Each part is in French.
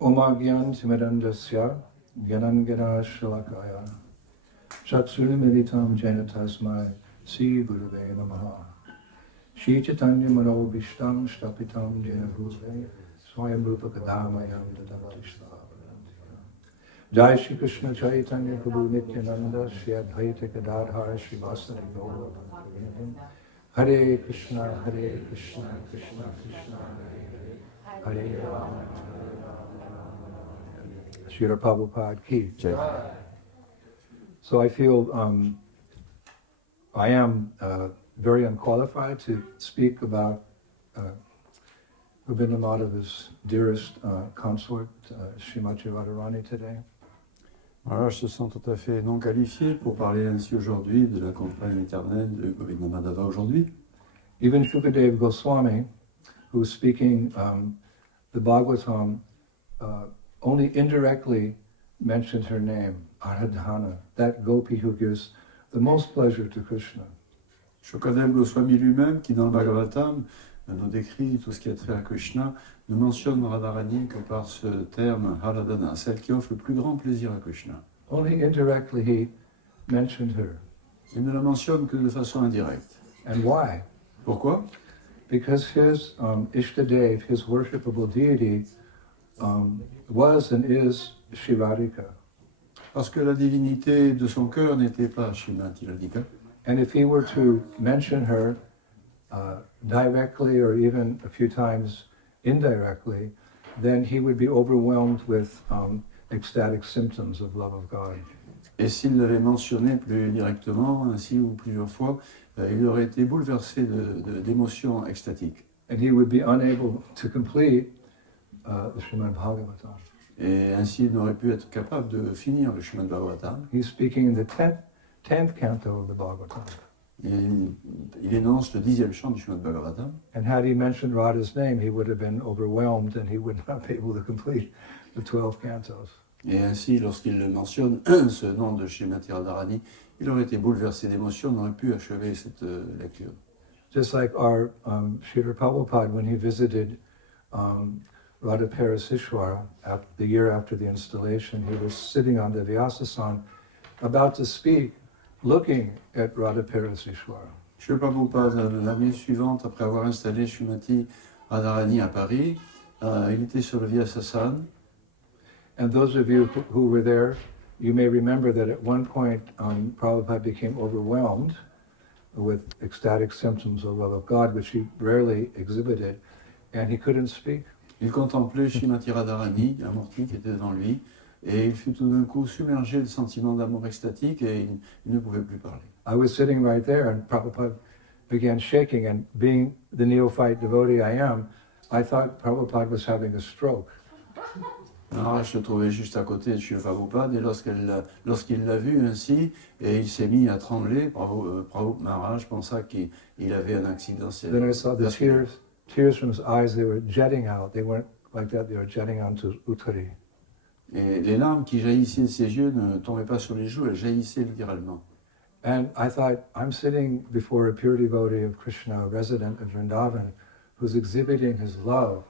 Oma Gyan Timidandasya Gyanangana Shalakaya Chakshulimilitam Janatasmai Sri Gurave Namaha Shri Chaitanya Mano Vishtam Shtapitam Jena Bhute Swayam Rupa Kadamayam Dadamati Jai Shri Krishna Chaitanya Prabhu Nityananda Shri Advaita Gadadhara Shri Vasari Gaura Hare Krishna Krishna Krishna Hare Hare Hare Rama Srila Prabhupada ki Jai. So I feel I am very unqualified to speak about Govinda Madhava's dearest consort, Srimati Radharani, today. Alors, je me sens tout à fait non qualifié pour parler ainsi aujourd'hui de la compagne éternelle de Govinda Madhava aujourd'hui. Even Shukadev Goswami, who's speaking the Bhagavatam, only indirectly mentioned her name, Aradhana, that gopi who gives the most pleasure to Krishna. Shukadev Goswami lui-même, qui dans le Bhagavatam nous décrit tout ce qui a trait à Krishna, ne mentionne Radharani que par ce terme Haradana, celle qui offre le plus grand plaisir à Krishna. Only indirectly he mentioned her. Il ne la mentionne que de façon indirecte. And why? Pourquoi? Because his Ishtadev, his worshipable deity, was and is Shivarika. Parce que la divinité de son cœur n'était pas Shrimati Radhika. And if he were to mention her directly or even a few times indirectly, then he would be overwhelmed with ecstatic symptoms of love of God. Et s'il l'avait mentionné plus directement, ainsi ou plusieurs fois, il aurait été bouleversé d'émotions extatiques. And he would be unable to complete the Srimad Bhagavatam. Et ainsi, il n'aurait pu être capable de finir le Srimad Bhagavatam. He's speaking in the 10th canto of the Bhagavatam. Il énonce le 10e chant du Srimad Bhagavatam. And had he mentioned Radha's name, he would have been overwhelmed and he would not be able to complete the 12 cantos. Et ainsi, lorsqu'il le mentionne, ce nom de Srimati Radharani, il aurait été bouleversé d'émotion, n'aurait pu achever cette lecture. Just like our Srila Prabhupada, when he visited Radha Parasishwara the year after the installation, he was sitting on the Vyasasan, about to speak, looking at Radha Parasishwara. Srila Prabhupada, l'année suivante, après avoir installé Srimati Radharani à Paris, il était sur le Vyasasan. And those of you who were there, you may remember that at one point Prabhupada became overwhelmed with ecstatic symptoms of love of God, which he rarely exhibited, and he couldn't speak. Il contemplait Srimati Radharani, la Murti qui était devant lui, et il fut tout d'un coup submergé de sentiments d'amour extatique et il ne pouvait plus parler. I was sitting right there and Prabhupada began shaking, and being the neophyte devotee I am, I thought Prabhupada was having a stroke. Alors, je se trouvais juste à côté de Srila Prabhupada et lorsqu'il l'a vu ainsi, et il s'est mis à trembler, Prabhupada Maharaj pensa qu'il avait un accident. Then I saw the tears from his eyes, they were jetting out. They weren't like that, they were jetting onto Uttari. Et les larmes qui jaillissaient de ses yeux ne tombaient pas sur les joues, elles jaillissaient littéralement. And I thought, I'm sitting before a pure devotee of Krishna, a resident of Vrindavan, who's exhibiting his love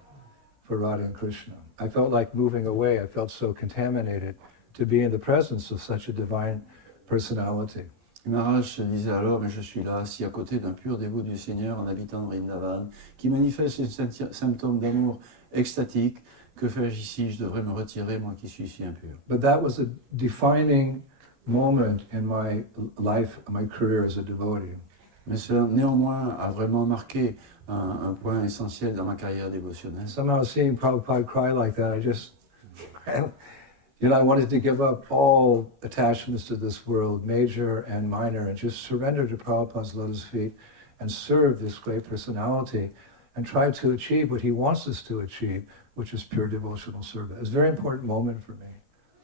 for Radha and Krishna. I felt like moving away. I felt so contaminated to be in the presence of such a divine personality. Maharaj se disait alors, mais je suis là, assis à côté d'un pur dévot du Seigneur, un habitant de Vrindavan, qui manifeste un symptôme d'amour extatique. Que fais-je ici? Je devrais me retirer, moi qui suis si impur. But that was a defining moment in my life, my career as a devotee. Mais cela, néanmoins, a vraiment marqué un point essentiel dans ma carrière dévotionnelle. Somehow seeing Prabhupada cry like that, I wanted to give up all attachments to this world, major and minor, and just surrender to Prabhupada's lotus feet and serve this great personality and try to achieve what he wants us to achieve, which is pure devotional service. It's a very important moment for me.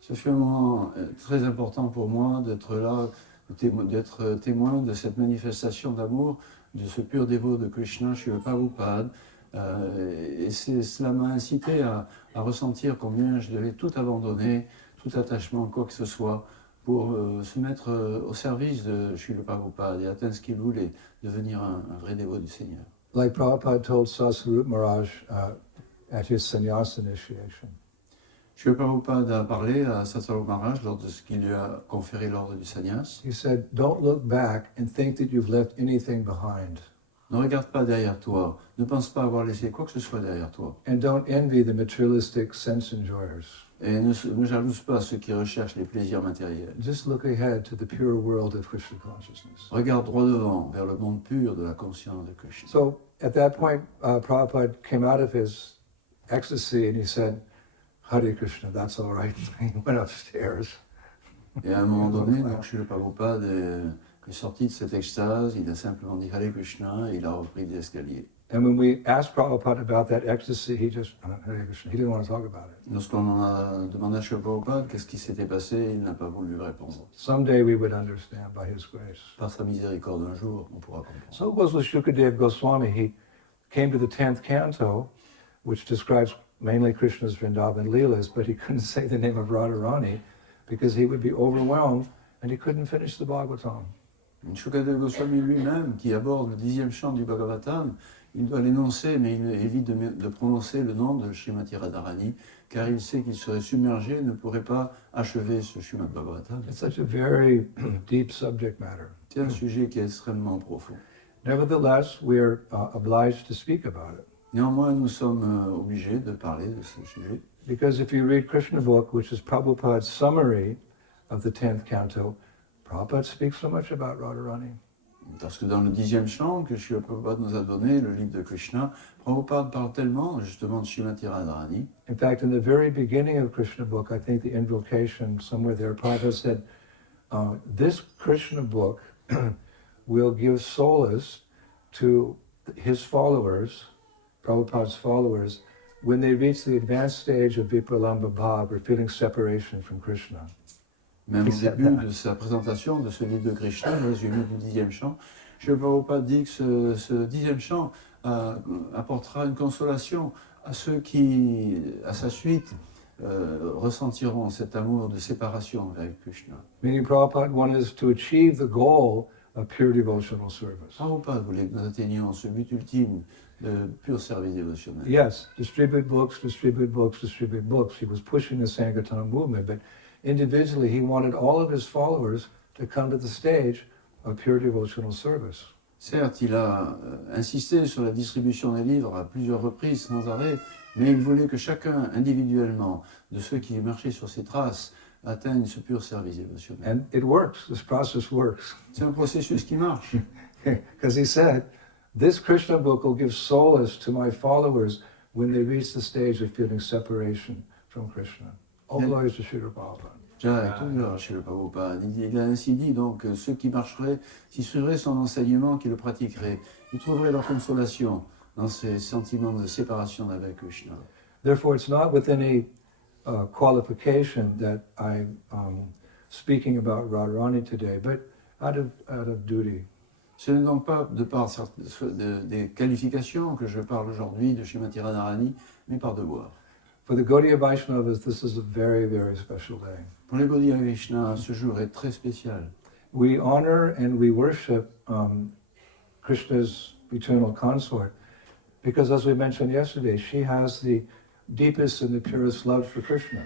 Ce fut un moment très important pour moi d'être là, d'être témoin de cette manifestation d'amour de ce pur dévot de Krishna, Srila Prabhupada. Et cela m'a incité à ressentir combien je devais tout abandonner, tout attachement, quoi que ce soit, pour se mettre au service de Srila Prabhupada et atteindre ce qu'il voulait, devenir un vrai dévot du Seigneur. Like Prabhupada told Sasarup Maharaj at his sannyas initiation. Srila Prabhupada a parlé à Satsvarup Maharaj lors de ce qu'il lui a conféré l'ordre du sannyas. He said, don't look back and think that you've left anything behind. Ne regarde pas derrière toi, ne pense pas avoir laissé quoi que ce soit derrière toi. And don't envy the materialistic sense enjoyers. Et ne jalouse pas ceux qui recherchent les plaisirs matériels. Just look ahead to the pure world of Krishna consciousness. Regarde droit devant, vers le monde pur de la conscience de Krishna. So at that point, Prabhupada came out of his ecstasy and he said, Hare Krishna, that's all right. He went upstairs. Et à un moment donné, donc, Srila Prabhupada est sorti de cette extase, il a simplement dit Hare Krishna et il a repris les escaliers. And when we asked Prabhupada about that ecstasy, he just, Hare Krishna, he didn't want to talk about it. Lorsqu'on en a demandé à Srila Prabhupada qu'est-ce qui s'était passé, il n'a pas voulu répondre. Someday we would understand by his grace. Par sa miséricorde, un jour, on pourra comprendre. So it was with Shukadeva Goswami. He came to the 10th canto, which describes mainly Krishna's Vrindavan Leelas, but he couldn't say the name of Radharani because he would be overwhelmed and he couldn't finish the Bhagavatam. Shukadeva Goswami lui-même, qui aborde le 10e chant du Bhagavatam, il doit l'énoncer, mais il évite de prononcer le nom de Srimati Radharani, car il sait qu'il serait submergé et ne pourrait pas achever ce Srimad Bhagavatam. It's such a very deep subject matter. C'est un sujet qui est extrêmement profond. Nevertheless, we're obliged to speak about it. Néanmoins, nous sommes obligés de parler de ce sujet. Because if you read Krishna book, which is Prabhupada's summary of the 10th canto, Prabhupada speaks so much about Radharani. Parce que dans le 10e chant que Srila Prabhupada nous a donné, le livre de Krishna, Prabhupada parle tellement justement de Srimati Radharani. In fact, in the very beginning of Krishna book, I think the invocation somewhere there, Prabhupada said, this Krishna book will give solace to his followers, Prabhupada's followers, when they reach the advanced stage of Vipralamba Bhav, or feeling separation from Krishna. Même au début de sa présentation de ce livre de Krishna, le résumé du 10e chant, Srila Prabhupada dit que ce 10e chant apportera une consolation à ceux qui, à sa suite, ressentiront cet amour de séparation avec Krishna. Meaning Prabhupada wanted us to achieve the goal of pure devotional service. Prabhupada voulait que nous atteignions ce but ultime de pur service dévotionnel. Yes, distribute books, distribute books, distribute books. He was pushing the Sankirtan movement, but individually he wanted all of his followers to come to the stage of pure devotional service. Certes, il a insisté sur la distribution des livres à plusieurs reprises sans arrêt, mais il voulait que chacun individuellement, de ceux qui marchaient sur ses traces, atteigne ce pur service dévotionnel. And it works, this process works. C'est un processus qui marche. Because he said, this Krishna book will give solace to my followers when they reach the stage of feeling separation from Krishna. All glories to Srila Prabhupada. Chez le Prabhupada. Il a ainsi dit donc que ceux qui marcheraient, qui suivraient son enseignement, qui le pratiqueraient, ils trouveraient leur consolation dans ces sentiments de séparation avec Krishna. Therefore, it's not with any qualification that I'm speaking about Radharani today, but out of duty. Ce n'est donc pas de par des qualifications que je parle aujourd'hui de Srimati Radharani, mais par devoir. For the Gaudiya Vaishnavas, this is a very, very special day. Pour les Gaudiya Krishna, ce jour est très spécial. We honor and we worship Krishna's eternal consort because, as we mentioned yesterday, she has the deepest and the purest love for Krishna.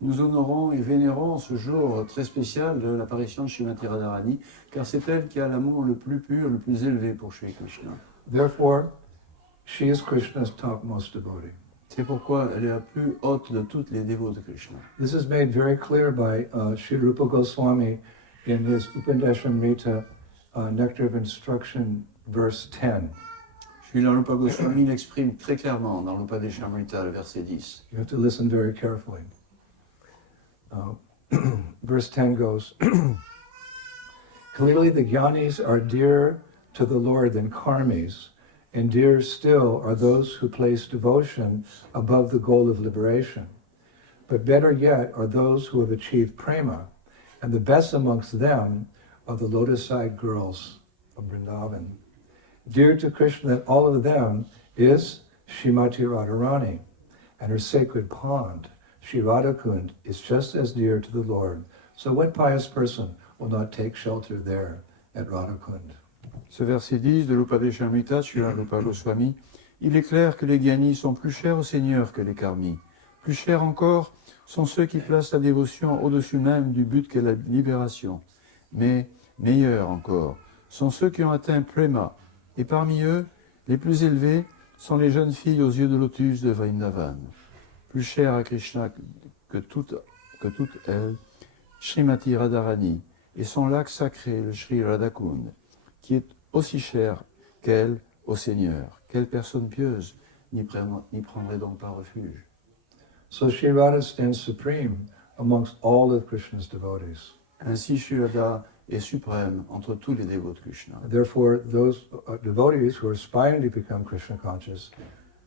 Nous honorons et vénérons ce jour très spécial de l'apparition de Srimati Radharani, car c'est elle qui a l'amour le plus pur, le plus élevé pour Shri Krishna. Therefore, she is Krishna's topmost devotee. C'est pourquoi elle est la plus haute de toutes les dévots de Krishna. This is made very clear by Sri Rupa Goswami in his Upandesamrita Nectar of Instruction, verse 10. Srila Rupa Goswami l'exprime très clairement dans l'Upadeshamrita, le verset 10. You have to listen very carefully. Verse 10 goes, clearly the jnanis are dearer to the Lord than karmis, and dearer still are those who place devotion above the goal of liberation. But better yet are those who have achieved prema, and the best amongst them are the lotus-eyed girls of Vrindavan. Dear to Krishna than all of them is Srimati Radharani, and her sacred pond, Shri Radhakund, is just as dear to the Lord. So what pious person will not take shelter there at Radhakund? Ce verset 10 de l'Upadeshamrita, Srila Rupa Goswami, il est clair que les gyanis sont plus chers au Seigneur que les karmis. Plus chers encore sont ceux qui placent la dévotion au-dessus même du but qu'est la libération. Mais meilleurs encore sont ceux qui ont atteint Prema. Et parmi eux, les plus élevés sont les jeunes filles aux yeux de lotus de Vrindavan. Plus chères à Krishna que toutes elles, Srimati Radharani et son lac sacré, le Sri Radhakund, qui est aussi cher qu'elle au Seigneur. Quelle personne pieuse n'y prendrait donc pas refuge? So Sri Radha stands supreme amongst all of Krishna's devotees. Ainsi, Sri Radha est suprême entre tous les dévots de Krishna. Therefore, those devotees who are aspiring to become Krishna conscious,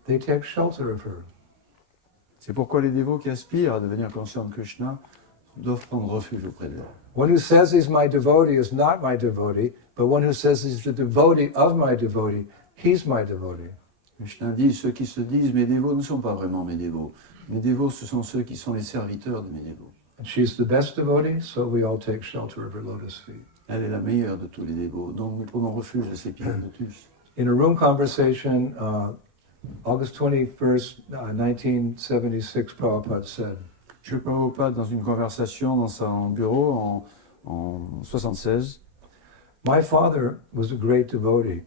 they take shelter of her. C'est pourquoi les dévots qui aspirent à devenir conscients de Krishna doivent prendre refuge auprès d'elle. One who says he's my devotee is not my devotee, but one who says he's the devotee of my devotee, he's my devotee. Krishna dit, ceux qui se disent mes dévots ne sont pas vraiment mes dévots. Mes dévots, ce sont ceux qui sont les serviteurs de mes dévots. And she's the best devotee, so we all take shelter of her lotus feet. Elle est la meilleure de tous les dévots, donc nous prenons refuge de ses pieds de lotus. In a room conversation, August 21st, 1976, Prabhupada said, Sri Prabhupada, dans une conversation dans son bureau en 76, my father was a great devotee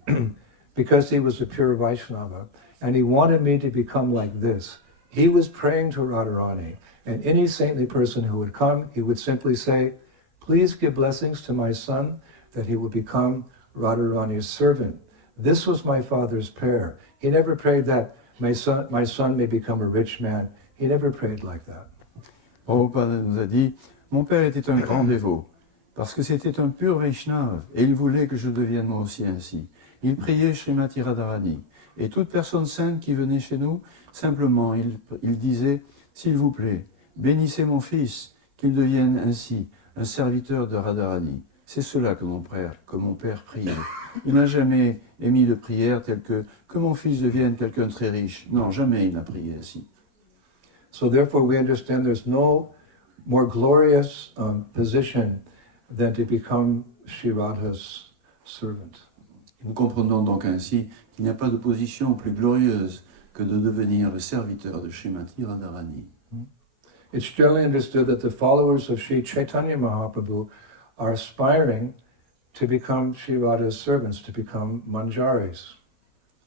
because he was a pure Vaishnava, and he wanted me to become like this. He was praying to Radharani, and any saintly person who would come, he would simply say, please give blessings to my son, that he will become Radharani's servant. This was my father's prayer. He never prayed that my son may become a rich man. He never prayed like that. Prabhupada nous a dit, mon père était un grand dévot, parce que c'était un pur Vaishnava, et il voulait que je devienne moi aussi ainsi. Il priait Srimati Radharani, et toute personne sainte qui venait chez nous, simplement, il disait, s'il vous plaît, bénissez mon fils, qu'il devienne ainsi un serviteur de Radharani. C'est cela que mon père priait. Il n'a jamais émis de prière telle que mon fils devienne quelqu'un de très riche. Non, jamais il n'a prié ainsi. So therefore we understand there's no more glorious position than to become Sri Radha's servant. Nous comprenons donc ainsi qu'il n'y a pas de position plus glorieuse que de devenir le serviteur de Srimati Radharani. It's generally understood that the followers of Sri Chaitanya Mahaprabhu are aspiring to become Sri Radha's servants, to become manjaris.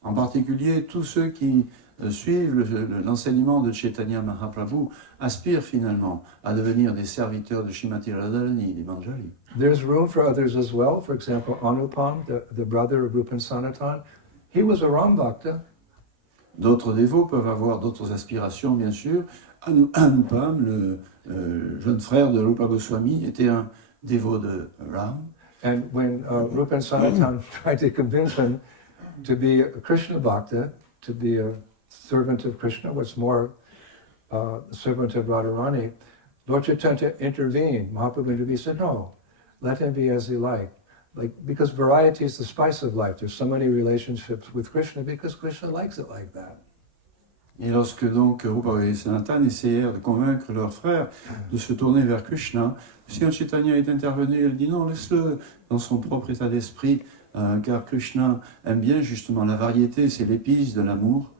En particulier, tous ceux qui suivent l'enseignement de Chaitanya Mahaprabhu aspirent finalement à devenir des serviteurs de Srimati Radharani, des manjaris. There's room for others as well. For example, Anupam, the brother of Rupan Sanatan, he was a Ram Bhakta. D'autres dévots peuvent avoir d'autres aspirations, bien sûr. Anupam, le jeune frère de Rupa Goswami, était un dévot de Ram. And when Rupan Sanatan tried to convince him to be a Krishna Bhakta, to be a servant of Krishna, what's more, a servant of Radharani, Lord Chaitanya intervened. Mahaprabhu intervened, said, no, let him be as he liked. Because variety is the spice of life. There's so many relationships with Krishna because Krishna likes it like that. Et lorsque donc Rupa et Sanatan essayèrent de convaincre leur frère de se tourner vers Krishna, Sri Chaitanya est intervenu et il dit non, laisse-le dans son propre état d'esprit, car Krishna aime bien justement la variété, c'est l'épice de l'amour.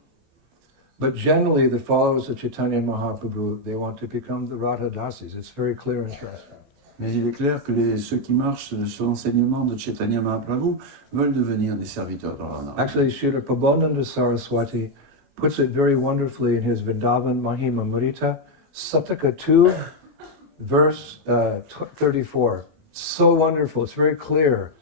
But generally, the followers of Chaitanya Mahaprabhu, they want to become the Radhadasis. It's very clear in Shastra. Mais il est clair que ceux qui marchent sur l'enseignement de Chaitanya Mahaprabhu veulent devenir des serviteurs de Radha. Actually, Srila Prabodhananda Saraswati puts it very wonderfully in his Vrindavan Mahima Murita, Sataka 2, verse 34. So wonderful, it's very clear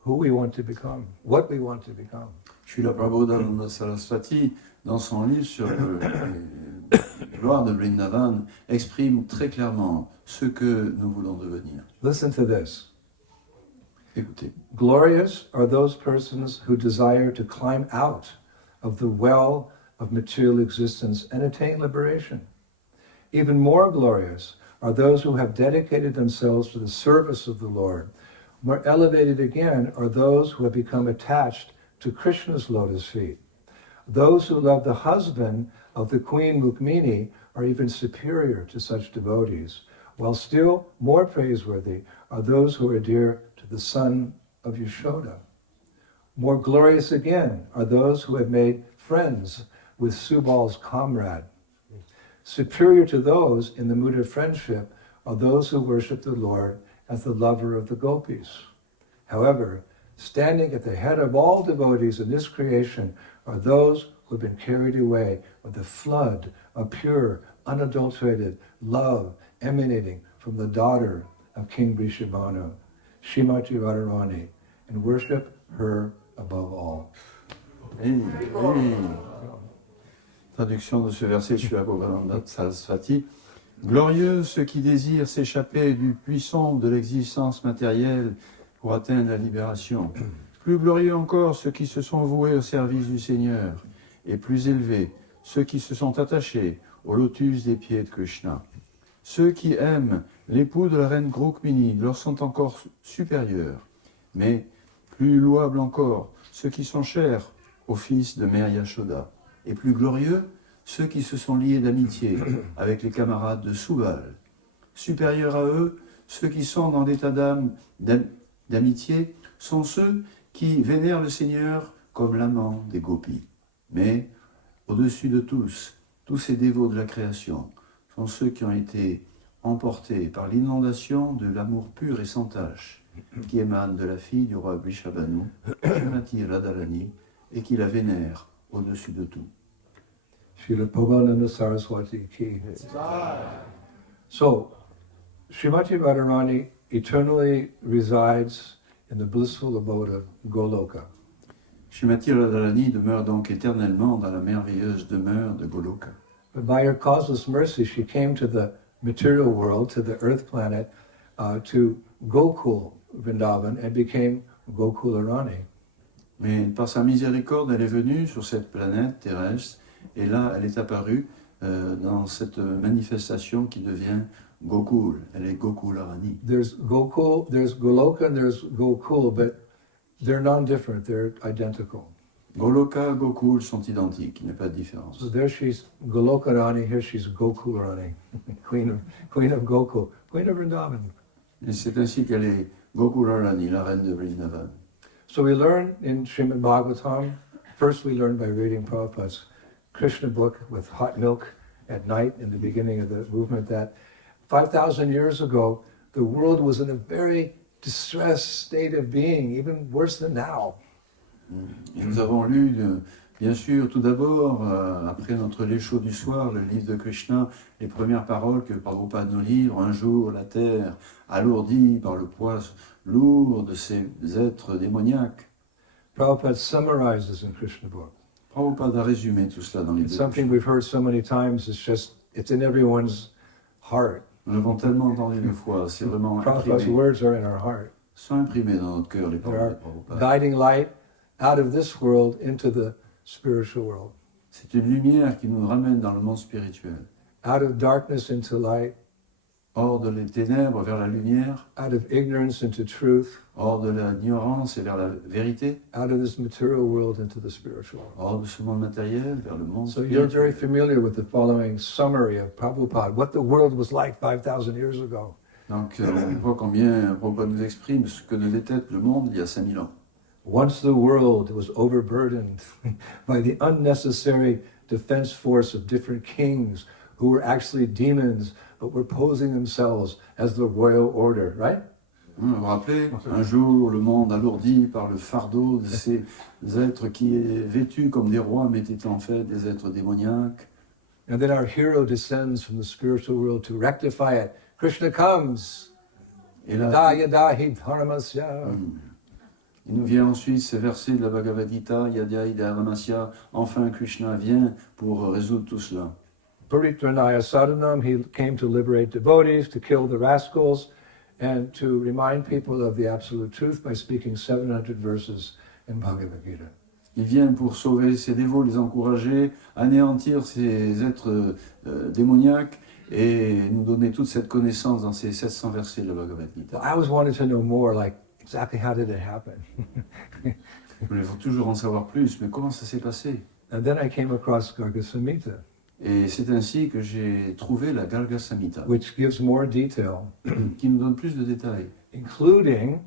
who we want to become, what we want to become. Srila Prabodhananda Saraswati, dans son livre sur les gloires de Vrindavan, exprime très clairement ce que nous voulons devenir. Listen to this. Écoutez. Glorious are those persons who desire to climb out of the well of material existence and attain liberation. Even more glorious are those who have dedicated themselves to the service of the Lord. More elevated again are those who have become attached to Krishna's lotus feet. Those who love the husband of the Queen Rukmini are even superior to such devotees, while still more praiseworthy are those who are dear to the son of Yashoda. More glorious again are those who have made friends with Subal's comrade. Superior to those in the mood of friendship are those who worship the Lord as the lover of the gopis. However, standing at the head of all devotees in this creation are those who have been carried away with the flood of pure, unadulterated love emanating from the daughter of King Vrishabhanu, Srimati Radharani, and worship her above all. Hey, hey. Traduction de ce verset, je suis à Bhagavananda Sarasvati. Glorieux ceux qui désirent s'échapper du puissant de l'existence matérielle pour atteindre la libération. Plus glorieux encore ceux qui se sont voués au service du Seigneur. Et plus élevés ceux qui se sont attachés au lotus des pieds de Krishna. Ceux qui aiment l'époux de la reine Rukmini leur sont encore supérieurs. Mais plus louables encore ceux qui sont chers au fils de Mère Yashoda. Et plus glorieux, ceux qui se sont liés d'amitié avec les camarades de Subal. Supérieurs à eux, ceux qui sont dans l'état d'âme d'amitié sont ceux qui vénèrent le Seigneur comme l'amant des gopis. Mais, au-dessus de tous ces dévots de la création sont ceux qui ont été emportés par l'inondation de l'amour pur et sans tache qui émane de la fille du roi Vrishabhanu, Srimati Radharani, et qui la vénère au-dessus de tout. Srila Prabhupada Saraswati ki. So, Srimati Radharani eternally resides in the blissful abode of Goloka. Srimati Radharani demeure donc éternellement dans la merveilleuse demeure de Goloka. But by her causeless mercy, she came to the material world, to the earth planet, to Gokul Vrindavan, and became Gokula Rani. Mais par sa miséricorde, elle est venue sur cette planète terrestre, et là, elle est apparue dans cette manifestation qui devient Gokul. Elle est Gokula Rani. There's Gokul, there's Goloka, and there's Gokul, but they're non-different, they're identical. Goloka, Gokul sont identiques, il n'y a pas de différence. So there she's Goloka Rani, here she's Gokul Rani, queen of Gokul, queen of Vrindavan. Et c'est ainsi qu'elle est Gokula Rani, la reine de Vrindavan. So we learn in Srimad Bhagavatam, first we learn by reading Prabhupada's Krishna book with hot milk at night in the beginning of the movement, that 5,000 years ago, the world was in a very distressed state of being, even worse than now. Et nous avons lu, bien sûr, tout d'abord, après notre lait chaud du soir, le livre de Krishna, les premières paroles que Prabhupada nous livre. Un jour, la terre, alourdie par le poids lourd de ces êtres démoniaques. Prabhupada summarizes in Krishna book. Prabhupada a résumé tout cela dans les It's deux. something we've heard so many times, it's in everyone's heart. Nous l'avons tellement entendu une fois, c'est vraiment Prabhupada's imprimé. words are in our heart. Sont imprimés dans notre cœur, les They paroles are de Prabhupada. guiding light out of this world into the spiritual world. C'est une lumière qui nous ramène dans le monde spirituel. Out of darkness into light, Hors de les ténèbres vers la lumière, out of ignorance into truth, hors de l'ignorance et vers la vérité, out of this material world into the spiritual world. hors de ce monde matériel vers le monde So you're very spirituel. familiar with the following summary of Prabhupada, what the world was like 5,000 years ago. Donc on voit combien Prabhupada nous exprime ce que devait être le monde il y a 5000 ans. Once the world was overburdened by the unnecessary defense force of different kings who were actually demons, but were posing themselves as the royal order, right? Vous vous rappelez, un jour, le monde alourdi par le fardeau de ces êtres qui est vêtus comme des rois, mais étaient en fait des êtres démoniaques. And then our hero descends from the spiritual world to rectify it. Krishna comes. Et là, Yada yada hi dharmasya. il nous vient ensuite ces versets de la Bhagavad Gita, Yadya Ida Ramasya, enfin Krishna vient pour résoudre tout cela. Paritranaya sadhanam, he came to liberate devotees, to kill the rascals, and to remind people of the absolute truth by speaking 700 verses in Bhagavad Gita. Il vient pour sauver ses dévots, les encourager, anéantir ces êtres démoniaques et nous donner toute cette connaissance dans ces 700 versets de la Bhagavad Gita. I always wanted to know more, like exactly how did it happen? Je voulais toujours en savoir plus, mais comment ça s'est passé? And then I came across Garga Samhita, Et c'est ainsi que j'ai trouvé la Garga Samhita, which gives more detail, qui nous donne plus de détails, including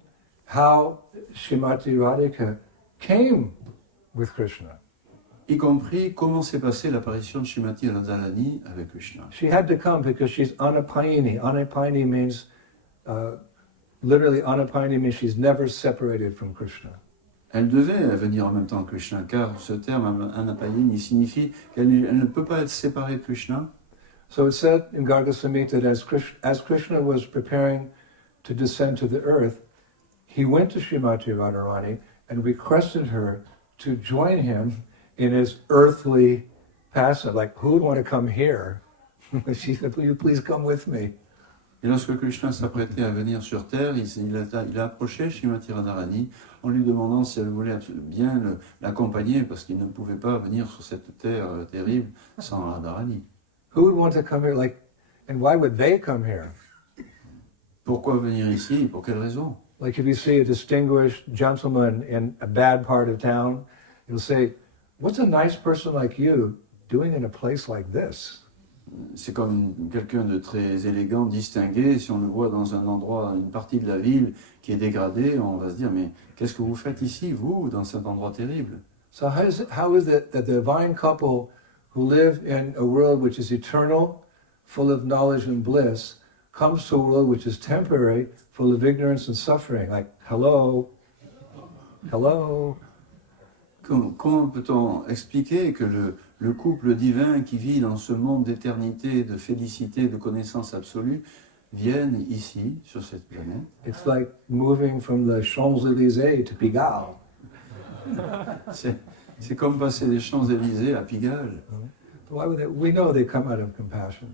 how Srimati Radhika came with Krishna. y compris comment s'est passée l'apparition de Srimati Radharani avec Krishna. She had to come because she's anapayini. Anapayini means, literally anapayini means she's never separated from Krishna. Elle devait venir en même temps que Krishna, car ce terme Anapayini signifie qu'elle ne peut pas être séparée de Krishna. So it said in Garga Samhita that as Krishna was preparing to descend to the earth, he went to Srimati Radharani and requested her to join him in his earthly pastime. Like, who would want to come here? She said, will you please come with me? Et lorsque Krishna s'apprêtait à venir sur terre, il a approché Srimati Radharani en lui demandant si elle voulait bien l'accompagner, parce qu'il ne pouvait pas venir sur cette terre terrible sans Radharani. Who would want to come here? Like, and why would they come here? Pourquoi venir ici? Pour quelle raison? Like if you see a distinguished gentleman in a bad part of town, you'll say, what's a nice person like you doing in a place like this? C'est comme quelqu'un de très élégant, distingué. Si on le voit dans un endroit, une partie de la ville qui est dégradée, on va se dire, mais qu'est-ce que vous faites ici, vous, dans cet endroit terrible? So how is it that the divine couple who live in a world which is eternal, full of knowledge and bliss, comes to a world which is temporary, full of ignorance and suffering? Like, hello? Comment peut-on expliquer que le couple divin qui vit dans ce monde d'éternité, de félicité, de connaissance absolue, vienne ici, sur cette planète? It's like moving from the Champs-Élysées to Pigalle. C'est comme passer des Champs-Élysées à Pigalle. Why would they? We know they come out of compassion.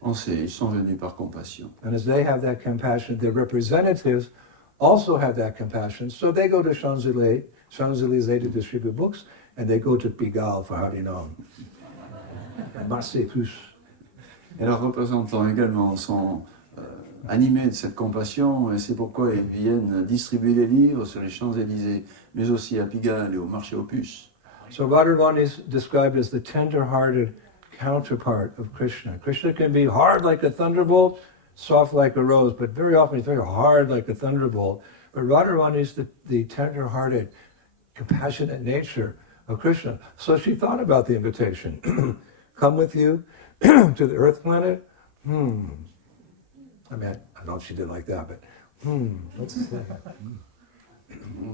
On sait, ils sont venus par compassion. And as they have that compassion, their representatives also have that compassion. So they go to Champs-Élysées to distribute books, and they go to Pigalle for Harinam. Merci plus. Et leurs représentants également sont animés de cette compassion, et c'est pourquoi ils viennent distribuer des livres sur les Champs-Élysées, mais aussi à Pigalle et au marché aux puces. So Radharani is described as the tender-hearted counterpart of Krishna. Krishna can be hard like a thunderbolt, soft like a rose, but very often he's very hard like a thunderbolt. But Radharani is the tender-hearted, compassionate nature of Krishna. So she thought about the invitation. Come with you to the earth planet? I mean, I don't know if she did like that, but let's see.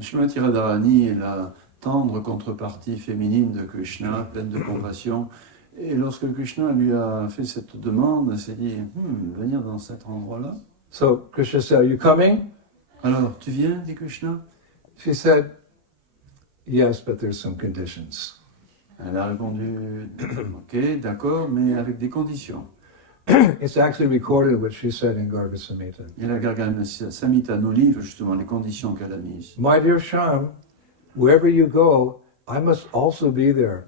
Srimati Radharani est la tendre contrepartie féminine de Krishna, pleine de compassion. Et lorsque Krishna lui a fait cette demande, elle s'est dit, venir dans cet endroit-là. So Krishna said, are you coming? Alors, tu viens, dit Krishna? She said, yes, but there's some conditions. Elle a répondu, ok, d'accord, mais avec des conditions. It's actually recorded what she said in Garga Samhita. Et la Garga Samhita nous livre justement les conditions qu'elle a mises. My dear Sham, wherever you go, I must also be there.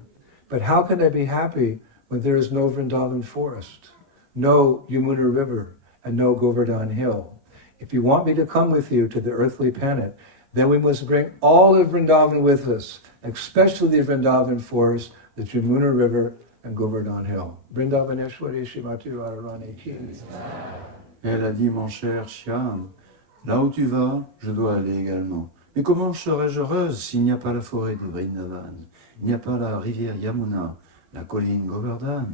But how can I be happy when there is no Vrindavan forest, no Yamuna river, and no Govardhan hill? If you want me to come with you to the earthly planet, then we must bring all of Vrindavan with us, especially the Vrindavan forest, the Yamuna river, and Govardhan hill. Vrindavaneshwari Shrimati Radharani ki. Et elle a dit, mon cher Shyam, là où tu vas, je dois aller également. Mais comment serais-je heureuse s'il n'y a pas la forêt de Vrindavan, il n'y a pas la rivière Yamuna, la colline Govardhan?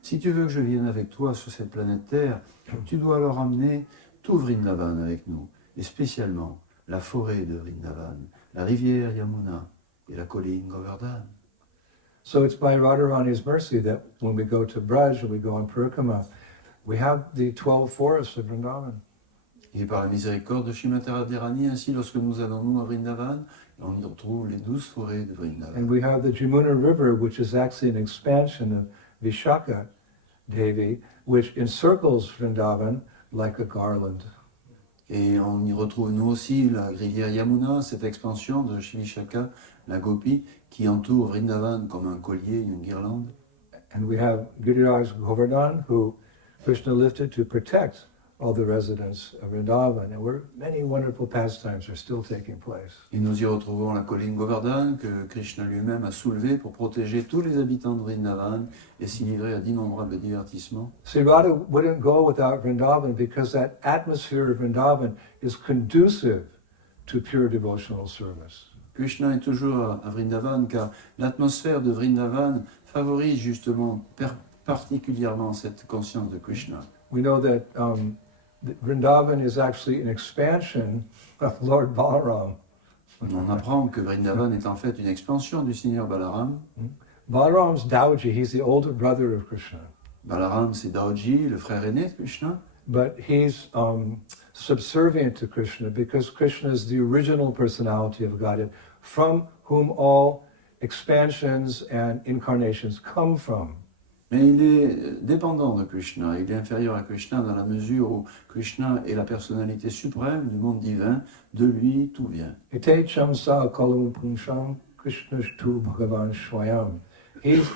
Si tu veux que je vienne avec toi sur cette planète Terre, tu dois alors amener tout Vrindavan avec nous, et spécialement la forêt de Vrindavan, la rivière Yamuna et la colline Govardhan. So it's by Radharani's mercy that when we go to Braj and we go on Parikrama, we have the 12 forests of Vrindavan. Et par la miséricorde de Srimati Radharani, ainsi lorsque nous allons nous à Vrindavan, on y retrouve les 12 forêts de Vrindavan. And we have the Yamuna River, which is actually an expansion of Vishaka Devi, which encircles Vrindavan like a garland. Et on y retrouve nous aussi la rivière Yamuna, cette expansion de Shivishaka, la Gopi, qui entoure Vrindavan comme un collier, une guirlande. And we have Giriraj Govardhan, who Krishna lifted to protect all the residents of Vrindavan, and where many wonderful pastimes are still taking place. Et nous y retrouvons la colline Govardhan, que Krishna lui-même a soulevée pour protéger tous les habitants de Vrindavan et s'y livrer à d'innombrables divertissements. Sri Radha wouldn't go without Vrindavan because that atmosphere of Vrindavan is conducive to pure devotional service. Krishna est toujours à Vrindavan car l'atmosphère de Vrindavan favorise justement particulièrement cette conscience de Krishna. We know that Vrindavan is actually an expansion of Lord Balaram. On apprend que Vrindavan est en fait une expansion du Seigneur Balaram. Balaram's Dauji, he's the older brother of Krishna. Balaram, c'est Daoji, le frère aîné de Krishna. But he's subservient to Krishna because Krishna is the original personality of Godhead from whom all expansions and incarnations come from. Mais il est dépendant de Krishna, il est inférieur à Krishna dans la mesure où Krishna est la personnalité suprême du monde divin, de lui tout vient. Ite chamsa kalam punsham Krishnashtu Bhagavan Swayam. He's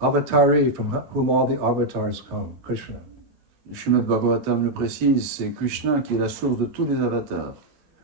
avatari from whom all the avatars come, Krishna. Srimad Bhagavatam le précise, c'est Krishna qui est la source de tous les avatars.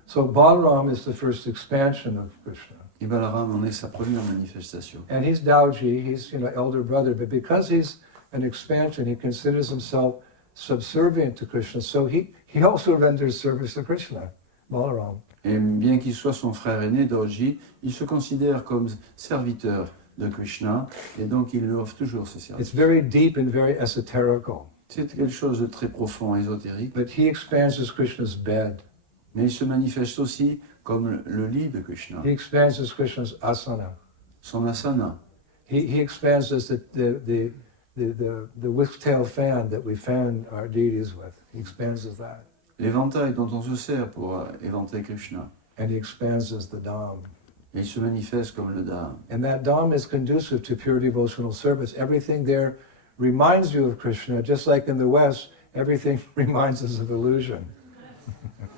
So Balaram is the first expansion of Krishna. Et Balaram en est sa première manifestation. And he's Dauji, he's elder brother, but because he's an expansion, he considers himself subservient to Krishna. So he also renders service to Krishna, Balaram. Et bien qu'il soit son frère aîné, Daoji, il se considère comme serviteur de Krishna, et donc il lui offre toujours ce service. It's very deep and very esoterical. C'est quelque chose de très profond, ésotérique. But he expands as Krishna's bed. Mais il se manifeste aussi comme le lit de Krishna, He expands as Krishna's asana. son asana. He expands as the whisk-tail fan that we fan our deities with. He expands as that. L'éventail dont on se sert pour éventer Krishna. And he expands as the Dham. Et il se manifeste comme le Dham. And that Dham is conducive to pure devotional service. Everything there reminds you of Krishna, just like in the West, everything reminds us of illusion.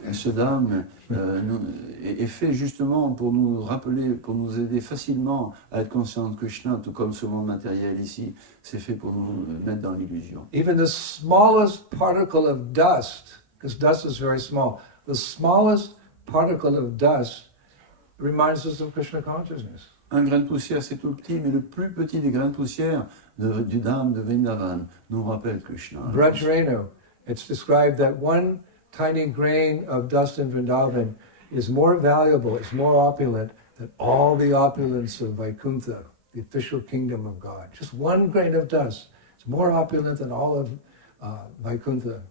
Et ce Dham est fait justement pour nous rappeler, pour nous aider facilement à être conscients de Krishna, tout comme ce monde matériel ici, c'est fait pour nous mettre dans l'illusion. Even the smallest particle of dust, because dust is very small, the smallest particle of dust reminds us of Krishna consciousness. Un grain de poussière, c'est tout petit, mais le plus petit des grains de poussière du Dham de Vrindavan nous rappelle Krishna. Vrajrenu, it's described that one tiny grain of dust in Vrindavan is more valuable, it's more opulent than all the opulence of Vaikuntha, the official kingdom of God. Just one grain of dust is more opulent than all of Vaikuntha.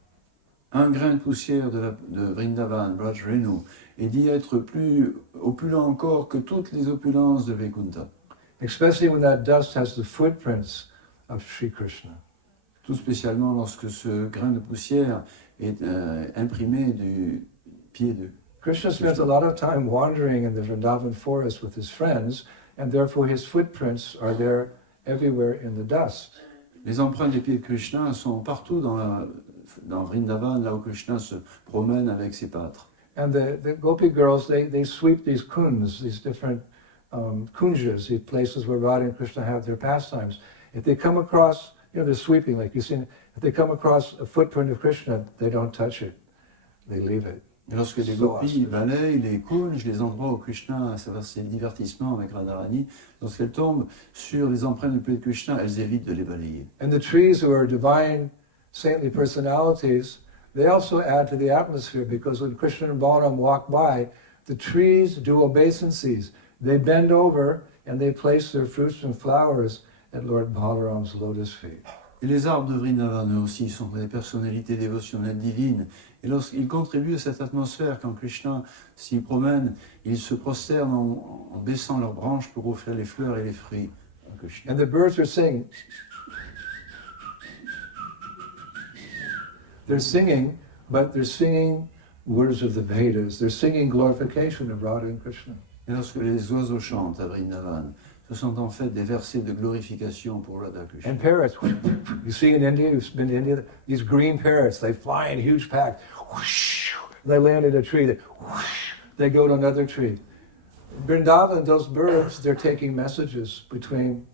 Un grain de poussière de Vrindavan, Vrajrenu, est dit être plus opulent encore que toutes les opulences de Vaikuntha. Especially when that dust has the footprints of Sri Krishna. Tout spécialement lorsque ce grain de poussière est imprimé du pied de Krishna spends a lot of time wandering in the Vrindavan forest with his friends, and therefore his footprints are there everywhere in the dust. Les empreintes des pieds de Krishna sont partout dans Vrindavan, là où Krishna se promène avec ses pâtres. And the Gopi girls, they sweep these kunds, these different kunjas, these places where Radha and Krishna have their pastimes. If they come across, they're sweeping, like you've seen, if they come across a footprint of Krishna, they don't touch it, they leave it. Et lorsque les gopis balayent les kunj, les endroits où Krishna, ça va, c'est le divertissement avec Radharani, lorsqu'elles tombent sur les empreintes du pied de Krishna, elles évitent de les balayer. And the trees who are divine, saintly personalities, they also add to the atmosphere, because when Krishna and Balaram walk by, the trees do obeisances. They bend over and they place their fruits and flowers at Lord Balaram's lotus feet. Et les arbres de Vrindavan, eux aussi, sont des personnalités dévotionnelles divines. Et lorsqu'ils contribuent à cette atmosphère, quand Krishna s'y promène, ils se prosternent en baissant leurs branches pour offrir les fleurs et les fruits à Krishna. And the birds are singing. They're singing, but they're singing words of the Vedas. They're singing glorification of Radha and Krishna. Et lorsque les oiseaux chantent à Vrindavan, ce sont en fait des versets de glorification pour Radha Krishna. And parrots, you see in India, you've been to India, these green parrots, they fly in huge packs. They land in a tree, they go to another tree. Vrindavan, those birds, they're taking messages between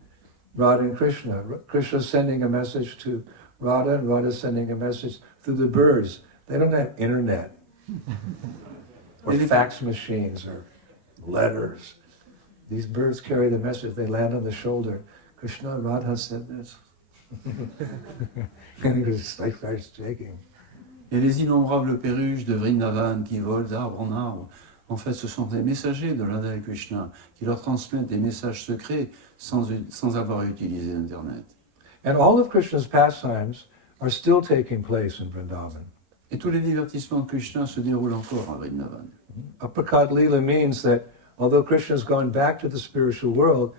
Radha and Krishna. Krishna's sending a message to Radha, and Radha's sending a message through the birds. They don't have internet, or fax machines, or letters. These birds carry the message. They land on the shoulder. Krishna, Radha said this. And he was like, starts shaking. Et les innombrables perruches de Vrindavan qui volent d'arbre en arbre En fait, ce sont des messagers de Radha et Krishna qui leur transmettent des messages secrets sans avoir utilisé Internet. And all of Krishna's pastimes are still taking place in Vrindavan. Et tous les divertissements de Krishna se déroulent encore à Vrindavan. Aprikad Leela means that although Krishna has gone back to the spiritual world,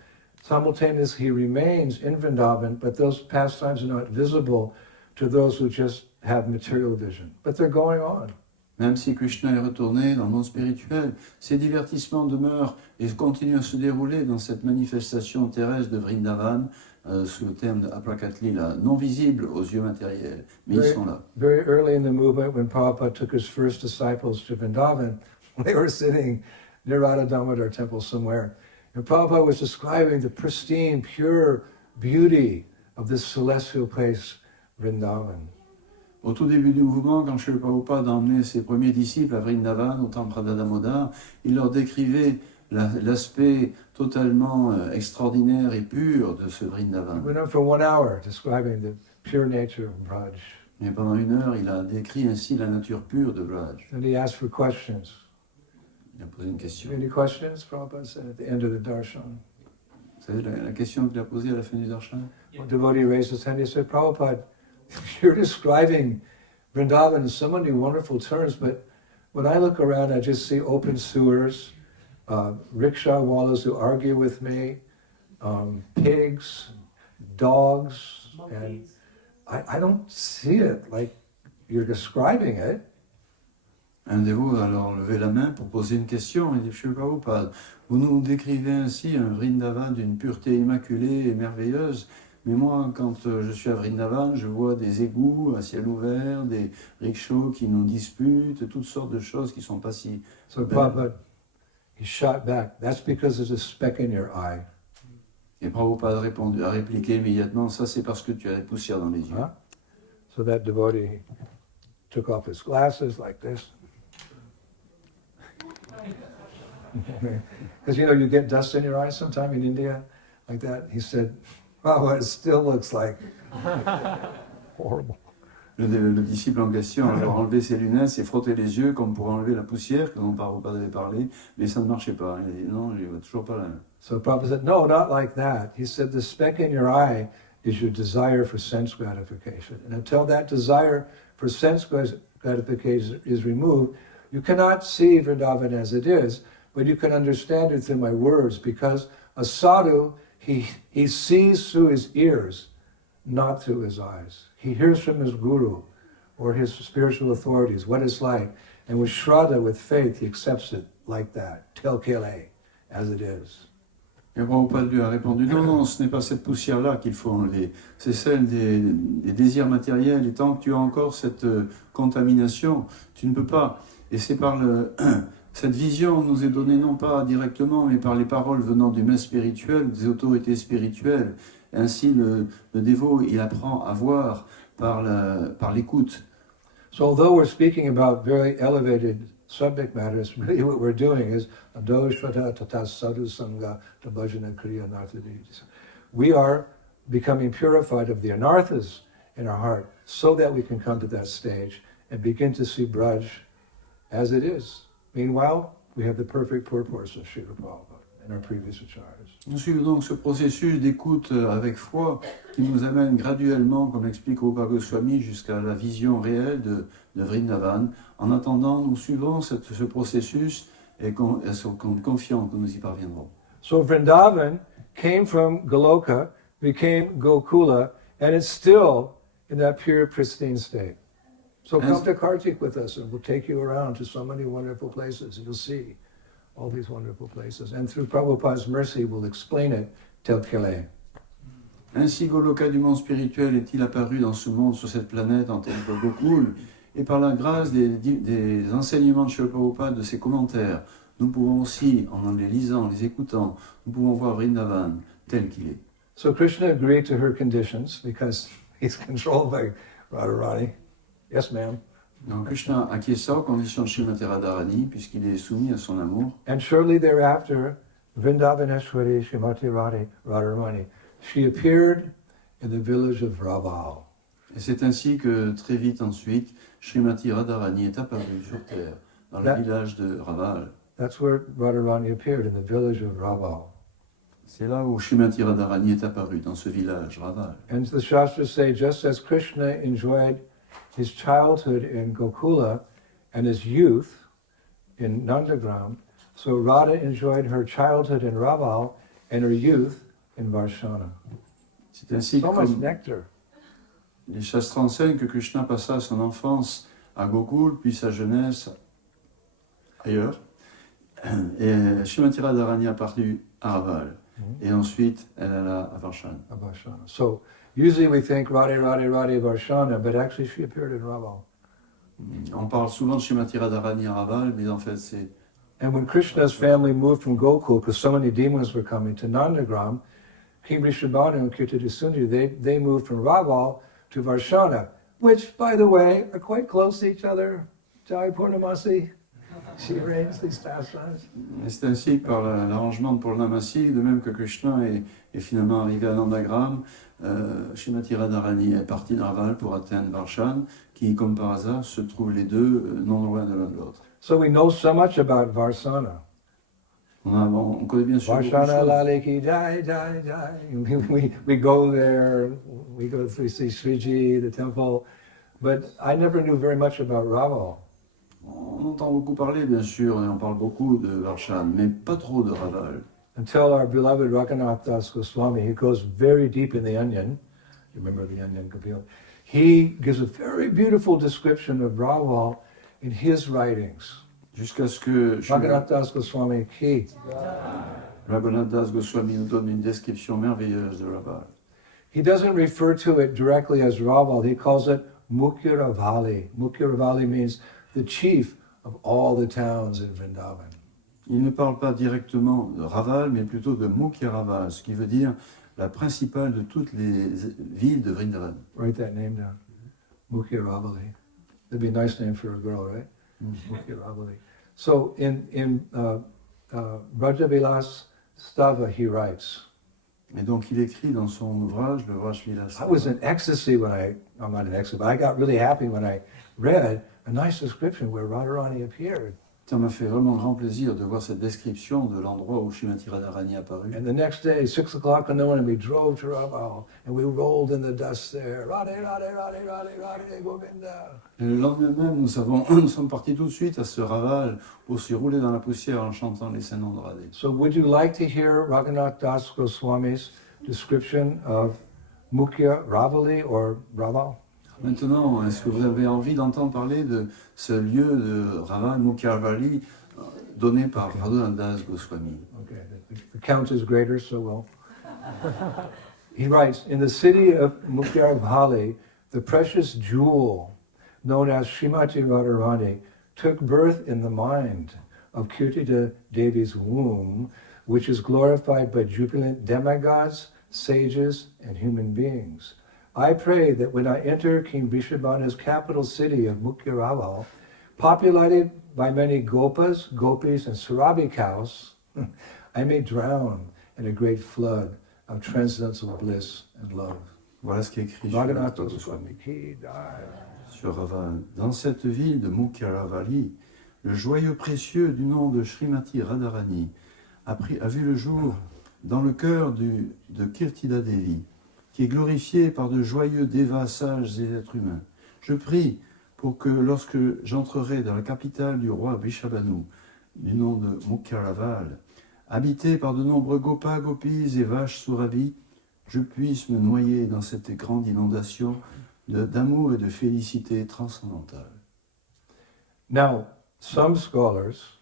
simultaneously he remains in Vrindavan, but those pastimes are not visible to those who just have material vision. But they're going on. Même si Krishna est retourné dans le monde spirituel, ces divertissements demeurent et continuent à se dérouler dans cette manifestation terrestre de Vrindavan, sous le terme de Aprakat Lila, non visibles aux yeux matériels, mais ils sont là. Very early in the movement, when Prabhupada took his first disciples to Vrindavan, they were sitting near Radha temple somewhere, and Prabhupada was describing the pristine, pure beauty of this celestial place, Vrindavan. Au tout début du mouvement, quand Srila Prabhupada a emmené ses premiers disciples à Vrindavan, au temple Radha Damodar, il leur décrivait l'aspect totalement extraordinaire et pur de ce Vrindavan. He went on for 1 hour describing the pure nature of Braj. Et pendant 1 heure, il a décrit ainsi la nature pure de Braj. And he asked for questions. Il a posé une question. Any questions? Prabhupada said at the end of the darshan. Vous savez la question qu'il a posée à la fin du darshan? A devotee raised his hand. He said, Prabhupada, you're describing Vrindavan in so many wonderful terms, but when I look around, I just see open sewers, rickshaw wallahs who argue with me, pigs, dogs, and I don't see it like you're describing it. Un dévot a alors levé la main pour poser une question. Il dit, Srila Prabhupada, vous nous décrivez ainsi un Vrindavan d'une pureté immaculée et merveilleuse, mais moi, quand je suis à Vrindavan, je vois des égouts à ciel ouvert, des rickshaws qui nous disputent, toutes sortes de choses qui ne sont pas si... So Prabhupada, he shot back, that's because there's a speck in your eye. Et Prabhupada a répliqué immédiatement, ça c'est parce que tu as des poussières dans les yeux. Huh? So that devotee took off his glasses like this. Because you get dust in your eyes sometime in India, like that. He said, wow, it still looks like horrible. Le disciple en question a alors enlevé ses lunettes, s'est frotté les yeux comme pour enlever la poussière dont Prabhupada avait parlé, mais ça ne marchait pas. Il a dit non, je ne vois toujours pas la... So Prabhupada said, no, not like that. He said, the speck in your eye is your desire for sense gratification. And until that desire for sense gratification is removed, you cannot see Vrindavan as it is, but you can understand it through my words, because a sadhu, he sees through his ears, not through his eyes. He hears from his guru or his spiritual authorities what it's like, and with shraddha, with faith, he accepts it like that, tel kele, as it is. Et Prabhupada lui a répondu, non, non, ce n'est pas cette poussière-là qu'il faut enlever, c'est celle des désirs matériels, et tant que tu as encore cette contamination, tu ne peux pas. Et c'est par cette vision nous est donnée non pas directement, mais par les paroles venant du maître spirituel, des autorités spirituelles. Ainsi, le dévot, il apprend à voir par l'écoute. So although we're speaking about very elevated subject matters, really what we're doing is we are becoming purified of the anarthas in our heart so that we can come to that stage and begin to see Braj as it is. Meanwhile, we have the perfect purpose of Srila Prabhupada and our previous acharyas. Nous suivons donc ce processus d'écoute avec foi qui nous amène graduellement, comme l'explique Rupa Goswami, jusqu'à la vision réelle de Vrindavan. En attendant, nous suivons ce processus et sommes confiants que nous y parviendrons. So Vrindavan came from Goloka, became Gokula, and it's still in that pure, pristine state. So come to Kartik with us and we'll take you around to so many wonderful places. You'll see all these wonderful places. And through Prabhupada's mercy, we'll explain it tel quel. Ainsi Goloka du monde spirituel est-il apparu dans ce monde, sur cette planète, en tant que Gokul, et par la grâce des enseignements de Srila Prabhupada, de ses commentaires, nous pouvons aussi, en les lisant, en les écoutant, nous pouvons voir Vrindavan tel qu'il est. So Krishna agreed to her conditions because he's controlled by Radharani. Yes, ma'am. Donc Krishna acquiesça aux conditions de Srimati Radharani puisqu'il est soumis à son amour. And shortly thereafter, Vrindavaneshwari Srimati Radharani, she appeared in the village of Raval. Et c'est ainsi que très vite ensuite, Srimati Radharani est apparue sur terre, dans le village de Raval. That's where Radharani appeared, in the village of Raval. C'est là où Srimati Radharani est apparue, dans ce village, Raval. And the Shastras say, just as Krishna enjoyed his childhood in Gokula and his youth in Nandagram, so Radha enjoyed her childhood in Raval and her youth in Varshana. C'est ainsi So much comme nectar. les Shastras enseignent que Krishna passa son enfance à Gokul, puis sa jeunesse ailleurs. Et Srimati Radharani est apparue à Raval. Et ensuite, elle alla à Varshana. Varshana. So usually we think Radhe, Radhe, Radhe, Varshana, but actually she appeared in Raval. On parle souvent de Srimati Radharani à Raval, mais en fait, c'est... And when Krishna's family moved from Gokul, because so many demons were coming to Nandagram, King Vrishabhanu and Kirtadisundi, they moved from Raval to Varshana, which, by the way, are quite close to each other. Jai Purnamasi, she arranged these pastimes. Et c'est ainsi que par l'arrangement de Purnamasi, de même que Krishna est finalement arrivé à Nandagram, Srimati Radharani est parti de Raval pour atteindre Varshana, qui, comme par hasard, se trouvent les deux non loin de l'un de l'autre. So we know so much about Varsana. On connaît bien sûr beaucoup de Varshana choses. Laliki Jai Jai Jai. We go there, we go to see Sriji, the temple, but I never knew very much about Raval. On entend beaucoup parler, bien sûr, et on parle beaucoup de Varshana, mais pas trop de Raval. Until our beloved Rakanath Das Goswami, he goes very deep in the onion. You remember the onion, Kapil? He gives a very beautiful description of Raval in his writings. Jusqu'à ce que Rakanath Das Goswami ki. Raghunath Das Goswami nous donne une description merveilleuse de Raval. He doesn't refer to it directly as Raval, he calls it Mukhya Ravali. Mukhya Ravali means the chief of all the towns in Vrindavan. Il ne parle pas directement de Raval, mais plutôt de Mukhya Raval, ce qui veut dire la principale de toutes les villes de Vrindavan. Write that name down. Mukhya Ravali. That'd be a nice name for a girl, right? Mukhya Ravali. So in Brajavilas Stava, he writes, Et donc il écrit dans son ouvrage, l'ouvrage Vilas. I was in ecstasy when I'm not in ecstasy, but I got really happy when I read a nice description where Radharani appeared. Ça m'a fait vraiment grand plaisir de voir cette description de l'endroit où Srimati Radharani est apparue. And the next day, 6 o'clock in the morning, we drove to Raval and we rolled in the dust there. Radhe, Radhe, Radhe, Radhe, Radhe, Govinda. Et le lendemain même, nous sommes partis tout de suite à ce Raval pour se rouler dans la poussière en chantant les saints noms de Radhe. So would you like to hear Raghunath Das Goswami's description of Mukhya Ravali or Raval? Maintenant, est-ce que vous avez envie d'entendre parler de ce lieu de Raval, Mukhya Ravali, donné par Raghunath Das Goswami? Okay, the count is greater, so well. He writes, in the city of Mukhya Ravali, the precious jewel known as Srimati Radharani took birth in the mind of Kirtida Devi's womb, which is glorified by jubilant demigods, sages, and human beings. I pray that when I enter King Vrishabhanu's capital city of Mukhya Raval, populated by many gopas, gopis, and sarabi cows, I may drown in a great flood of transcendental bliss and love. Voilà ce qui est écrit Raghunath Goswami ki jai. sur Raval. Dans cette ville de Mukhya Ravali, le joyau précieux du nom de Srimati Radharani a vu le jour dans le cœur de Kirtida Devi, qui est glorifié par de joyeux dévas sages et êtres humains. Je prie pour que lorsque j'entrerai dans la capitale du roi Vrishabhanu, du nom de Mukhya Raval, habité par de nombreux gopas, gopis et vaches souravis, je puisse me noyer dans cette grande inondation d'amour et de félicité transcendantale. Now, some scholars,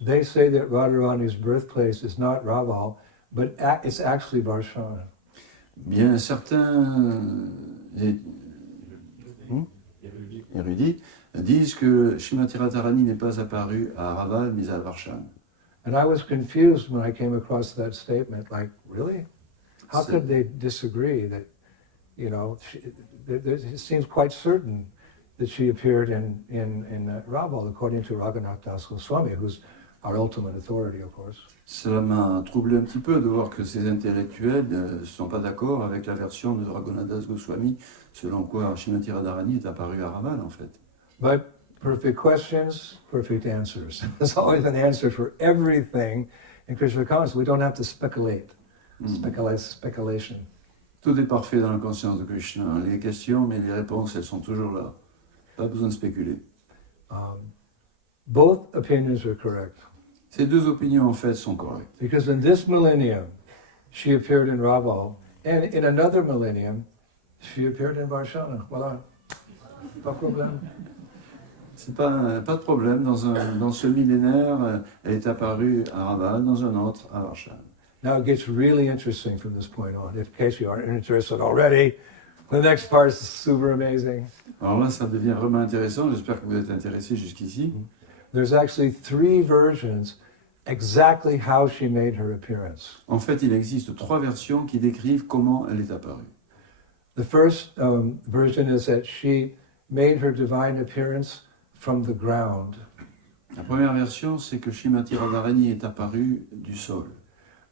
they say that Radharani's birthplace is not Raval, but it's actually Varshana. Bien, certains érudits disent que Srimati Radharani n'est pas apparu à Raval, mais à Varshana. And I was confused when I came across that statement, like, really? How could they disagree that, you know, it seems quite certain that she appeared in Raval, according to Raghunath Das Goswami, who's our ultimate authority, of course. Cela m'a troublé un petit peu de voir que ces intellectuels ne sont pas d'accord avec la version de Raghunath Das Goswami, selon quoi Srimati Radharani est apparue à Raval, en fait. But Perfect questions, perfect answers. There's always an answer for everything in Krishna consciousness. We don't have to speculate. Speculation. Tout est parfait dans la conscience de Krishna. Les questions, mais les réponses, elles sont toujours là. Pas besoin de spéculer. Both opinions are correct. Ces deux opinions, en fait, sont correctes. Because in this millennium, she appeared in Raval, and in another millennium, she appeared in Varshana. Voilà. Pas de problème. C'est pas de problème. Dans ce millénaire, elle est apparue à Raval, dans un autre, à Varshana. Now it gets really interesting from this point on. In case you aren't interested already, the next part is super amazing. Alors là, ça devient vraiment intéressant. J'espère que vous êtes intéressés jusqu'ici. There's actually 3 versions exactly how she made her appearance. En fait, il existe 3 versions qui décrivent comment elle est apparue. The first version is that she made her divine appearance from the ground. La première version, c'est que Srimati Radharani est apparue du sol.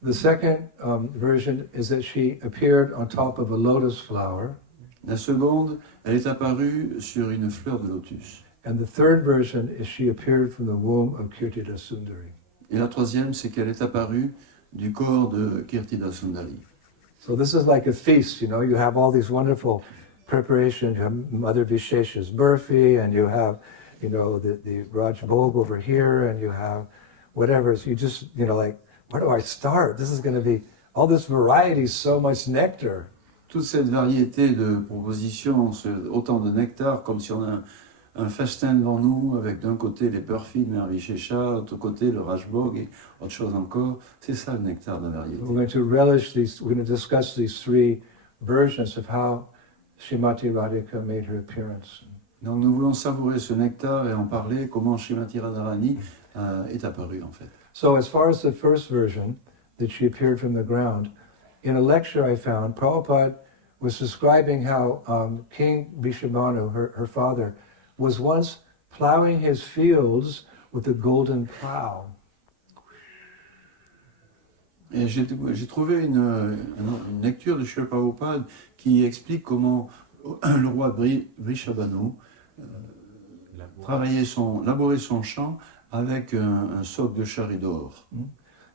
The second version is that she appeared on top of a lotus flower. La seconde, elle est apparue sur une fleur de lotus. And the third version is she appeared from the womb of Kirtida Sundari. Et la troisième, c'est qu'elle est apparue du corps de Kirtida Sundari. So this is like a feast, you know. You have all these wonderful preparations. You have Mother Vishesha's burfi, and you have, you know, the Raj Bhog over here, and you have whatever. So you just, you know, like, where do I start? This is going to be, all this variety, so much nectar. Toute cette variété de propositions, autant de nectar, comme si on a un festin devant nous, avec d'un côté les burfis de Mère Vishesha, de l'autre côté le Rajbhog et autre chose encore. C'est ça le nectar de la variété. We're going to relish these, we're going to discuss these 3 versions of how Srimati Radhika made her appearance. Donc nous voulons savourer ce nectar et en parler, comment Srimati Radharani est apparue en fait. So as far as the first version, that she appeared from the ground, in a lecture I found, Prabhupada was describing how King Vishnu, her father, was once plowing his fields with a golden plow. Et j'ai trouvé une lecture de Srila Prabhupada qui explique comment le roi Vrishabhanu labourait son champ avec un soc de charrie d'or.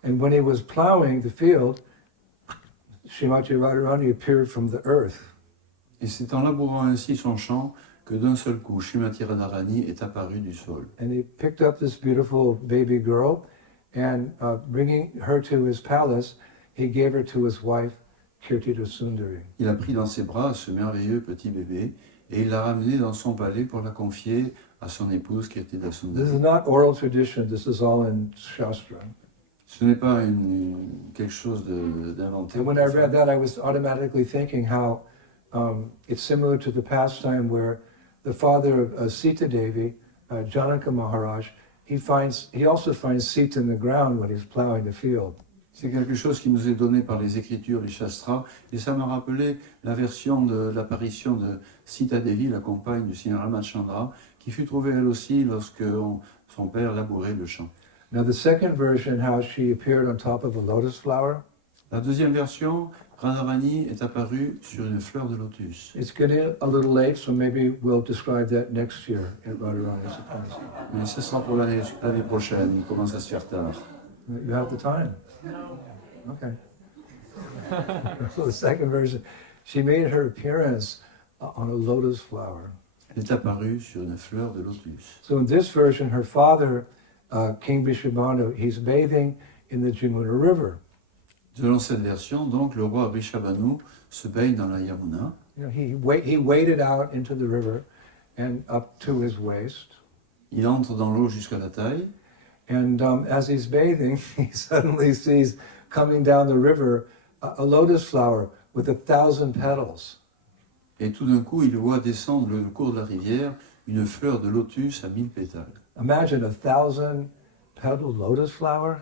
And when he was plowing the field, Srimati Radharani appeared from the earth. Et c'est en labourant ainsi son champ que d'un seul coup, Srimati Radharani est apparue du sol. And he picked up this beautiful baby girl, and bringing her to his palace, he gave her to his wife, Kirtida Sundari. Il a pris dans ses bras ce merveilleux petit bébé et il l'a ramené dans son palais pour la confier à son épouse Kirtida Sundari. This is not oral tradition, this is all in Shastra. Ce n'est pas quelque chose d'inventé. And when I read that, I was automatically thinking how it's similar to the pastime where the father of Sita Devi, Janaka Maharaj, he also finds Sita in the ground when he's plowing the field. C'est quelque chose qui nous est donné par les Écritures, les Shastras, et ça m'a rappelé la version de l'apparition de Sita Devi, la compagne du Seigneur Ramachandra, qui fut trouvée elle aussi lorsque son père labourait le champ. Now the second version, how she appeared on top of a lotus flower. La deuxième version, Radharani est apparue sur une fleur de lotus. It's getting a little late, so maybe we'll describe that next year at Radharani's appearance. Mais ce sera pour l'année prochaine, il commence à se faire tard. You have the time? Okay. So the second version, she made her appearance on a lotus flower. Elle est apparue sur une fleur de lotus. So in this version, her father, King Vrishabhanu, he's bathing in the Jamuna River. Selon cette version, donc, le roi Vrishabhanu se baigne dans la Yamuna. You know, he waded out into the river and up to his waist. Il entre dans l'eau jusqu'à la taille. And as he's bathing, he suddenly sees coming down the river a lotus flower with 1,000 petals. Et tout d'un coup, il voit descendre le cours de la rivière une fleur de lotus à 1000 pétales. Imagine 1,000 petal lotus flower.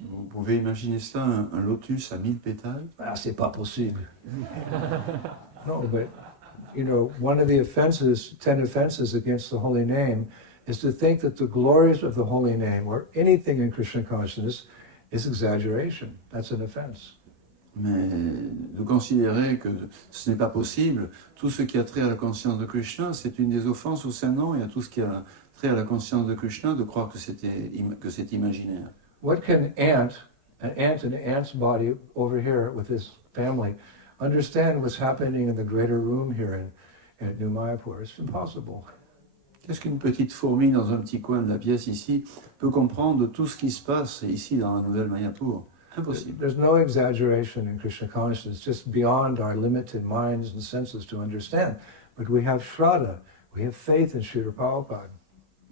Vous pouvez imaginer ça, un lotus à 1000 pétales? Ah, c'est pas possible. No, but, you know, one of the offenses, 10 offenses against the holy name, is to think that the glories of the holy name, or anything in Krishna consciousness, is exaggeration. That's an offense. Mais de considérer que ce n'est pas possible, tout ce qui a trait à la conscience de Krishna, c'est une des offenses au Saint-Nom et à tout ce qui a trait attrait à la conscience de Krishna de croire que c'est imaginaire. What can an ant in an ant's body over here with his family, understand what's happening in the greater room here at New Mayapur? It's impossible. Qu'est-ce qu'une petite fourmi dans un petit coin de la pièce ici peut comprendre tout ce qui se passe ici dans la nouvelle Mayapur? Impossible. There's no exaggeration in Krishna consciousness, just beyond our limited minds and senses to understand. But we have Shraddha, we have faith in Srila Prabhupada.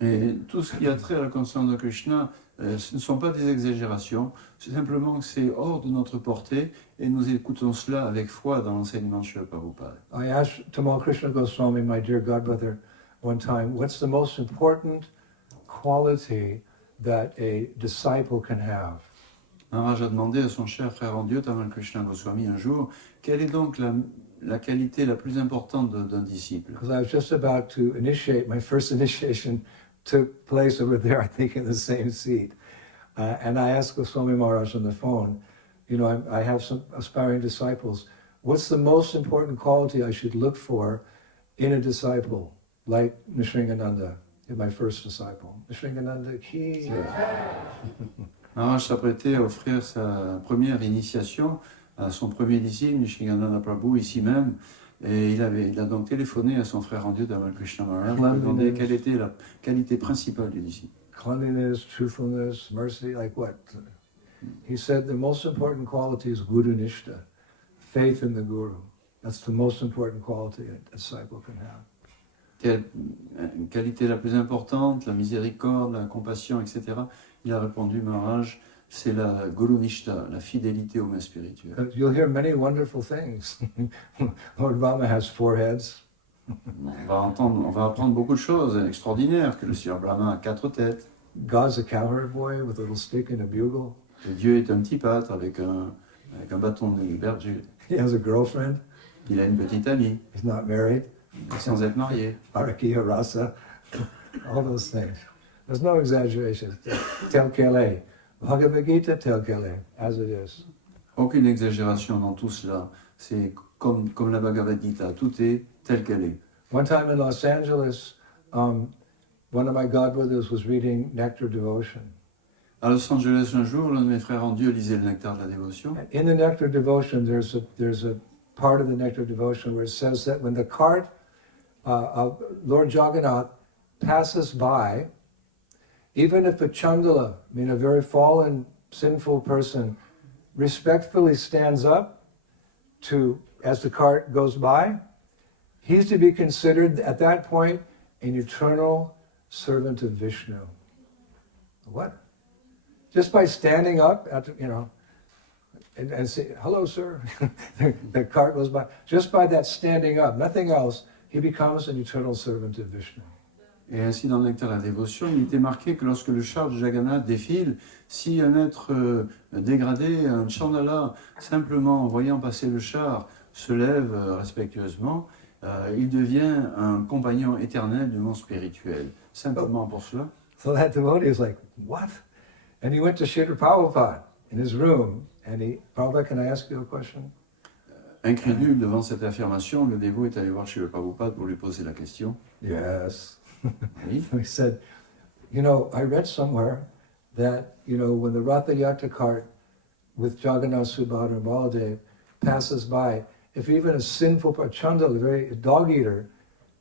Et tout ce qui a trait à la conscience de Krishna, ce ne sont pas des exagérations, c'est simplement que c'est hors de notre portée et nous écoutons cela avec foi dans l'enseignement de Srila Prabhupada. I asked Tamal Krishna Goswami, my dear godbrother, one time, what's the most important quality that a disciple can have? Maharaj a demandé à son cher frère en Dieu, Tamal Krishna Goswami, un jour, quelle est donc la qualité la plus importante d'un disciple? Because I was just about to initiate, my first initiation took place over there, I think in the same seat. And I asked Goswami Maharaj on the phone, you know, I have some aspiring disciples. What's the most important quality I should look for in a disciple, like Nishringananda, my first disciple? Nishringananda ki. Maharaj s'apprêtait à offrir sa première initiation à son premier disciple, Nishringananda Prabhu, ici même. Et il a donc téléphoné à son frère en Dieu, Tamal Krishna Maharaj, pour lui demander quelle était la qualité principale du disciple. Cleanliness, truthfulness, mercy, like what? He said the most important quality is Guru Nishta, faith in the Guru. That's the most important quality a disciple can have. Quelle qualité la plus importante, la miséricorde, la compassion, etc. Il a répondu, Maharaj, c'est la Guru Nishta, la fidélité au maître spirituel. You'll hear many wonderful things. Lord Rama has 4 heads. On va apprendre beaucoup de choses extraordinaires, que le Seigneur Brahma a 4 têtes. God's a cowherd boy with a little stick and a bugle. Que Dieu est un petit pâtre avec un bâton de berger. He has a girlfriend. Il a une petite amie, He's not married. sans être marié. Arakiya rasa. All those things. There's no exaggeration. Tel kele. Bhagavad Gita tel kele, as it is. Aucune exagération dans tout cela. C'est comme la Bhagavad Gita. Tout est tel qu'elle est. One time in Los Angeles, one of my godbrothers was reading Nectar Devotion. À Los Angeles, un jour, l'un de mes frères en Dieu lisait le Nectar de la Dévotion. In the Nectar Devotion, there's a part of the Nectar Devotion where it says that when the cart of Lord Jagannath passes by, even if a chandala, I mean a very fallen, sinful person, respectfully stands up as the cart goes by, he's to be considered at that point an eternal servant of Vishnu. What? Just by standing up, and say, hello, sir, the cart goes by. Just by that standing up, nothing else, he becomes an eternal servant of Vishnu. Et ainsi, dans le Nectar de la Dévotion, il était marqué que lorsque le char de Jagannath défile, si un être dégradé, un chandala, simplement en voyant passer le char, se lève respectueusement, il devient un compagnon éternel du monde spirituel. Simplement pour cela. So that devotee was like, what? And he went to Srila Prabhupada in his room, and Prabhupada, can I ask you a question? Incrédule devant cette affirmation, le dévot est allé voir chez le Prabhupada pour lui poser la question. Yes. Oui. He said, I read somewhere that, when the Ratha Yatra cart with Jagannath, Subhadra, and Baladev passes by, if even a sinful chandala, a dog eater,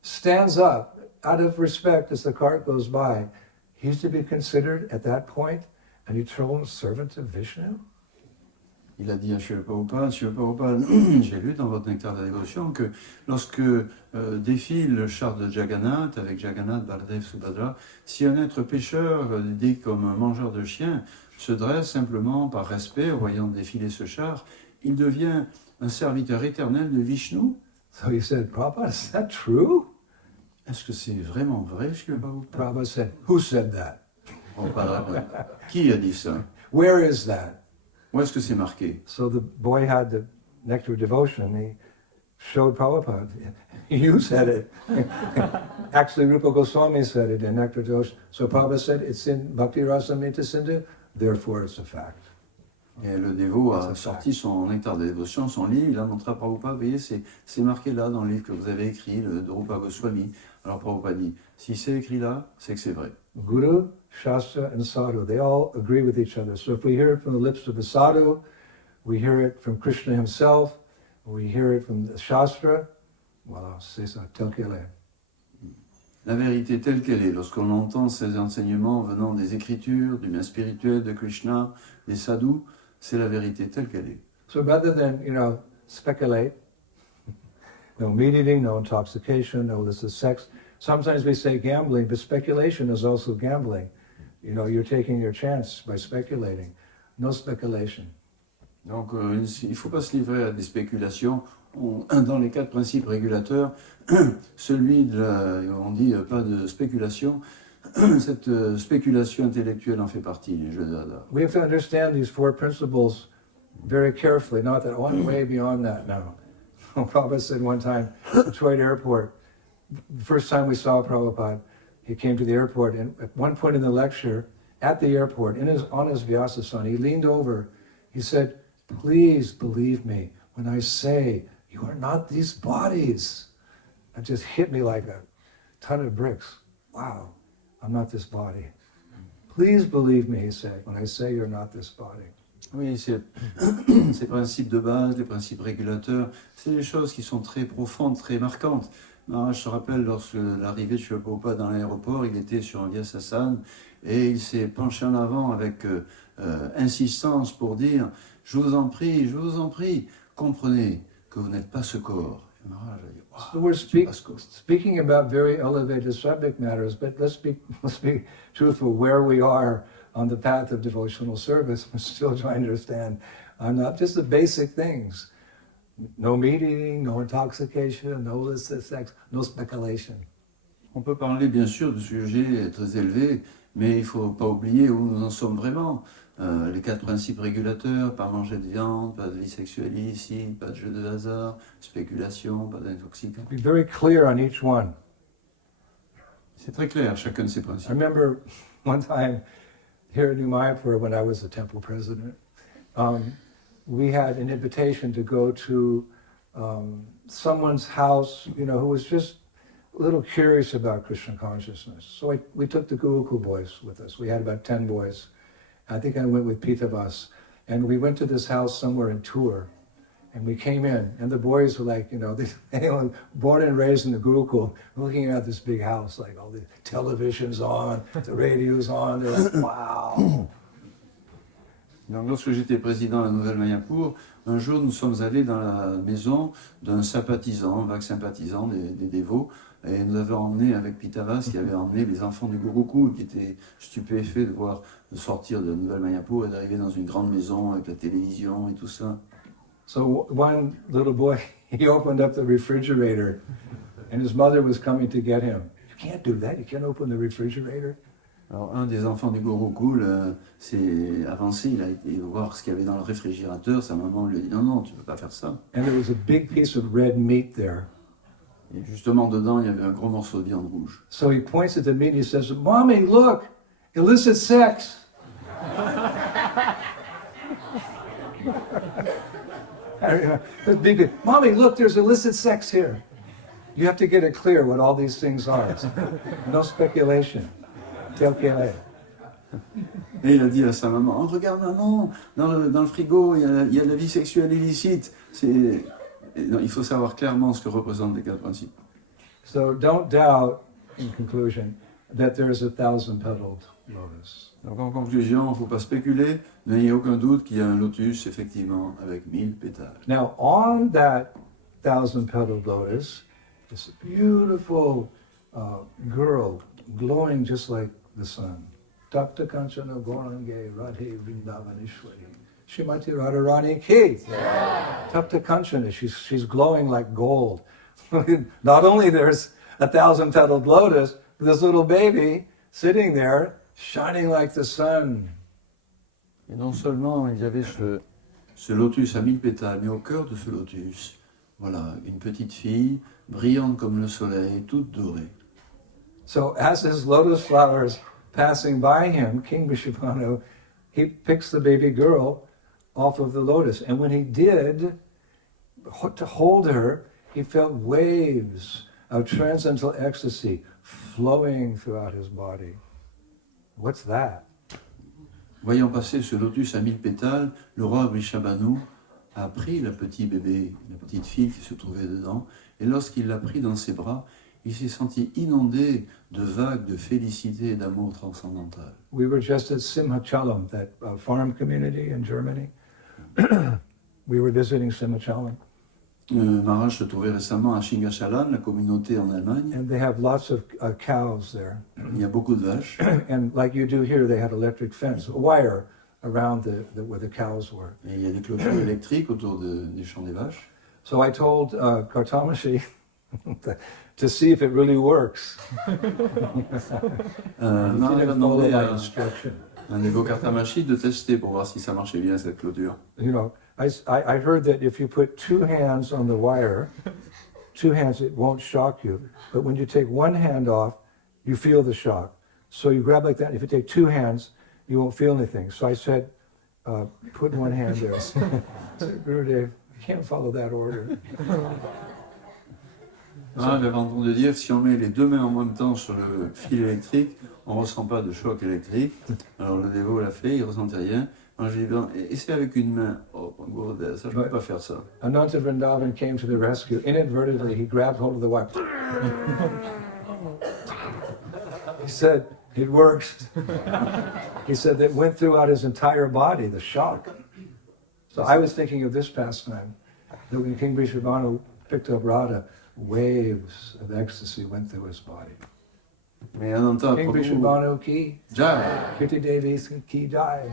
stands up out of respect as the cart goes by, he's to be considered at that point an eternal servant of Vishnu? Il a dit à Srila Prabhupada, j'ai lu dans votre Nectar de la Dévotion que lorsque défile le char de Jagannath, avec Jagannath, Baladev, Subhadra, si un être pécheur, dit comme un mangeur de chiens, se dresse simplement par respect, voyant défiler ce char, il devient un serviteur éternel de Vishnu. So he said, Prabhupada, is that true? Est-ce que c'est vraiment vrai, Srila Prabhupada? Prabhupada said, who said that? Qui a dit ça? Where is that? Où est-ce que c'est marqué? So the boy had the Nectar Devotion. He showed Prabhupada. You said it. Actually, Rupa Goswami said it in Nectar Devotion. So Prabhupada said, it's in Bhakti Rasamrita Sindhu, therefore it's a fact. Et le dévot a That's a sorti son nectar de dévotion, son livre, il a montré à Prabhupada, vous voyez, c'est marqué là dans le livre que vous avez écrit, le de Rupa Goswami. Alors Prabhupada dit, si c'est écrit là, c'est que c'est vrai. Guru, Shastra, and Sadhu, they all agree with each other. So if we hear it from the lips of the Sadhu, we hear it from Krishna himself, we hear it from the Shastra, voilà, c'est ça, tel qu'elle est. La vérité telle qu'elle est, lorsqu'on entend ces enseignements venant des Écritures, du bien spirituel de Krishna, des sadhus, c'est la vérité telle qu'elle est. So rather than, speculate, no meat eating, no intoxication, no illicit sex. Sometimes we say gambling, but speculation is also gambling. You're taking your chance by speculating. No speculation. Donc il ne faut pas se livrer à des spéculations. Dans les 4 principes régulateurs, celui on dit pas de spéculation, cette spéculation intellectuelle en fait partie, les jeux de hasard. We have to understand these 4 principles very carefully, not that one way beyond that now. Prabhupada said one time, Detroit airport, the first time we saw Prabhupada, he came to the airport, and at one point in the lecture, at the airport, on his Vyasasana, he leaned over, he said, "Please believe me when I say you are not these bodies." That just hit me like a ton of bricks. Wow, I'm not this body. Please believe me, he said, when I say you're not this body. Oui, ces principes de base, les principes régulateurs, c'est des choses qui sont très profondes, très marquantes. Alors, je te rappelle, lorsque l'arrivée de Srila Prabhupada dans l'aéroport, il était sur un Vyasasana et il s'est penché en avant avec insistance pour dire « Je vous en prie, comprenez que vous n'êtes pas ce corps. » So we're speaking about very elevated subject matters, but let's be truthful where we are on the path of devotional service. We're still trying to understand. I'm not just the basic things. No meat eating, no intoxication, no illicit sex, no speculation. On peut parler bien sûr de sujets très élevés, mais il ne faut pas oublier où nous en sommes vraiment. Les 4 principes régulateurs, pas manger de viande, pas de vie sexuelle illicite, pas de jeu de hasard, spéculation, pas d'intoxication. Be very clear on each one. C'est très clair, chacun de ces I principes. remember one time here in Mayapur when I was the temple president, we had an invitation to go to someone's house, who was just a little curious about Krishna consciousness. So we took the Gurukul boys with us. We had about 10 boys. I think I went with Pitavas. And we went to this house somewhere in Tours. And we came in, and the boys were like, anyone born and raised in the Gurukul, looking at this big house, like all the televisions on, the radio's on, they're like, wow. Donc, lorsque j'étais président de la Nouvelle Mayapur, un jour nous sommes allés dans la maison d'un sympathisant, un vague sympathisant des dévots, et nous avons emmené avec Pitavas, qui avait emmené les enfants du Gurukul, qui étaient stupéfaits de sortir de la Nouvelle Mayapur et d'arriver dans une grande maison avec la télévision et tout ça. So one little boy, he opened up the refrigerator, and his mother was coming to get him. You can't do that. You can't open the refrigerator. Alors, un des enfants du Gurukul s'est avancé, il a été voir ce qu'il y avait dans le réfrigérateur. Sa maman lui a dit non, tu ne peux pas faire ça. And there was a big piece of red meat there. Et justement, dedans, il y avait un gros morceau de viande rouge. So he points at the meat and he says, "Mommy, look, illicit sex." Mommy, look, there's illicit sex here. You have to get it clear what all these things are. No speculation. Tel qu'elle est. Et il a dit à sa maman, oh, regarde maman, dans le frigo, il y a de la vie sexuelle illicite. Non, il faut savoir clairement ce que représentent les 4 principes. So don't doubt, in conclusion, that there is 1,000-petaled lotus. Donc en conclusion, il ne faut pas spéculer, n'ayez aucun doute qu'il y a un lotus, effectivement, avec 1000 pétales. Now, on that 1,000-petaled lotus, is a beautiful girl glowing just like the sun. Tapta Kanchana Gaurange Radhe Vrindavanishwari. Shrimati Radharani Ki. Tapta Kanchana, she's glowing like gold. Not only there's 1,000-petaled lotus, but this little baby sitting there, shining like the sun. Et non seulement il y avait ce lotus à 1000 pétales, mais au cœur de ce lotus, voilà, une petite fille, brillante comme le soleil, toute dorée. So as his lotus flowers passing by him, King Vishwabhanu, he picks the baby girl, off of the lotus. And when he did, to hold her, he felt waves of transcendental ecstasy flowing throughout his body. What's that? Voyant passer ce lotus à 1000 pétales, le roi Vrishabhanu a pris le petit bébé, la petite fille qui se trouvait dedans, et lorsqu'il l'a pris dans ses bras, il s'est senti inondé de vagues de félicité et d'amour transcendantal. We were just at Simhachalam, that farm community in Germany. We were visiting Simhachalam. Maharaj se trouvait récemment à Shingashalan, la communauté en Allemagne. And they have lots of cows there. Il y a beaucoup de vaches. And like you do here, they had electric fence, a wire around where the cows were. Et il y a des clôtures électriques autour des champs des vaches. So I told Kartamashi to see if it really works. Maharaj a Follow demandé my à instruction. un niveau Kartamashi de tester pour voir si ça marchait bien cette clôture. You know, I heard that if you put two hands on the wire, two hands, it won't shock you. But when you take one hand off, you feel the shock. So you grab like that. If you take two hands, you won't feel anything. So I said, put one hand there. I said, Gurudev, you can't follow that order. J'avais entendu dire si on met les deux mains en même temps sur le fil électrique, on ne ressent pas de choc électrique. Alors le dévot l'a fait, il ne ressentait rien. Moi j'ai dit, essaie avec une main. Oh, Gurudev, ça je ne peux pas faire ça. Ananta Vrindavan came to the rescue. Inadvertently, he grabbed hold of the wire. He said, it works. He said that went throughout his entire body, the shock. So I was thinking of this pastime, that when King Vrishabhanu picked up Radha, waves of ecstasy went through his body. Mais Ananta King Prabhu, Vrishabhanu ki, Jai. Kirti Devi ki jai.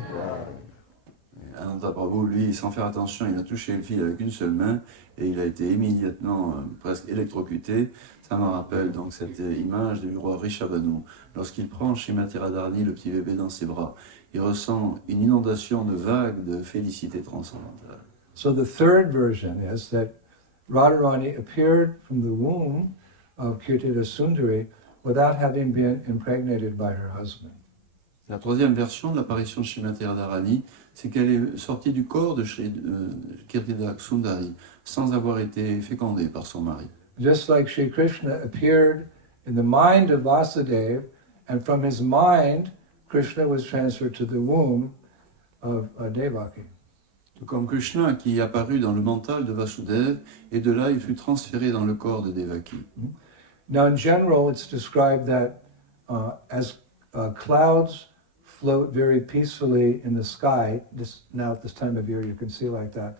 Ananta Prabhu, lui, sans faire attention, il a touché le fil avec une seule main et il a été immédiatement presque électrocuté. Ça me rappelle donc cette image du roi Vrishabhanu. Lorsqu'il prend Srimati Radharani, le petit bébé, dans ses bras, il ressent une inondation de vagues de félicité transcendantale. So the third version is that Radharani appeared from the womb of Kirtida Sundari without having been impregnated by her husband. La troisième version de l'apparition de Srimati Radharani, c'est qu'elle est sortie du corps de Kirtida Sundari sans avoir été fécondée par son mari. Just like Sri Krishna appeared in the mind of Vasudeva, and from his mind, Krishna was transferred to the womb of Devaki. Tout comme Krishna qui est apparu dans le mental de Vasudeva, et de là il fut transféré dans le corps de Devaki. Now in general, it's described that as clouds float very peacefully in the sky, now at this time of year you can see like that,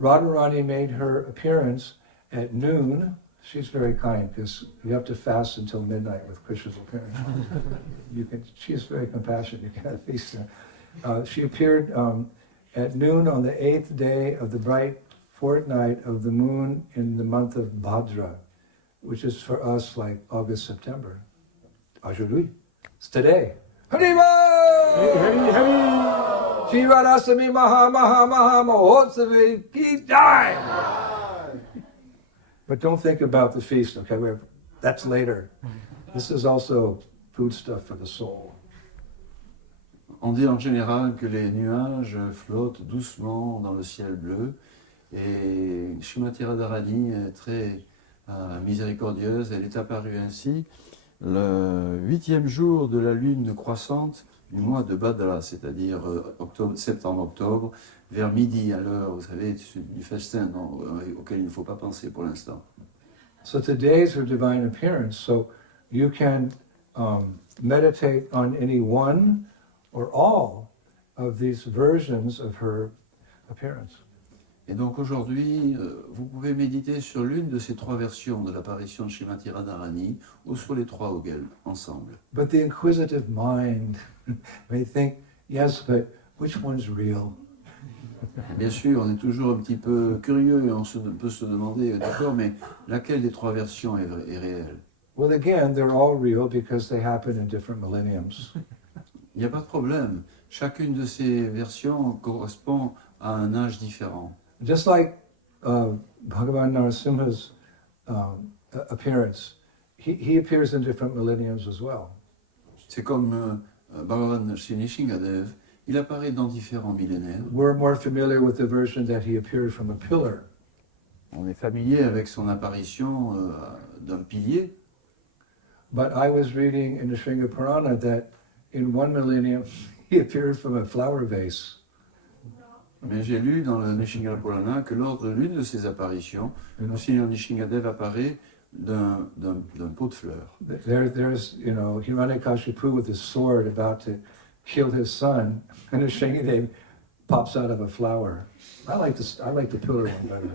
Radharani made her appearance at noon. She's very kind because you have to fast until midnight with Krishna's appearance. She's very compassionate. You can have feast there. She appeared at noon on the 8th day of the bright fortnight of the moon in the month of Bhadra, which is for us like August, September. Aujourd'hui. It's today. Haribo! Shri Radhastami Maha Maha Maha Mahotsavi Ki Jai! But don't think about the feast, okay? That's later. This is also food stuff for the soul. On dit en général que les nuages flottent doucement dans le ciel bleu et Srimati Radharani est très miséricordieuse. Elle est apparue ainsi le 8e jour de la lune croissante du mois de Bhadra, c'est-à-dire septembre-octobre, vers midi à l'heure, vous savez, du festin auquel il ne faut pas penser pour l'instant. So today is her divine appearance, so you can meditate on any one or all of these versions of her appearance. Et donc aujourd'hui, vous pouvez méditer sur l'une de ces trois versions de l'apparition de Srimati Radharani ou sur les trois ensemble. But the inquisitive mind may think, yes, but which one's real? Bien sûr, on est toujours un petit peu curieux et on peut se demander, d'accord, mais laquelle des trois versions est réelle? Well, again, they're all real because they happen in different millenniums. Il n'y a pas de problème. Chacune de ces versions correspond à un âge différent. Just like Bhagavan Narasimha's appearance, he appears in different millenniums as well. C'est comme Bhagavan Sri Nishingadev, Il apparaît dans différents millénaires. We're more familiar with the version that he appeared from a pillar. On est familier avec son apparition d'un pilier. But I was reading in the Sringa Purana that in one millennium he appeared from a flower vase. Mais j'ai lu dans le Nishinga Purana que lors de l'une de ses apparitions, le Seigneur Nishingadev apparaît d'un pot de fleurs. There's Hiranyakashipu with his sword about to kill his son, and the Sringadev pops out of a flower. I like the pillar one better.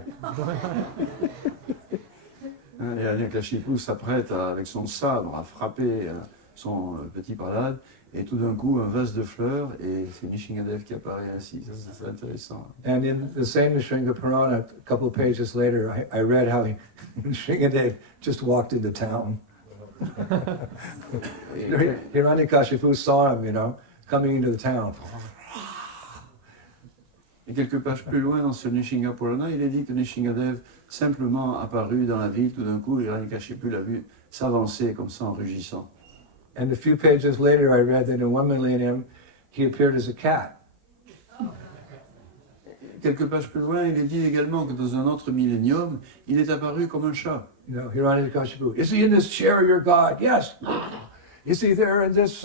Et Hiranyakashipu s'apprête avec son sabre à frapper son petit Prahlad, et tout d'un coup un vase de fleurs, et c'est Nishingadev qui apparaît ainsi. Ça, c'est intéressant. And in the same Nishinga Purana, a couple of pages later, I read how Nishingadev just walked into town. Hiranyakashipu saw him, coming into the town. Et quelques pages plus loin dans ce Nishinga Purana, il est dit que Nishingadev simplement apparu dans la ville, tout d'un coup, Hiranyakashipu l'a vu s'avancer comme ça en rugissant. And a few pages later, I read that in one millennium, he appeared as a cat. Quelques pages plus loin, il est dit également que dans un autre millénium, il est apparu comme un chat. Hiranyakashipu, is he in this chair, your God? Yes. Is he there in this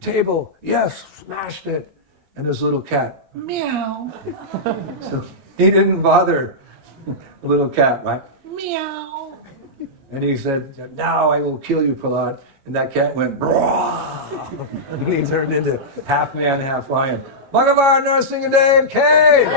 table? Yes. Smashed it. And this little cat, meow. So he didn't bother the little cat, right? Meow. And he said, now I will kill you, Prahlad. And that cat went, and he turned into half man, half lion. Bhagavan Narasimhadev came!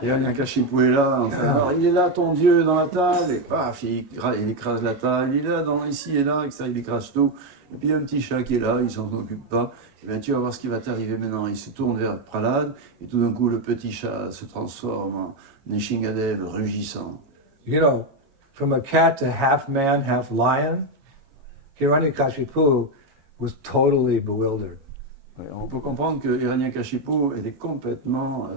Et Hiranyakashipu est là, enfin, alors, il est là ton Dieu dans la table, et paf, il écrase la table, il est là, ici et là, etc., il écrase tout. Et puis il y a un petit chat qui est là, il s'en occupe pas. Et bien tu vas voir ce qui va t'arriver maintenant. Il se tourne vers Prahlad, et tout d'un coup le petit chat se transforme en Nishingadev rugissant. From a cat to half man, half lion, Hiranyakashipu was totally bewildered. Ouais, on peut comprendre que Hiranyakashipu était complètement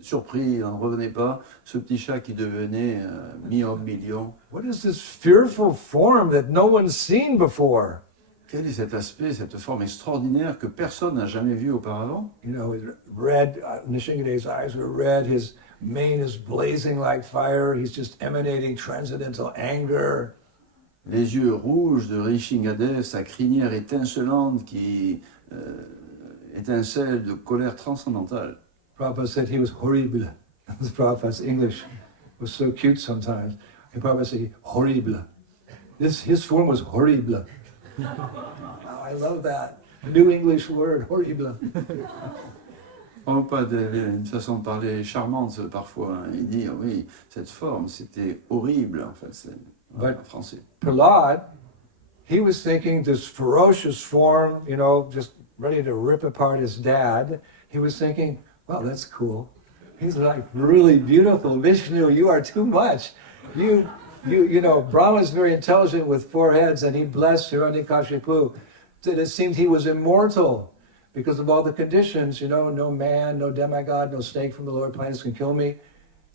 surpris, il n'en revenait pas, ce petit chat qui devenait mi-homme, mi-lion. What is this fearful form that no one's seen before? Quel est cet aspect, cette forme extraordinaire que personne n'a jamais vue auparavant? Red, Nishingadev's eyes were red, his mane is blazing like fire, he's just emanating transcendental anger. Les yeux rouges de Nishingadev, sa crinière étincelante qui étincelle de colère transcendantale. Prabhupada said he was horrible. Prabhupada's English was so cute sometimes. And Prabhupada said, horrible. His form was horrible. Oh, I love that. A new English word, horrible. Prabhupada avait une façon de parler charmante parfois. Il dit, oui, cette forme, c'était horrible, en fait, c'est en français. Prahlad, he was thinking this ferocious form, just ready to rip apart his dad. He was thinking, wow, that's cool. He's like really beautiful. Vishnu, you are too much. Brahma's very intelligent with four heads, and he blessed Hiranyakashipu. That it seemed he was immortal because of all the conditions, no man, no demigod, no snake from the lower planets can kill me.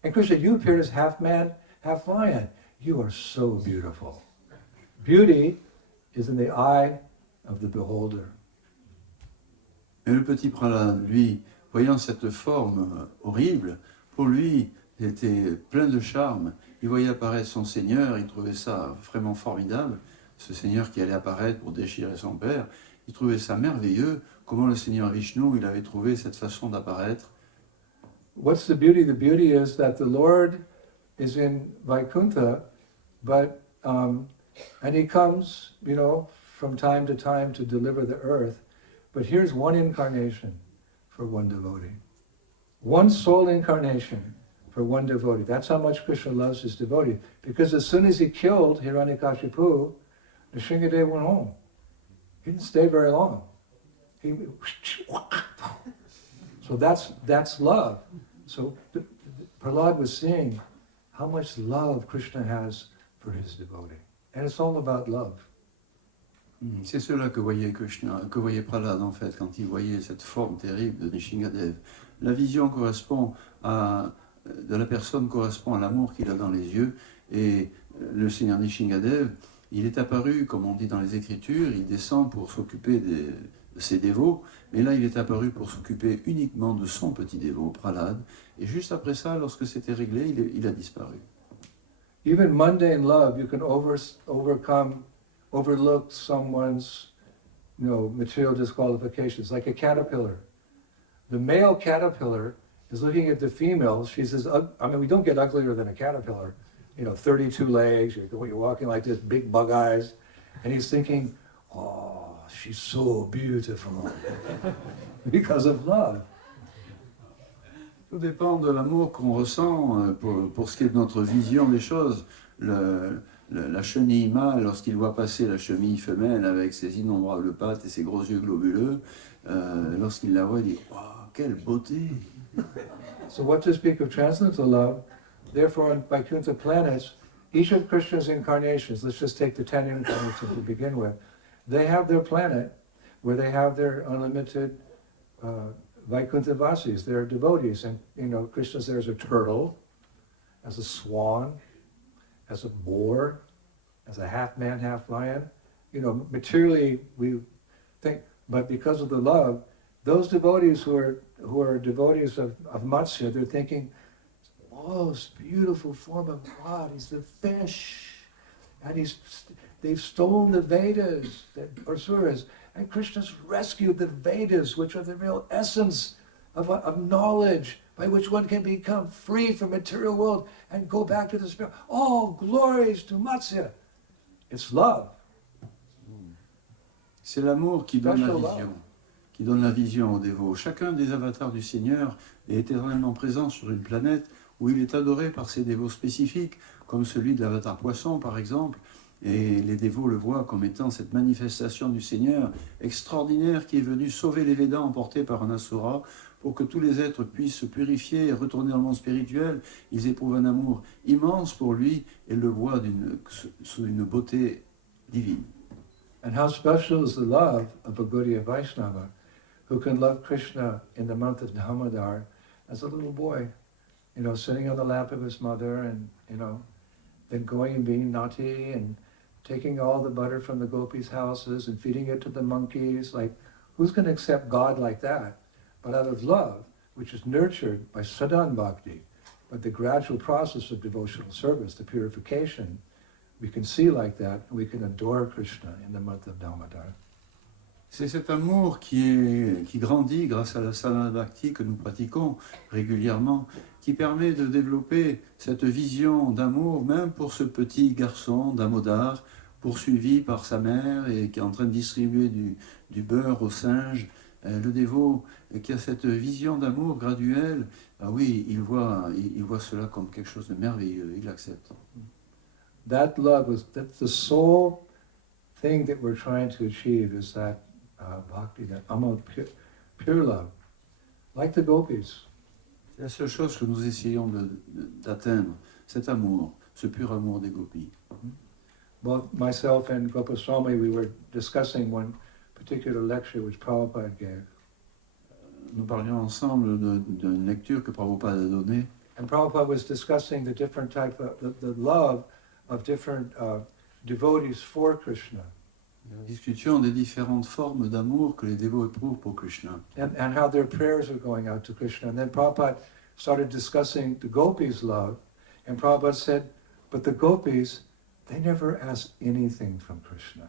And Krishna, you appeared as half man, half lion. You are so beautiful. Beauty is in the eye of the beholder. Et le petit Prahlad, lui, voyant cette forme horrible, pour lui, il était plein de charme. Il voyait apparaître son Seigneur, il trouvait ça vraiment formidable. Ce Seigneur qui allait apparaître pour déchirer son père, il trouvait ça merveilleux. Comment le Seigneur Vishnu, il avait trouvé cette façon d'apparaître. What's the beauty? The beauty is that the Lord is in Vaikuntha, and he comes, from time to deliver the earth. But here's one incarnation for one devotee. One soul incarnation for one devotee. That's how much Krishna loves his devotee. Because as soon as he killed Hiranyakashipu, Nishingadev went home. He didn't stay very long. So that's love. So Prahlad was seeing how much love Krishna has for his devotee. And it's all about love. C'est cela que voyait Krishna, que voyait Prahlad en fait, quand il voyait cette forme terrible de Nishingadev. La vision de la personne correspond à l'amour qu'il a dans les yeux, et le Seigneur Nishingadev, il est apparu, comme on dit dans les Écritures, il descend pour s'occuper ses dévots, mais là il est apparu pour s'occuper uniquement de son petit dévot, Prahlad, et juste après ça, lorsque c'était réglé, il a disparu. Even mundane love, you can overlook someone's, material disqualifications, like a caterpillar. The male caterpillar is looking at the female. She says, we don't get uglier than a caterpillar. 32 legs, you're walking like this, big bug eyes. And he's thinking, oh, she's so beautiful because of love. Tout dépend de l'amour qu'on ressent pour ce qui est de notre vision des choses. La chenille mâle, lorsqu'il voit passer la chenille femelle avec ses innombrables pattes et ses gros yeux globuleux, lorsqu'il la voit, il dit « Wow, quelle beauté !» So what to speak of transcendental love? Therefore, on Vaikuntha planets, each of Krishna's incarnations, let's just take the 10 incarnations to begin with, they have their planet where they have their unlimited Vaikuntha Vasis, their devotees. And, Krishna's there as a turtle, as a swan, as a boar, as a half man, half lion. Materially we think, but because of the love, those devotees who are devotees of Matsya, they're thinking, most beautiful form of God, he's the fish. And they've stolen the Vedas, or Suras, and Krishna's rescued the Vedas, which are the real essence of knowledge, by which one can become free from material world and go back to the spirit. Oh, glories to Matsya. It's love. C'est l'amour qui donne la vision, qui donne la vision aux dévots. Chacun des avatars du Seigneur est éternellement présent sur une planète où il est adoré par ses dévots spécifiques, comme celui de l'avatar poisson par exemple, et les dévots le voient comme étant cette manifestation du Seigneur extraordinaire qui est venu sauver les Védas emportés par un Asura, pour que tous les êtres puissent se purifier et retourner dans le monde spirituel. Ils éprouvent un amour immense pour lui et le voient sous une beauté divine. And how special is the love of a Gaudiya Vaishnava who can love Krishna in the month of Damodar as a little boy, sitting on the lap of his mother and, then going and being naughty and taking all the butter from the gopis' houses and feeding it to the monkeys. Like, who's going to accept God like that? But out of love, which is nurtured by sadhan bhakti, but the gradual process of devotional service, the purification, we can see like that, and we can adore Krishna in the month of Damodar. C'est cet amour qui grandit grâce à la sadhana bhakti que nous pratiquons régulièrement, qui permet de développer cette vision d'amour, même pour ce petit garçon Damodar, poursuivi par sa mère et qui est en train de distribuer du beurre aux singes. Le dévot qui a cette vision d'amour graduelle, oui, il voit cela comme quelque chose de merveilleux, il l'accepte. That's the sole thing that we're trying to achieve is that bhakti, that pure love, like the gopis. C'est la seule chose que nous essayons d'atteindre, cet amour, ce pur amour des gopis. Both myself and Gopaswami, we were discussing one particular lecture which Prabhupada gave. Nous parlions ensemble d'une lecture que Prabhupada a donnée. And Prabhupada was discussing the different type of, the love of different devotees for Krishna. Nous discutions des différentes formes d'amour que les dévots éprouvent pour Krishna. And how their prayers are going out to Krishna. And then Prabhupada started discussing the gopis' love. And Prabhupada said, but the gopis, they never ask anything from Krishna.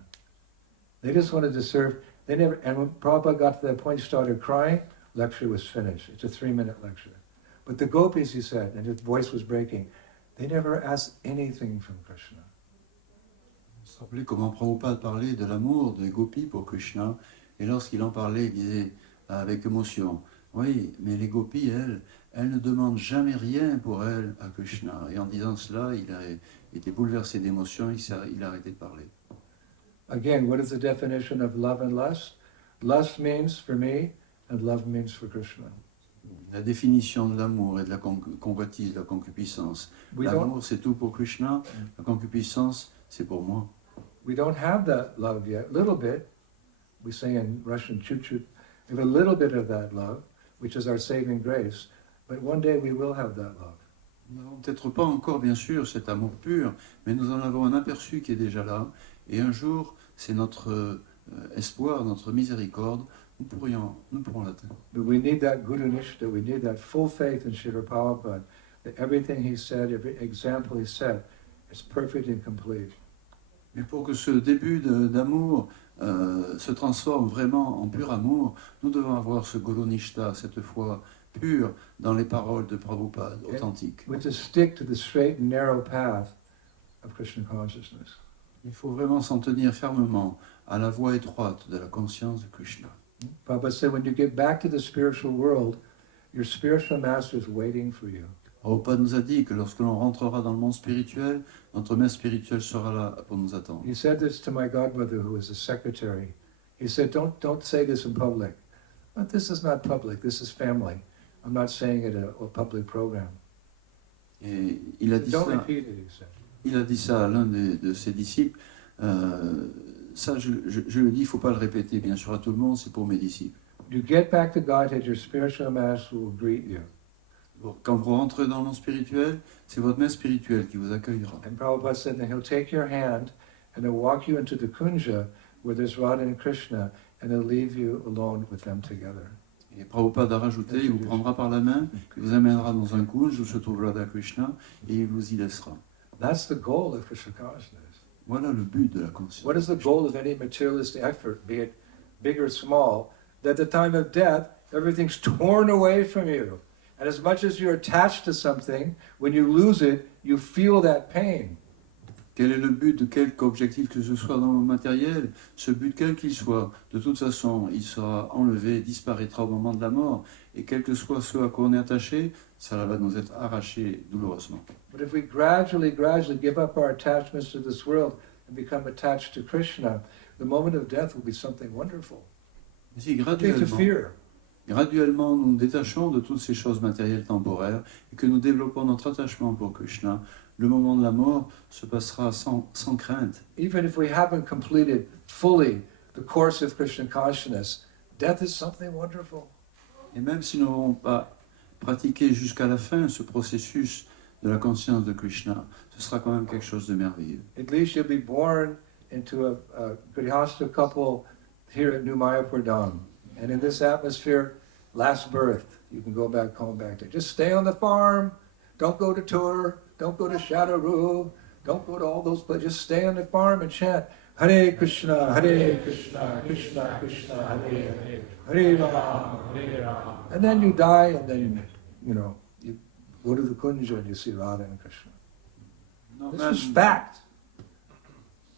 They just wanted to serve. And when Prabhupada got to that point, he started crying. Lecture was finished. It's a 3-minute lecture. But the gopis, he said, and his voice was breaking, they never asked anything from Krishna. Vous vous rappelez comment Prabhupada parlait de l'amour des gopis pour Krishna, et lorsqu'il en parlait, il disait avec émotion, oui, mais les gopis, elles ne demandent jamais rien pour elles à Krishna. Et en disant cela, il a été bouleversé d'émotion, il a arrêté de parler. Again, what is the definition of love and lust? Lust means for me, and love means for Krishna. La définition de l'amour et de la convoitise, de la concupiscence. L'amour, c'est tout pour Krishna. La concupiscence, c'est pour moi. We don't have that love yet. Little bit. We say in Russian, chut-chut. We have a little bit of that love, which is our saving grace. But one day we will have that love. Nous n'avons peut-être pas encore, bien sûr, cet amour pur, mais nous en avons un aperçu qui est déjà là. Et un jour, c'est notre espoir, notre miséricorde, nous pourrons l'atteindre. But we need that Guru Nishta, we need that full faith in Srila Prabhupada, that everything he said, every example he set, is perfect and complete. Mais pour que ce début d'amour se transforme vraiment en pur amour, nous devons avoir ce Guru Nishta, cette foi pure dans les paroles de Prabhupada, authentiques. We have to stick to the straight and narrow path of Krishna consciousness. Il faut vraiment s'en tenir fermement à la voie étroite de la conscience de Krishna. Prabhupada said, when you get back to the spiritual world, your spiritual master is waiting for you. Prabhupada nous a dit que lorsque l'on rentrera dans le monde spirituel, notre maître spirituel sera là pour nous attendre. He said this to my godmother, who was a secretary. He said, don't say this in public. But this is not public, this is family. I'm not saying it at a public program. Et il a dit Don't ça, repeat it, he said. il a dit ça à l'un de ses disciples. Ça, je le dis, il ne faut pas le répéter, bien sûr, à tout le monde, c'est pour mes disciples. You get back to Godhead, your spiritual master will greet you. Quand vous rentrez dans le monde spirituel, c'est votre maître spirituel qui vous accueillera. And Prabhupada said that he'll take your hand and he'll walk you into the kunja where there's Radha and Krishna, and he'll leave you alone with them together. Et Prabhupada a rajouté, il vous prendra par la main, il vous amènera dans un kunj où se trouve Radha Krishna, et il vous y laissera. That's the goal of Krishna consciousness. Voilà le but de la conscience. What is the goal of any materialistic effort, be it big or small? That at the time of death, everything's torn away from you. And as much as you're attached to something, when you lose it, you feel that pain. Quel est le but de quelque objectif que ce soit dans le matériel? Ce but, quel qu'il soit, de toute façon, il sera enlevé, disparaîtra au moment de la mort. Et quel que soit ce à quoi on est attaché, ça va nous être arraché douloureusement. But if we gradually give up our attachments to this world and become attached to Krishna, the moment of death will be something wonderful. Si Nothing to fear. graduellement nous nous détachons de toutes ces choses matérielles temporaires et que nous développons notre attachement pour Krishna, le moment de la mort se passera sans crainte. Even if we haven't completed fully the course of Krishna consciousness, death is something wonderful. Et même si nous n'avons pas pratiqué jusqu'à la fin ce processus de la conscience de Krishna, ce sera quand même quelque chose de merveilleux. At least you'll be born into a Grihastha couple here at New Mayapur Dham. And in this atmosphere, last birth, you can go back home back there. Just stay on the farm, don't go to tour, don't go to Shadaru, don't go to all those places. Just stay on the farm and chant, Hare Krishna, Krishna Krishna, Hare Hare, Hare Rama, Hare Rama. And then you die, and then, you go to the Kunja and you see Radha and Krishna. This is fact.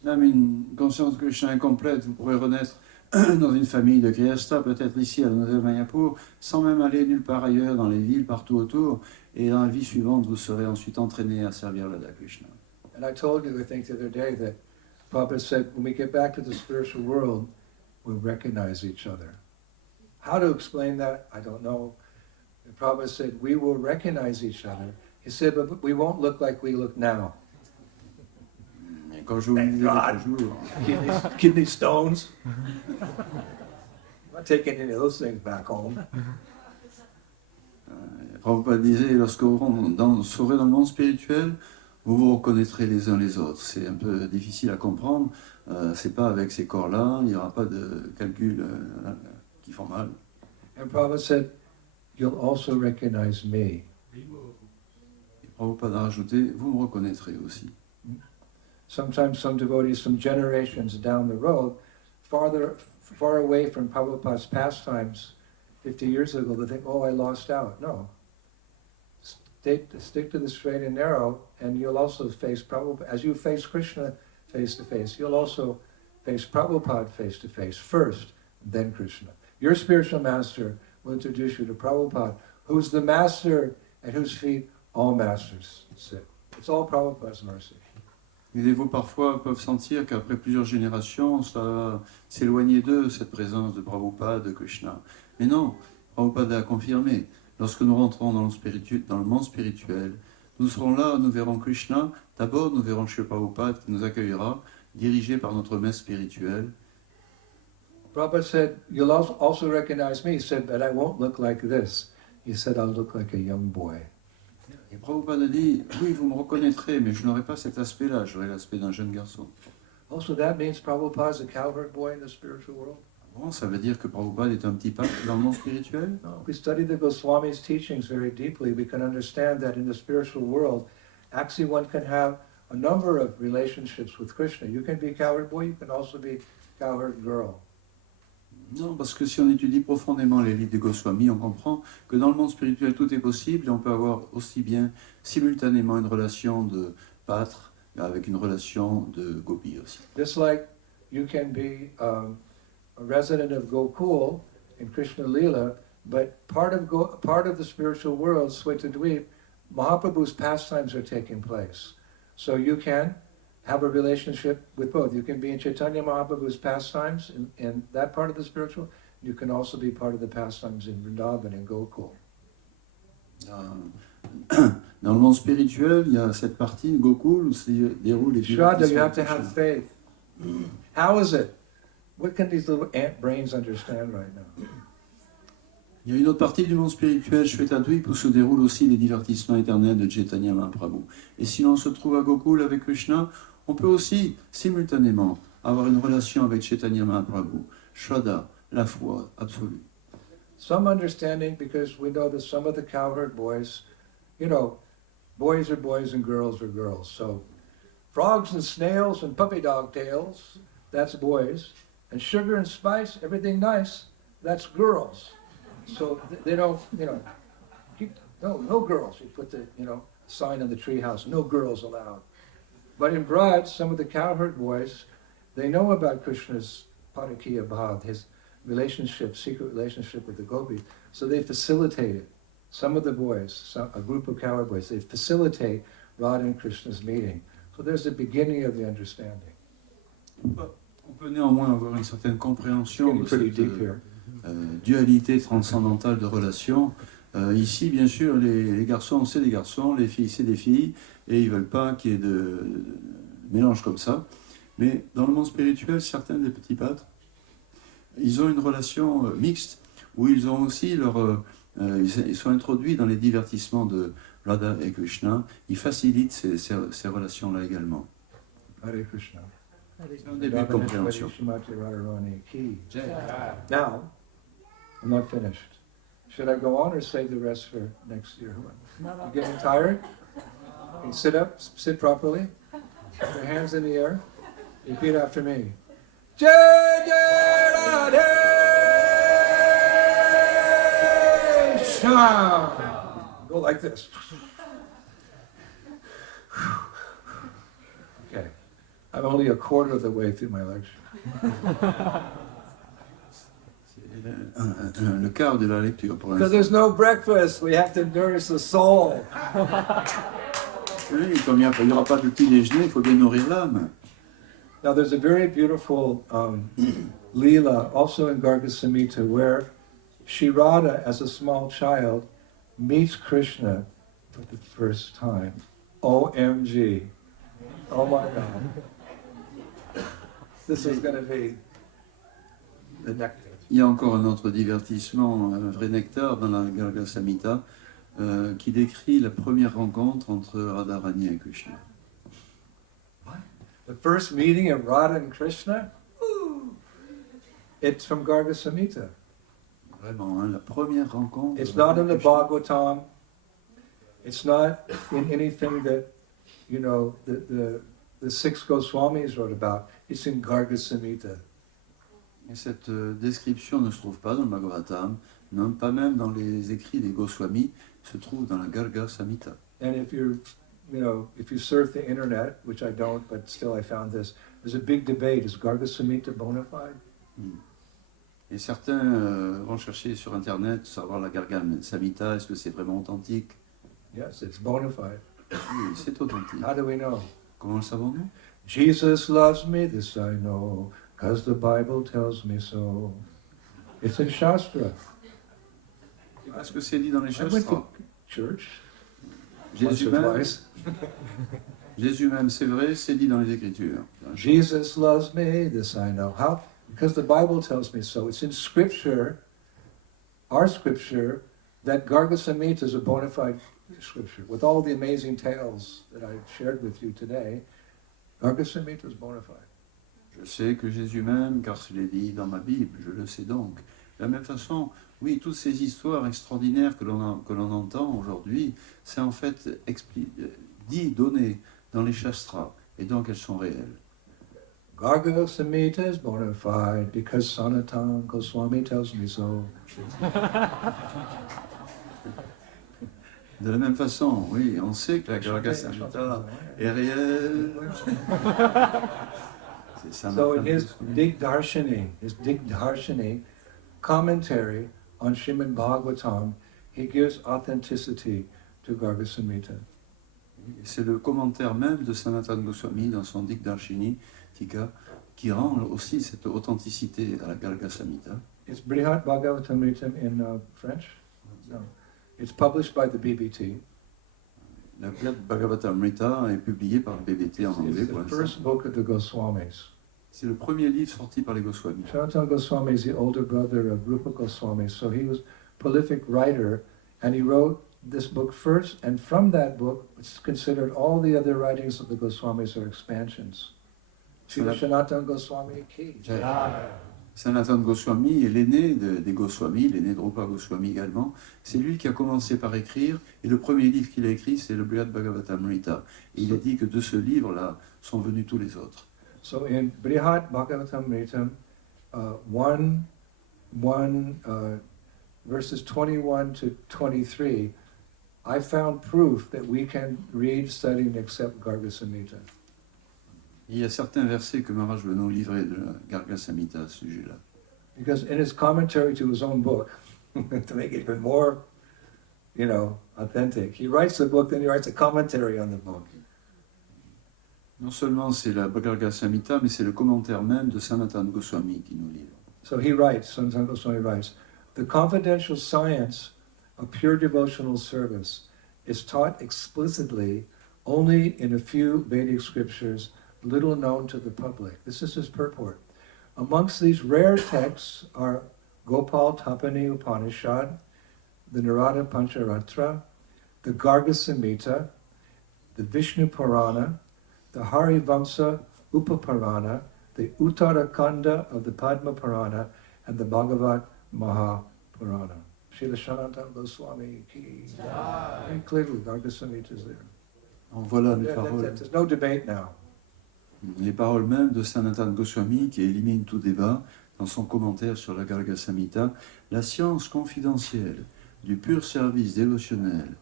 Même une conscience de Krishna incomplète, vous pourrez renaître dans une famille de Grihastha, peut-être ici à la Nouvelle Mayapur, sans même aller nulle part ailleurs, dans les villes, partout autour, et dans la vie suivante, vous serez ensuite entraîné à servir Radha Krishna. And I told you, I think, the other day that Prabhupada said, when we get back to the spiritual world, we'll recognize each other. How to explain that, I don't know. And Prabhupada said, we will recognize each other. He said, but we won't look like we look now. Et quand je vous disais l'autre jour, Kidney stones. I'm not taking any of those things back home. Prabhupada disait, lorsque vous serez dans le monde spirituel, vous vous reconnaîtrez les uns les autres. C'est un peu difficile à comprendre. C'est pas avec ces corps-là, il n'y aura pas de calculs qui font mal. And Prabhupada said, you'll also recognize me. Et Prabhupada a rajouté, vous me reconnaîtrez aussi. Sometimes some devotees from generations down the road, far away from Prabhupada's pastimes 50 years ago, they think, oh, I lost out. No. Stick to the straight and narrow, and you'll also face Prabhupada. As you face Krishna face to face, you'll also face Prabhupada face to face first, then Krishna. Your spiritual master will introduce you to Prabhupada, who's the master at whose feet all masters sit. It's all Prabhupada's mercy. Les dévots parfois peuvent sentir qu'après plusieurs générations, ça va s'éloigner d'eux, cette présence de Prabhupada, de Krishna. Mais non, Prabhupada a confirmé, lorsque nous rentrons dans le monde spirituel, nous serons là, nous verrons Krishna, d'abord nous verrons Shri Prabhupada qui nous accueillera, dirigé par notre maître spirituel. Prabhupada said, you'll also recognize me. He said, but I won't look like this. He said, I'll look like a young boy. Et Prabhupada a dit, oui, vous me reconnaîtrez, mais je n'aurai pas cet aspect-là, j'aurai l'aspect d'un jeune garçon. Also, that means Prabhupada's a cowherd boy in the spiritual world. Bon, ça veut dire que Prabhupada est un petit pape dans le monde spirituel? No, if we study the Goswami's teachings very deeply, we can understand that in the spiritual world, actually one can have a number of relationships with Krishna. You can be cowherd boy, you can also be cowherd girl. Non, parce que si on étudie profondément les livres de Goswami, on comprend que dans le monde spirituel, tout est possible et on peut avoir aussi bien simultanément une relation de pâtre avec une relation de gopi aussi. Just like you can be a resident of Gokul in Krishna Lila, but part of the spiritual world, Swetadweep, Mahaprabhu's pastimes are taking place. So you can have a relationship with both. You can be in Chaitanya Mahaprabhu's pastimes in that part of the spiritual. You can also be part of the pastimes in Vrindavan and Gokul. Dans le monde spirituel, il y a cette partie Gokul où se déroulent les Shraddha, you have to divertissements. have faith. How is it? What can these little ant brains understand right now? Il y a une autre partie du monde spirituel, Shvetadvip, où se déroulent aussi les divertissements éternels de Chaitanya Mahaprabhu. Et si l'on se trouve à Gokul avec Krishna, on peut aussi simultanément avoir une relation avec Chaitanya Mahaprabhu. Shraddha, la foi absolue. Some understanding, because we know that some of the cowherd boys, boys are boys and girls are girls. So frogs and snails and puppy dog tails, that's boys. And sugar and spice, everything nice, that's girls. So they don't, no girls. You put the, sign on the treehouse, no girls allowed. But in brides, some of the cowherd boys, they know about Krishna's Padakiya Bhav, his secret relationship with the gopis. So they facilitate it. Some of the boys, a group of cowherd boys, they facilitate Radha and Krishna's meeting. So there's the beginning of the understanding. On peut néanmoins avoir une certaine compréhension de Pretty cette deep here. dualité transcendantale de relations. Ici, bien sûr, les garçons, c'est des garçons, les filles, c'est des filles, et ils ne veulent pas qu'il y ait de mélange comme ça. Mais dans le monde spirituel, certains des petits pâtres, ils ont une relation mixte, où ils ont aussi ils sont introduits dans les divertissements de Radha et Krishna. Ils facilitent ces relations-là également. Hare Krishna. C'est un début de compréhension. Now, I'm not finished. Should I go on or save the rest for next year? You getting tired? You sit up, sit properly. Your hands in the air. Repeat after me. Jai Jai Radhe Shyam. Go like this. Okay. I'm only a quarter of the way through my lecture. Le quart de la lecture pour Because l'instant. there's no breakfast, we have to nourish the soul. Oui, comme il n'y aura pas de petit déjeuner, il faut bien nourrir l'âme. Now there's a very beautiful Leela also in Garga Samhita where Shri Radha as a small child meets Krishna for the first time. OMG. Oh my God. This is going to be the nectar. Il y a encore un autre divertissement, un vrai nectar dans la Garga Samhita, qui décrit la première rencontre entre Radharani et Krishna. The first meeting of Radha and Krishna, it's from Garga Samhita. Vraiment, hein, la première rencontre. It's not in the Bhagavatam. It's not in anything that, the six Goswamis wrote about. It's in Garga Samhita. Et cette description ne se trouve pas dans le Bhagavatam, non pas même dans les écrits des Goswamis, se trouve dans la Garga Samhita. And if you surf the internet, which I don't, but still I found this, there's a big debate. Is Garga Samhita bona fide? Et certains vont chercher sur Internet, savoir la Garga Samhita, est-ce que c'est vraiment authentique? Yes, it's bona fide. Oui, c'est authentique. How do we know? Comment le savons-nous? Jesus loves me, this I know, because the Bible tells me so. It's in Shastra. Parce que c'est dit dans les I went to Shastras. church Jésus once or même, twice. Jésus même, c'est vrai, c'est dit dans les Écritures. Jesus loves me, this I know. How? Because the Bible tells me so. It's in Scripture, our Scripture, that Garga Samhita is a bona fide Scripture. With all the amazing tales that I shared with you today, Garga Samhita is bona fide. Je sais que Jésus m'aime car je l'ai dit dans ma Bible, je le sais donc. De la même façon, oui, toutes ces histoires extraordinaires que l'on entend aujourd'hui, c'est en fait dit, donné dans les shastras, et donc elles sont réelles. Garga Samhita is bona fide because Sanatana Goswami tells me so. De la même façon, oui, on sait que la Garga Samhita est réelle. So in his Digdarshini commentary on Srimad Bhagavatam, he gives authenticity to Garga Samhita. C'est le commentaire même de Sanatana Goswami dans son Digdarshini Tika qui rend aussi cette authenticité à la Garga Samhita. It's Brihat Bhagavatamrita in French? No. It's published by the BBT. La Bhagavatamrita est publiée par le BBT en anglais. It's the first book of the Goswamis. C'est le premier livre sorti par les Goswamis. Sanatana Goswami is the older brother of Rupa Goswami, so he was a prolific writer, and he wrote this book first, and from that book, it's considered all the other writings of the Goswamis are expansions. Sanatana Goswami ki. Sanatana Goswami est l'aîné des Goswamis, l'aîné de Rupa Goswami également. C'est lui qui a commencé par écrire, et le premier livre qu'il a écrit, c'est le Brihad Bhagavatamrita. Et il a dit que de ce livre-là sont venus tous les autres. So in Brihad Bhagavatamrita, verses 21 to 23, I found proof that we can read, study, and accept Garga Samhita. Il y a certains versets que Maharaj veut nous livrer de la Garga Samhita à ce sujet-là. Because in his commentary to his own book, to make it even more, authentic, he writes the book, then he writes a commentary on the book. Non seulement c'est la Garga Samhita, mais c'est le commentaire même de Sanatana Goswami qui nous livre. So he writes, Sanatana Goswami writes, the confidential science of pure devotional service is taught explicitly only in a few Vedic scriptures, little known to the public. This is his purport. Amongst these rare texts are Gopal Tapani Upanishad, the Narada Pancharatra, the Garga Samhita, the Vishnu Purana, the Harivamsa Upapurana, the Uttarakanda of the Padma Purana, and the Bhagavad Mahapurana. Srila Sanatana Goswami ki. Very clearly, Garga Samhita is there. En voilà les paroles. There's no debate now. Les paroles mêmes de Sanatana Goswami qui élimine tout débat dans son commentaire sur la Garga Samhita. La science confidentielle du pur service dévotionnel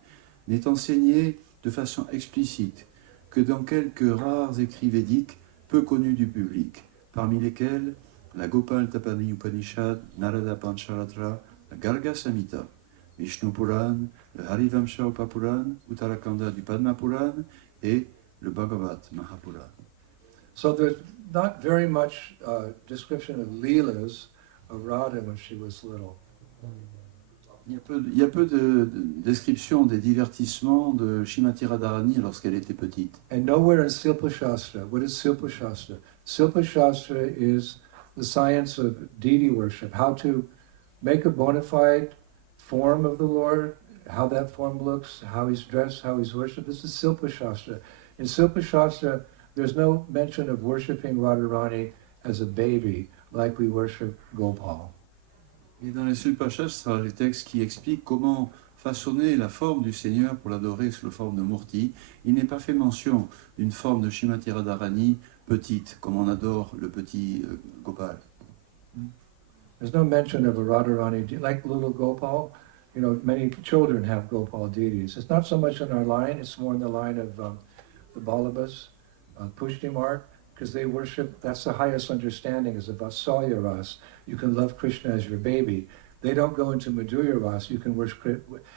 n'est enseignée de façon explicite que dans quelques rares écrits védiques peu connus du public, parmi lesquels la Gopal Tapani Upanishad, Narada Pancharatra, la Garga Samhita, Vishnu Puran, le Harivamsha Upapuran, Uttarakanda du Padma Puran et le Bhagavat Mahapuran. So there's not very much description of Leelas of Radha when she was little. Il y a peu de description des divertissements de Srimati Radharani lorsqu'elle était petite. And nowhere in Silpa Shastra. What is Silpa Shastra? Silpa Shastra is the science of deity worship, how to make a bona fide form of the Lord, how that form looks, how he's dressed, how he's worshipped. This is Silpa Shastra. In Silpa Shastra, there's no mention of worshipping Radharani as a baby, like we worship Gopal. Et dans les Sulpashastra, les textes qui expliquent comment façonner la forme du Seigneur pour l'adorer sous la forme de Murti, il n'est pas fait mention d'une forme de Srimati Radharani petite, comme on adore le petit Gopal. There's no mention of a Radharani, like little Gopal. Many children have Gopal deities. It's not so much in our line, it's more in the line of the Balabhas, Pushti Mark, because they worship, that's the highest understanding, is about Vatsalya Ras. You can love Krishna as your baby. They don't go into Madhurya Ras. You can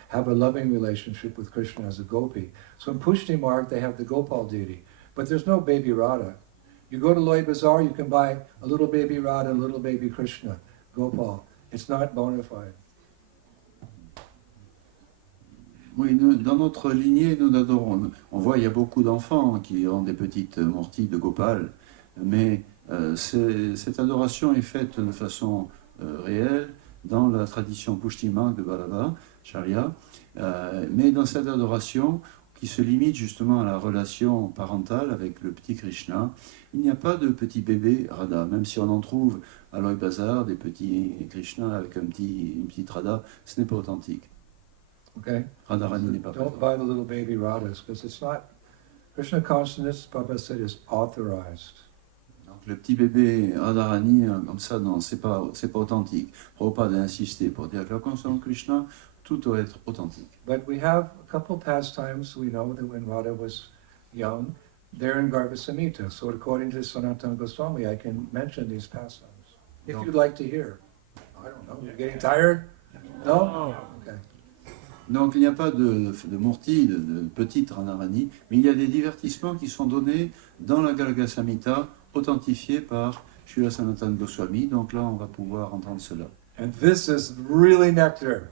have a loving relationship with Krishna as a gopi. So in Pushti Mark, they have the Gopal deity. But there's no baby Radha. You go to Loy Bazaar, you can buy a little baby Radha, a little baby Krishna, Gopal. It's not bona fide. Oui, dans notre lignée, nous adorons. On voit, il y a beaucoup d'enfants qui ont des petites Murtis de Gopal, mais cette adoration est faite de façon réelle dans la tradition Pushti Mark de Vallabha, Charya, mais dans cette adoration, qui se limite justement à la relation parentale avec le petit Krishna. Il n'y a pas de petit bébé Radha, même si on en trouve à l'Oy Bazar des petits Krishna avec une petite Radha, ce n'est pas authentique. Okay? Radharani n'est pas Don't présent. buy the little baby Radhas, because it's not, Krishna consciousness, Prabhupada said, is authorized. Donc, le petit bébé Radharani, comme ça, non, c'est pas authentique. Prabhupada a insisté pour dire que la conscience de Krishna, tout doit être authentique. But we have a couple pastimes we know that when Radha was young, they're in Garga Samhita. So according to Sanatana Goswami, I can mention these pastimes. If No. you'd like to hear. I don't know. You're getting tired? No? Okay. Donc il n'y a pas de murti, de petite Radharani, mais il y a des divertissements qui sont donnés dans la Garga Samhita, authentifiés par Srila Sanatana Goswami. Donc là, on va pouvoir entendre cela. And this is really nectar.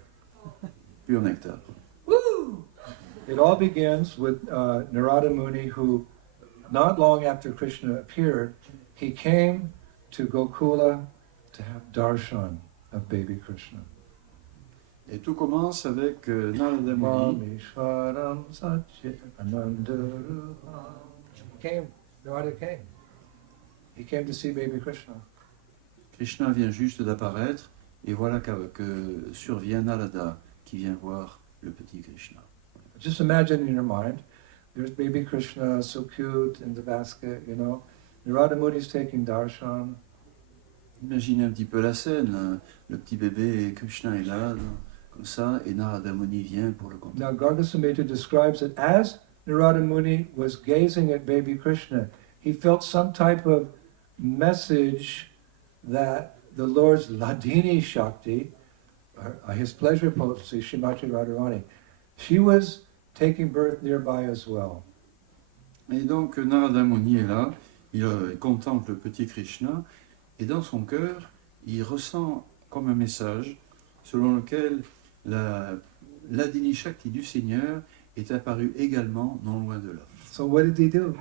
Pur nectar. Woo! It all begins with Narada Muni, who, not long after Krishna appeared, he came to Gokula to have darshan of baby Krishna. Et tout commence avec Narada Muni. Mamishwaram Satchitanandarupam. Narada came. He came to see baby Krishna. Krishna vient juste d'apparaître, et voilà que survient Narada, qui vient voir le petit Krishna. Just imagine in your mind, there's baby Krishna, so cute in the basket, you know. Narada Muni's taking darshan. Imaginez un petit peu la scène, le petit bébé Krishna est là, comme ça, et Narada Muni vient pour le contempler. Now Garga Samhita describes it as Narada Muni was gazing at baby Krishna. He felt some type of message that the Lord's Ladini Shakti, his pleasure potency, Shrimati Radharani, she was taking birth nearby as well. Et donc Narada Muni est là, il contemple le petit Krishna, et dans son cœur, il ressent comme un message selon lequel l'Adini Shakti du Seigneur est apparue également non loin de là. So what did he do?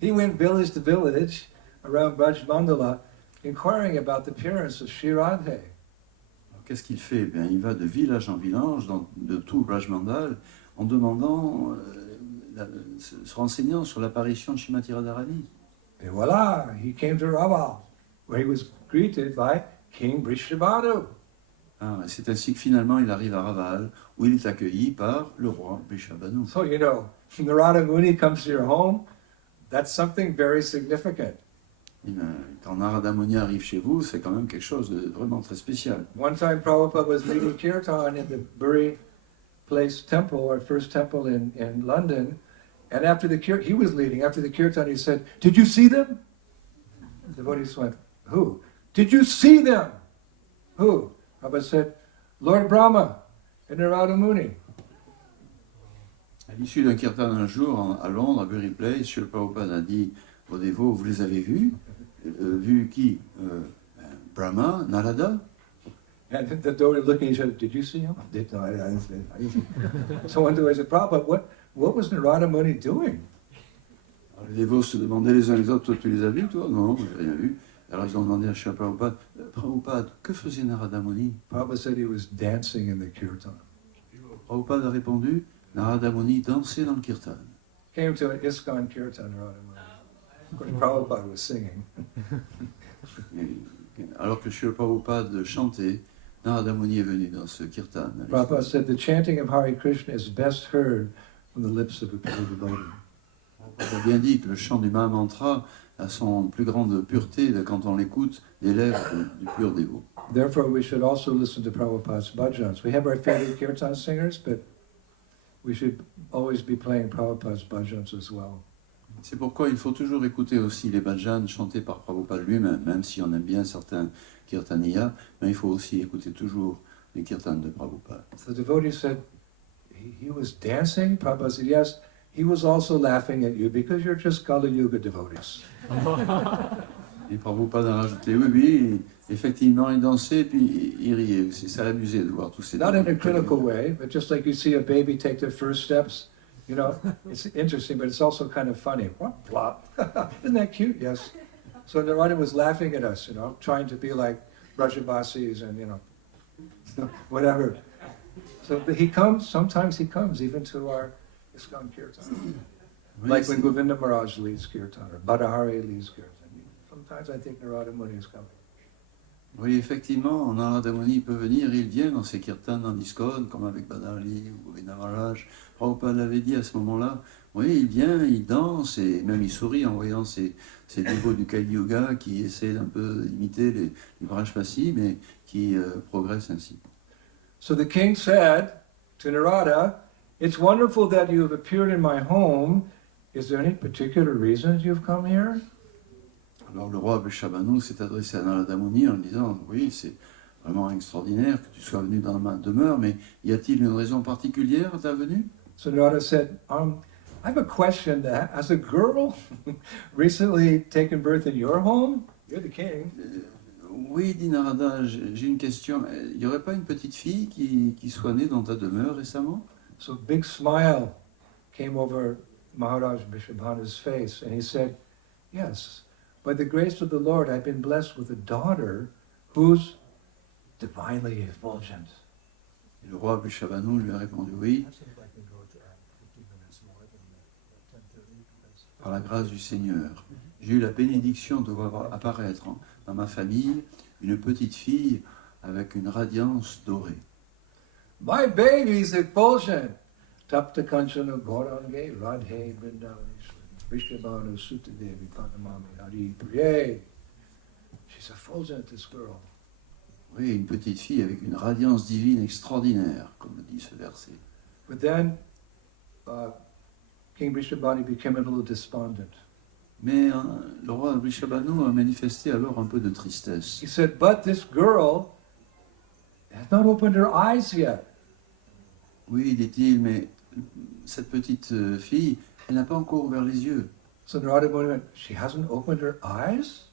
He went village to village around Braj Mandala, inquiring about the appearance of Sri Radhe. Alors, qu'est-ce qu'il fait? Eh bien, il va de village en village, de tout Brajmandal, en demandant, se renseignant sur l'apparition de Srimati Radharani. And voila, he came to Raval, where he was greeted by King Vrishabhanu. Ah, et c'est ainsi que finalement il arrive à Raval, où il est accueilli par le roi Vrishabhanu. So, you know, Narada Muni comes to your home, that's something very significant. Et bien, quand Narada Muni arrive chez vous, c'est quand même quelque chose de vraiment très spécial. One time Prabhupada was leading kirtan in the Bury Place temple, our first temple in London, and after the he was leading, after the kirtan he said, "Did you see them?" The devotees went, "Who? Did you see them?" Who? Prabhupada said, "Lord Brahma and Narada Muni." À l'issue d'un kirtan un jour à Londres, à Bury Place, Srila Prabhupada a dit aux dévots, vous les avez vus? Vu qui? Brahma, Narada? And the devotee looking at each other, "Did you see him?" I didn't. I didn't see. So one devotee said, "Prabhupada, what was Narada Muni doing?" Alors, les dévots se demandaient les uns les autres, toi tu les as vus, toi? Non, je n'ai rien vu. Alors ils ont demandé à Srila Prabhupada, Prabhupada, que faisait Narada Muni? Prabhupada said he was dancing in the kirtan. Prabhupada a répondu, Narada Muni dansait dans le kirtan. Came to an ISKCON kirtan, Narada Muni. Of course, Prabhupada was singing. Alors que Srila Prabhupada chantait, Narada Muni est venu dans ce kirtan. Prabhupada said the chanting of Hare Krishna is best heard from the lips of a pure devotee. On a bien dit que le chant du Mahamantra a son plus grande pureté quand on l'écoute des lèvres du pur dévot. Therefore, we should also listen to Prabhupada's bhajans. We have our favorite kirtan singers, but we should always be playing Prabhupada's bhajans as well. C'est pourquoi il faut toujours écouter aussi les bhajans chantés par Prabhupada lui-même, même si on aime bien certains kirtaniyas, mais il faut aussi écouter toujours les kirtans de Prabhupada. So the devotee said, he was dancing? Prabhupada said, yes, he was also laughing at you because you're just Kali Yuga devotees. Et Prabhupada a rajouté, oui, effectivement, il dansait, puis il riait aussi. Ça l'amusait de voir tous ces... Not in a critical way, but just like you see a baby take their first steps, you know, it's interesting, but it's also kind of funny. What? Plop. Isn't that cute? Yes. So Narada was laughing at us, you know, trying to be like Brajavasis and, you know, whatever. So but he comes, sometimes he comes even to our ISKCON Kirtan. Oui, Like c'est- when Govinda Maharaj leads Kirtan or Badahari leads Kirtan. Sometimes I think Narada Muni is coming. oui, effectivement, Narada Muni peut venir, il vient dans ces kirtans dans l'ISKCON, comme avec Badali ou Govinda Maharaj. Prabhupada l'avait dit à ce moment-là. Oui, il vient, il danse et même il sourit en voyant ces dévots du Kali Yuga qui essaient d'un peu d'imiter les Brajpasi, mais qui progressent ainsi. So the king said to Narada, "It's wonderful that you have appeared in my home. Is there any particular reasons you've come here?" Alors le roi Vrishabhanu s'est adressé à Narada Muni en lui disant, oui, c'est vraiment extraordinaire que tu sois venu dans ma demeure, mais y a-t-il une raison particulière à ta venue? So Narada said, I have a question. That has a girl recently taken birth in your home? You're the king. Oui, dit Narada, j'ai une question. Il n'y aurait pas une petite fille qui soit née dans ta demeure récemment? So a big smile came over Maharaj Vrishabhanu's face, and he said, "Yes, by the grace of the Lord, I've been blessed with a daughter who's divinely effulgent." Et le roi Vrishabhanu lui a répondu, oui, par la grâce du Seigneur. J'ai eu la bénédiction de voir apparaître dans ma famille une petite fille avec une radiance dorée. My baby's effulgent. Tapta Kanchana Gaurange Radhe Vrindavani Vrishabhanu Sutadevi Padamami Hari Priye. She's effulgent, this girl. Oui, une petite fille avec une radiance divine extraordinaire, comme le dit ce verset. But then King Vrishabhanu became a little despondent. Mais le roi Vrishabhanu a manifesté alors un peu de tristesse. He said, "But this girl has not opened her eyes yet." Oui, dit-il, mais cette petite fille, elle n'a pas encore ouvert les yeux. So Narada Muni went, "She hasn't opened her eyes?"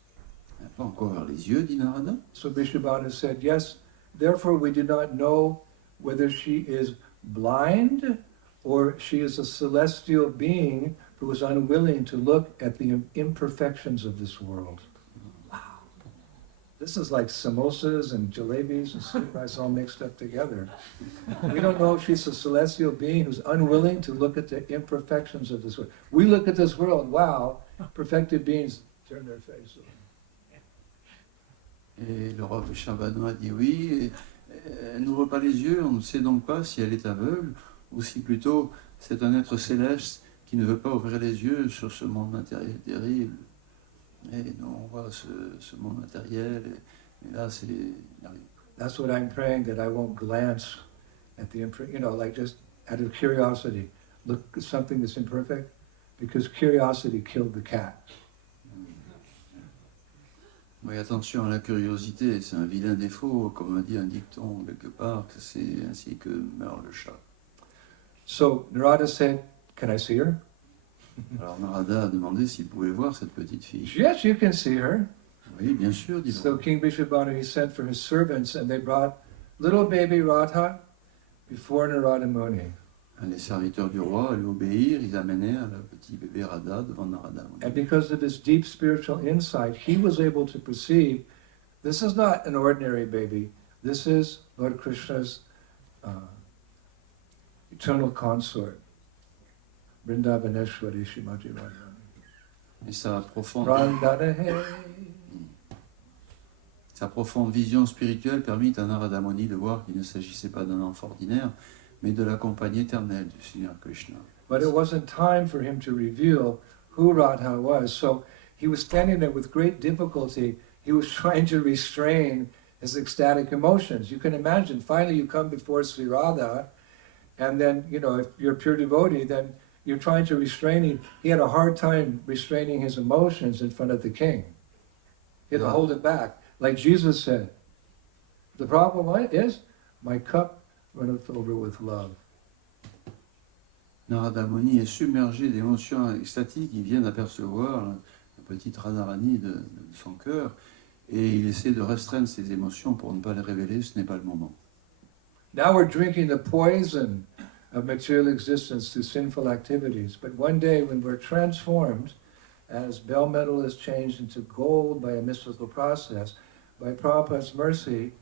Elle n'a pas encore ouvert les yeux, dit Narada. So Vrishabhanu said, "Yes, therefore we do not know whether she is blind or she is a celestial being who is unwilling to look at the imperfections of this world." Wow. This is like samosas and jalebis and sweet rice all mixed up together. We don't know if she's a celestial being who's unwilling to look at the imperfections of this world. We look at this world, wow, perfected beings turn their face. Et le roi Vrishabhanu a dit oui, et elle n'ouvre pas les yeux, on ne sait donc pas si elle est aveugle, ou si plutôt c'est un être céleste qui ne veut pas ouvrir les yeux sur ce monde matériel terrible. Et nous, on voit ce monde matériel, et là, c'est... That's what I'm praying, that I won't glance at the like just out of curiosity, look at something that's imperfect, because curiosity killed the cat. Oui, attention à la curiosité, c'est un vilain défaut, comme a dit un dicton quelque part, que c'est ainsi que meurt le chat. So Narada said, "Can I see her?" Alors Narada a demandé s'il pouvait voir cette petite fille. "Yes, you can see her." Oui, bien sûr, dit So King Vrishabhanu, he sent for his servants, and they brought little baby Radha before Narada Muni. Les serviteurs du roi lui obéirent, ils amenèrent le petit bébé Radha devant Narada Muni. And because of his deep spiritual insight, he was able to perceive this is not an ordinary baby. This is Lord Krishna's eternal consort, Vrindavaneshwari Shrimati Radharani. Et sa profonde vision spirituelle permit à Narada Muni de voir qu'il ne s'agissait pas d'un enfant ordinaire, mais de la compagne éternelle du Seigneur Krishna. But it wasn't time for him to reveal who Radha was. So he was standing there with great difficulty. He was trying to restrain his ecstatic emotions. You can imagine, finally you come before Sri Radha, and then, if you're a pure devotee, then you're trying to restrain him. He had a hard time restraining his emotions in front of the king. He had to hold it back. Like Jesus said, the problem is, my cup runneth over with love. Narada Muni est submergé d'émotions extatiques, il vient d'apercevoir la petite Radharani de son cœur, et il essaie de restreindre ses émotions pour ne pas les révéler, ce n'est pas le moment. Now we're drinking the poison of material existence through sinful activities, but one day when we're transformed, as bell metal is changed into gold by a mystical process, by Prabhupada's mercy,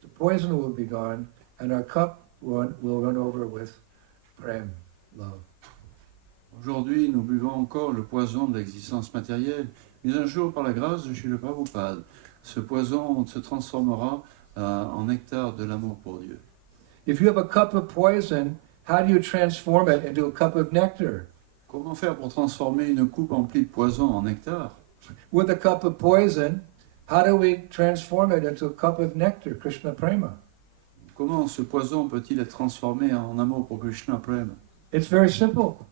the poison will be gone, and our cup will run over with prem, love. Aujourd'hui, nous buvons encore le poison de l'existence matérielle, mais un jour, par la grâce de Srila Prabhupada, ce poison se transformera en nectar de l'amour pour Dieu. If you have a cup of poison, how do you transform it into a cup of nectar? Comment faire pour transformer une coupe emplie de poison en nectar? With a cup of poison, how do we transform it into a cup of nectar, Krishna Prema? Comment ce poison peut-il être transformé en amour pour Krishna Prema? It's very simple.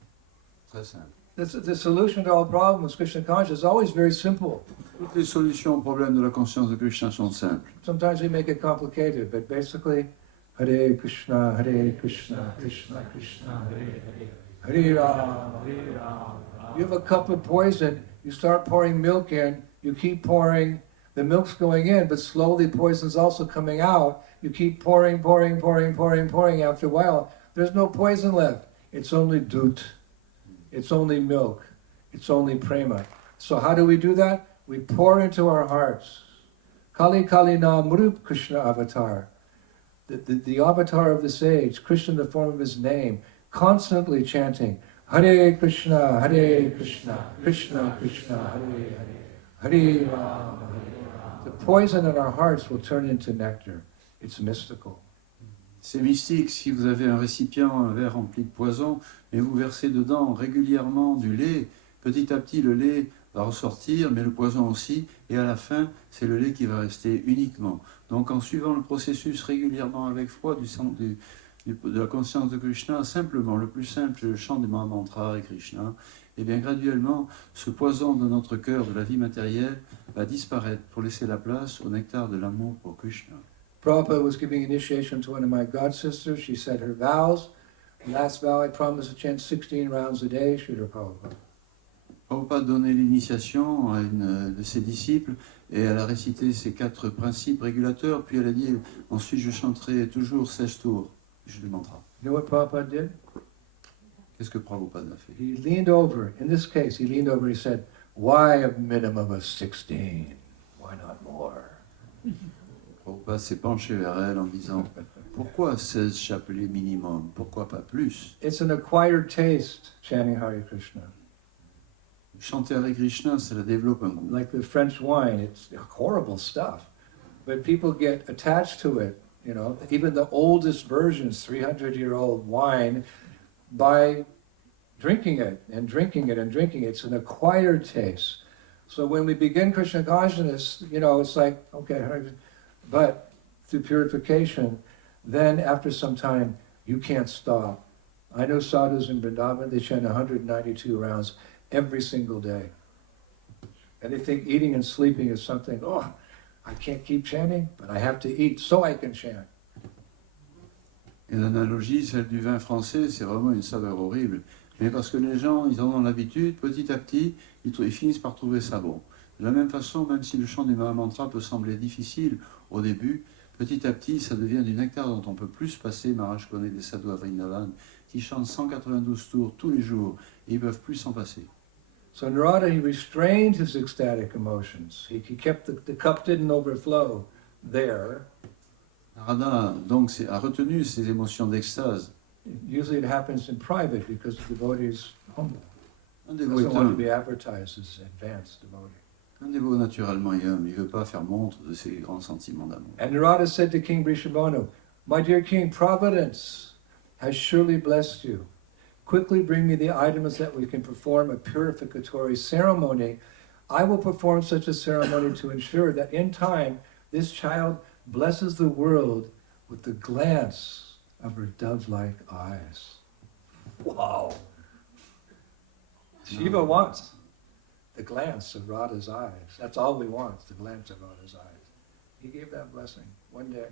Très simple. The solution to all problems, Krishna consciousness, is always very simple. Toutes les solutions aux problèmes de la conscience de Krishna sont simples. Sometimes we make it complicated, but basically, Hare Krishna, Krishna Krishna, Hare Hare, Hare Rama, Hare Rama. You have a cup of poison, you start pouring milk in, you keep pouring, the milk's going in, but slowly poison's also coming out. You keep pouring. After a while, there's no poison left. It's only dut. It's only milk. It's only prema. So how do we do that? We pour into our hearts. Kali Kali Na Murup Krishna avatar. The avatar of the sage, Krishna in the form of his name, constantly chanting, Hare Krishna, Krishna Krishna, Hare Hare, Hare Rama, Hare Rama. The poison in our hearts will turn into nectar. It's mystical. C'est mystique. Si vous avez un récipient, un verre rempli de poison, et vous versez dedans régulièrement du lait, petit à petit le lait va ressortir, mais le poison aussi, et à la fin, c'est le lait qui va rester uniquement. Donc en suivant le processus régulièrement avec foi de la conscience de Krishna, simplement, le plus simple, le chant des Mahamantras et Krishna, et bien graduellement, ce poison de notre cœur, de la vie matérielle, va disparaître pour laisser la place au nectar de l'amour pour Krishna. Prabhupada was giving initiation to one of my god sisters. She said her vows. The last vow, I promised to chant 16 rounds a day, Srila Prabhupada. Prabhupada donnait l'initiation à une de ses disciples et elle a récité ses 4 principes régulateurs, puis elle a dit ensuite je chanterai toujours 16 tours. Je lui mantra. You know what Prabhupada did? Qu'est-ce que Prabhupada a fait? He leaned over. In this case, he leaned over. He said, "Why a minimum of 16? Why not more?" Prabhupada s'est penché vers elle en disant pourquoi 16 chapelets minimum? Pourquoi pas plus? It's an acquired taste, chanting Hare Krishna. Chanter avec Krishna, ça la développe un goût. Like the French wine, it's horrible stuff. But people get attached to it, you know. Even the oldest versions, 300-year-old wine, by drinking it and drinking it and drinking it. It's an acquired taste. So when we begin Krishna consciousness, you know, it's like, okay, but through purification, then after some time, you can't stop. I know sadhus in Vrindavan, they chant 192 rounds every single day. And they think eating and sleeping is something, oh, I can't keep chanting, but I have to eat so I can chant. Et l'analogie, celle du vin français, c'est vraiment une saveur horrible. Mais parce que les gens, ils en ont l'habitude, petit à petit, ils finissent par trouver ça bon. De la même façon, même si le chant des Mahamantras peut sembler difficile au début, petit à petit, ça devient du nectar dont on peut plus se passer. Maharaj connaît des sadhus à Vrindavan qui chantent 192 tours tous les jours et ils ne peuvent plus s'en passer. So Narada, he restrained his ecstatic emotions. He kept the cup didn't overflow there. Narada, donc, a retenu ses émotions d'extase. Usually it happens in private because the devotee is humble. Un He dévot doesn't want to est be advertised as advanced devotee. un dévot naturellement est humble, il ne veut pas faire montre de ses grands sentiments d'amour. And Narada said to King Vrishabhanu, "My dear king, Providence has surely blessed you. Quickly bring me the items that we can perform a purificatory ceremony. I will perform such a ceremony to ensure that in time this child blesses the world with the glance of her dove-like eyes." Wow! Shiva wants the glance of Radha's eyes. That's all we want, the glance of Radha's eyes. He gave that blessing one day.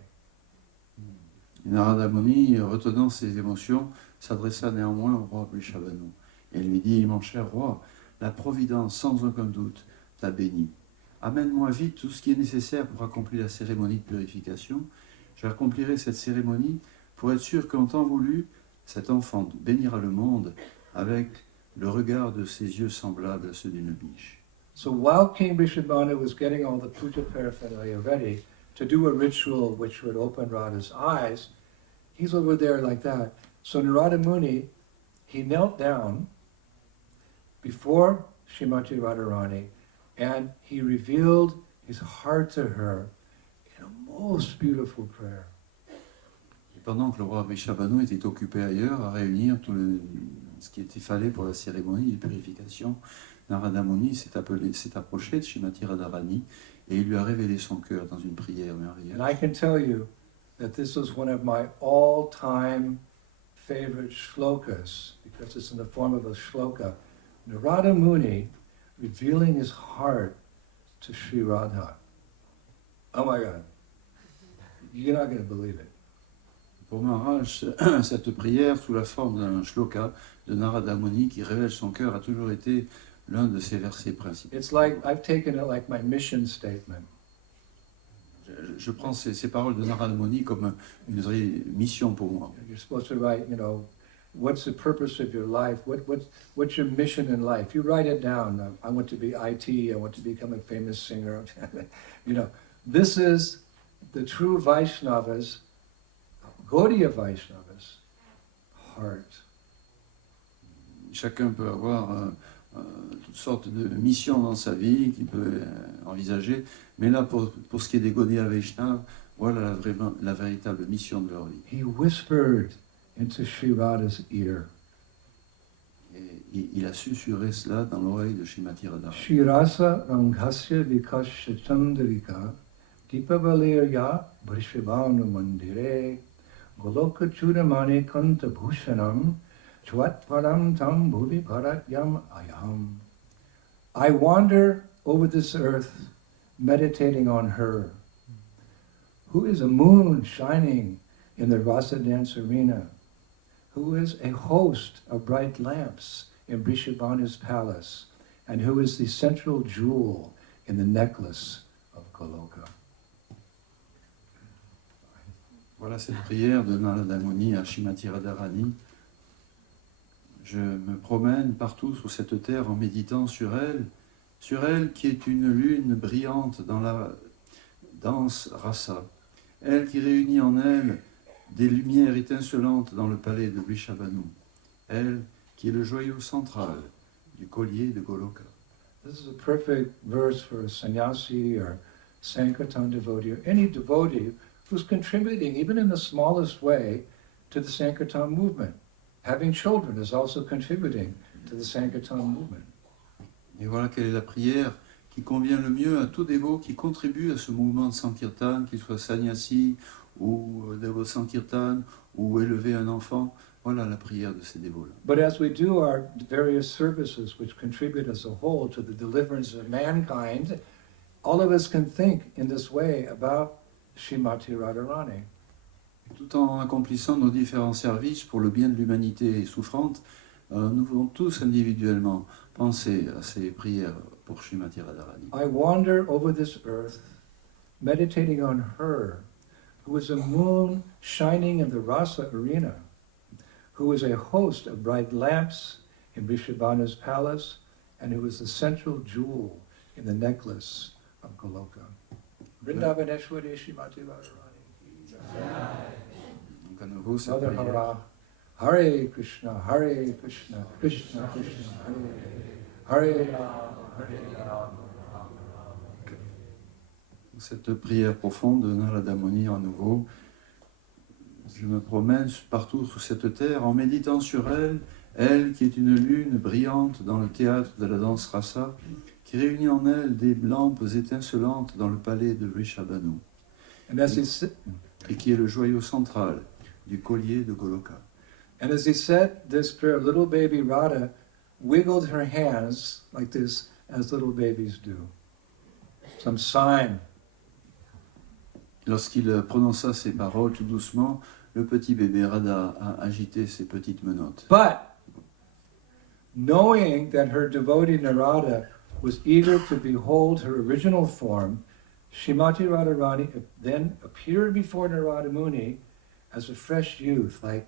Narada Muni, retenant ses émotions, s'adressa néanmoins au roi Vrishabhanu et lui dit, mon cher roi, la Providence, sans aucun doute, t'a béni. Amène-moi vite tout ce qui est nécessaire pour accomplir la cérémonie de purification. J'accomplirai cette cérémonie pour être sûr qu'en temps voulu, cet enfant bénira le monde avec le regard de ses yeux semblables à ceux d'une biche. So while King Vrishabhanu was getting all the puja paraphernalia ready to do a ritual which would open Radha's eyes, he's over there like that. So Narada Muni, he knelt down before Srimati Radharani, and he revealed his heart to her in a most beautiful prayer. Et pendant que le roi Vrishabhanu était occupé ailleurs à réunir ce qui était fallait pour la cérémonie de purification, Narada Muni s'est approché de Srimati Radharani et il lui a révélé son cœur dans une prière merveilleuse. And I can tell you that this was one of my all-time favorite shlokas, because it's in the form of a shloka. Narada Muni revealing his heart to Sri Radha. Oh my God. You're not going to believe it. Pour Maharaj, cette prière sous la forme d'un shloka de Narada Muni qui révèle son cœur a toujours été l'un de ses versets principaux. It's like, I've taken it like my mission statement. Je prends ces paroles de Narada Muni comme une vraie mission pour moi. You're supposed to write, what's the purpose of your life? What's your mission in life? You write it down. I want to be IT. I want to become a famous singer. This is the true Vaishnavas, Gaudiya Vaishnavas, heart. Chacun peut avoir toutes sortes de missions dans sa vie qu'il peut envisager, mais là, pour ce qui est des Gaudiya Vaishnavas, voilà la véritable mission de leur vie. He whispered into Sri Radha's ear. Et il a susurré cela dans l'oreille de Srimati Radharani. Shri Rasa Ranghasya Vikasya Chandrika Deepavalerya Vrishvabhanu Mandire Goloka Chudamani Kanta Bhushanam Chvatparam Tam Bhuvi Bharatyam Ayam. I wander over this earth meditating on her, who is a moon shining in the rasa dance arena, who is a host of bright lamps in Vrishabhanu's palace, and who is the central jewel in the necklace of Goloka. Voilà cette prière de Narada Muni à Srimati Radharani. Je me promène partout sur cette terre en méditant sur elle qui est une lune brillante dans la danse rasa, elle qui réunit en elle des lumières étincelantes dans le palais de Vrishabhanu, elle qui est le joyau central du collier de Goloka. This is a perfect verse for a sannyasi or Sankirtan devotee, or any devotee who's contributing, even in the smallest way, to the Sankirtan movement. Having children is also contributing to the Sankirtan movement. Et voilà quelle est la prière qui convient le mieux à tout dévot qui contribue à ce mouvement de Sankirtan, qu'il soit sannyasi ou dévot Sankirtan ou élever un enfant. Voilà la prière de ces dévots-là. But as we do our various services which contribute as a whole to the deliverance of mankind, all of us can think in this way about Srimati Radharani. Tout en accomplissant nos différents services pour le bien de l'humanité souffrante, nous pouvons tous individuellement penser à ces prières pour Srimati Radharani. I wander over this earth, meditating on her, who is a moon shining in the rasa arena, who is a host of bright lamps in Vrishabhanu's palace, and who is the central jewel in the necklace of Goloka. Vrindavaneshwari Srimati Radharani. Donc à nouveau, cette Mother prière. Hara, Hare Krishna, Hare Krishna, Krishna Krishna, Hare Hare Rama, Hare Rama. Cette prière profonde de Narada Muni à nouveau. Je me promène partout sur cette terre en méditant sur elle qui est une lune brillante dans le théâtre de la danse rasa, qui réunit en elle des lampes étincelantes dans le palais de Vrishabhanu, And as he said, et qui est le joyau central du collier de Goloka. and as he said this prayer, little baby Radha wiggled her hands like this, as little babies do. Some sign. Lorsqu'il prononça ces paroles tout doucement, le petit bébé Radha a agité ses petites menottes. But knowing that her devotee Narada was eager to behold her original form, Srimati Radharani then appeared before Narada Muni as a fresh youth, like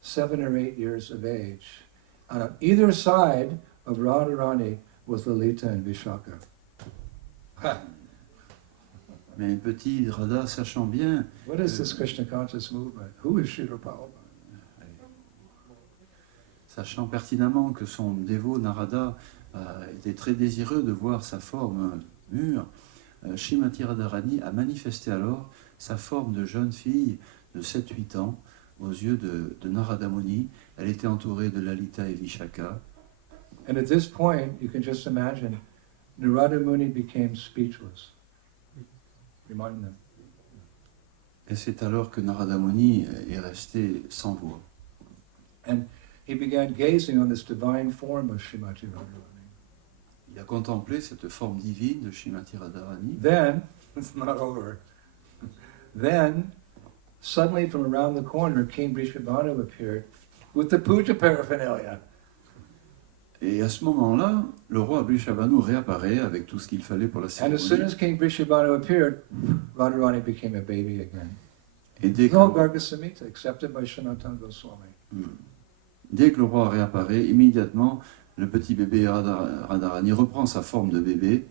7 or 8 years of age. And on either side of Radharani was Lalita and Vishaka. Mais petit Radha, sachant bien, What is this Krishna conscious movement? Who is Srila Prabhupada? sachant pertinemment que son dévot Narada était très désireux de voir sa forme mûre, Srimati Radharani a manifesté alors sa forme de jeune fille de 7-8 ans aux yeux de Narada Muni. Elle était entourée de Lalita et Vishaka. And at this point, you can just imagine, Narada Muni became speechless. Remind them. Et c'est alors que Narada Muni est resté sans voix. And he began gazing on this divine form of Srimati Radharani. Il a contemplé cette forme divine de Srimati Radharani. Then, it's not over. Then, suddenly from around the corner, King Vrishabhanu appeared with the puja paraphernalia. Et à ce moment-là, le roi Vrishabhanu réapparaît avec tout ce qu'il fallait pour la And as soon cérémonie. as King Vrishabhanu appeared, Radharani became a baby again. Et dès que, No Garga Samhita, accepted by Sanatana Goswami. dès que le roi réapparaît, immédiatement, le petit bébé Radharani reprend sa forme de bébé.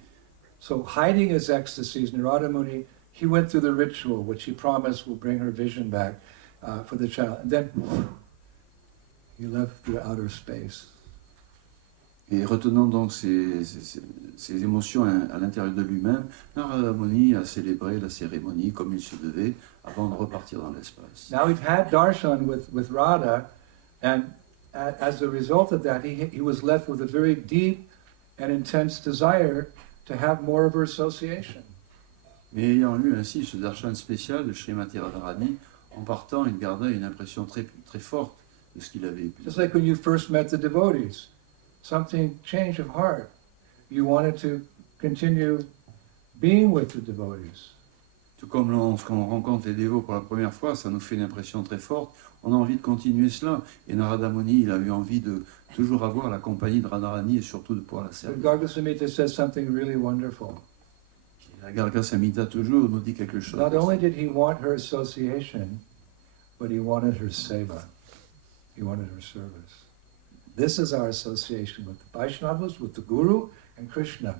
So hiding his ecstasies, Narada Muni, he went through the ritual, which he promised will bring her vision back for the child. And then he left the outer space. Et retenant donc ses émotions à l'intérieur de lui-même, Narada Muni a célébré la cérémonie comme il se devait avant de repartir dans l'espace. Now we've had darshan with Radha, and as a result of that, he was left with a very deep and intense desire to have more of her association. Mais ayant eu ainsi ce darshan spécial de Srimati Radharani, en partant, il garda une impression très, très forte de ce qu'il avait vécu. Just like when you first met the devotees, something changed of heart. You wanted to continue being with the devotees. Tout comme lorsqu'on rencontre les dévots pour la première fois, ça nous fait une impression très forte. On a envie de continuer cela. Et Narada Muni, il a eu envie de toujours avoir la compagnie de Radharani et surtout de pouvoir la But servir. Garga Samhita says something really wonderful. La Garga Samhita toujours nous dit quelque chose. Not only did he want her association, but he wanted her seva. He wanted her service. This is our association with the Vaishnavas, with the Guru, and Krishna.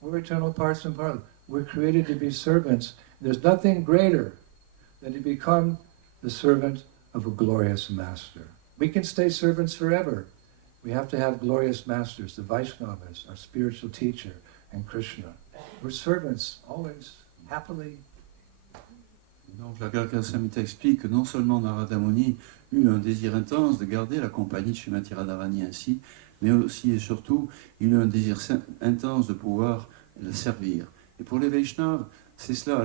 We're eternal parts and parcels. We're created to be servants. There's nothing greater than to become the servant of a glorious master. We can stay servants forever. We have to have glorious masters, the Vaishnavas, our spiritual teacher, and Krishna. We're servants, always, happily. Donc la Garga Samhita explique que non seulement Narada Muni eut un désir intense de garder la compagnie de Srimati Radharani ainsi, mais aussi et surtout, il eut un désir intense de pouvoir la servir. Et pour les Vaishnavas, c'est cela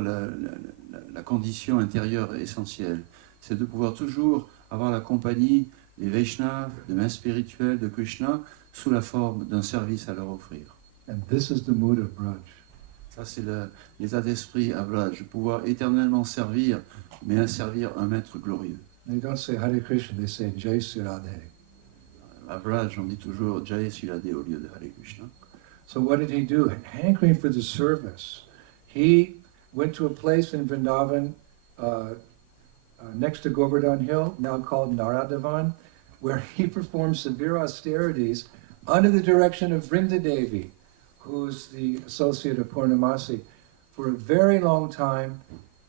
la condition intérieure essentielle. C'est de pouvoir toujours avoir la compagnie des Vaishnavas, de mains spirituelles de Krishna, sous la forme d'un service à leur offrir. And this is the mood of Braj. Ça, c'est l'état d'esprit à Vraj, de pouvoir éternellement servir, mais servir un maître glorieux. They don't say Hare Krishna, they say Jai Sri Radhe. À Vraj, on dit toujours Jai Sri Radhe au lieu de Hare Krishna. So what did he do? Hankering for the service. He went to a place in Vrindavan next to Govardhan Hill, now called Naradavan, where he performed severe austerities under the direction of Vrindadevi, who's the associate of Purnamasi, for a very long time.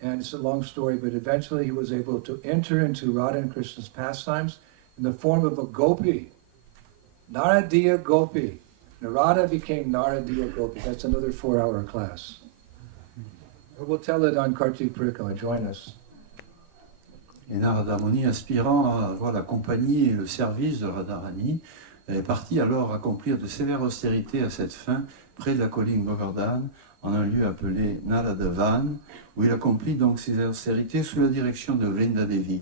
And it's a long story, but eventually he was able to enter into Radha and Krishna's pastimes in the form of a gopi, Naradiya gopi. Narada became Naradiya gopi. That's another 4-hour class. We'll tell it on Kartik Purikama. Join us. Et Narada Muni, aspirant à avoir la compagnie et le service de Radharani, est parti alors accomplir de sévères austérités à cette fin, près de la colline Govardhan, en un lieu appelé Naradavan, où il accomplit donc ses austérités sous la direction de Vrinda Devi.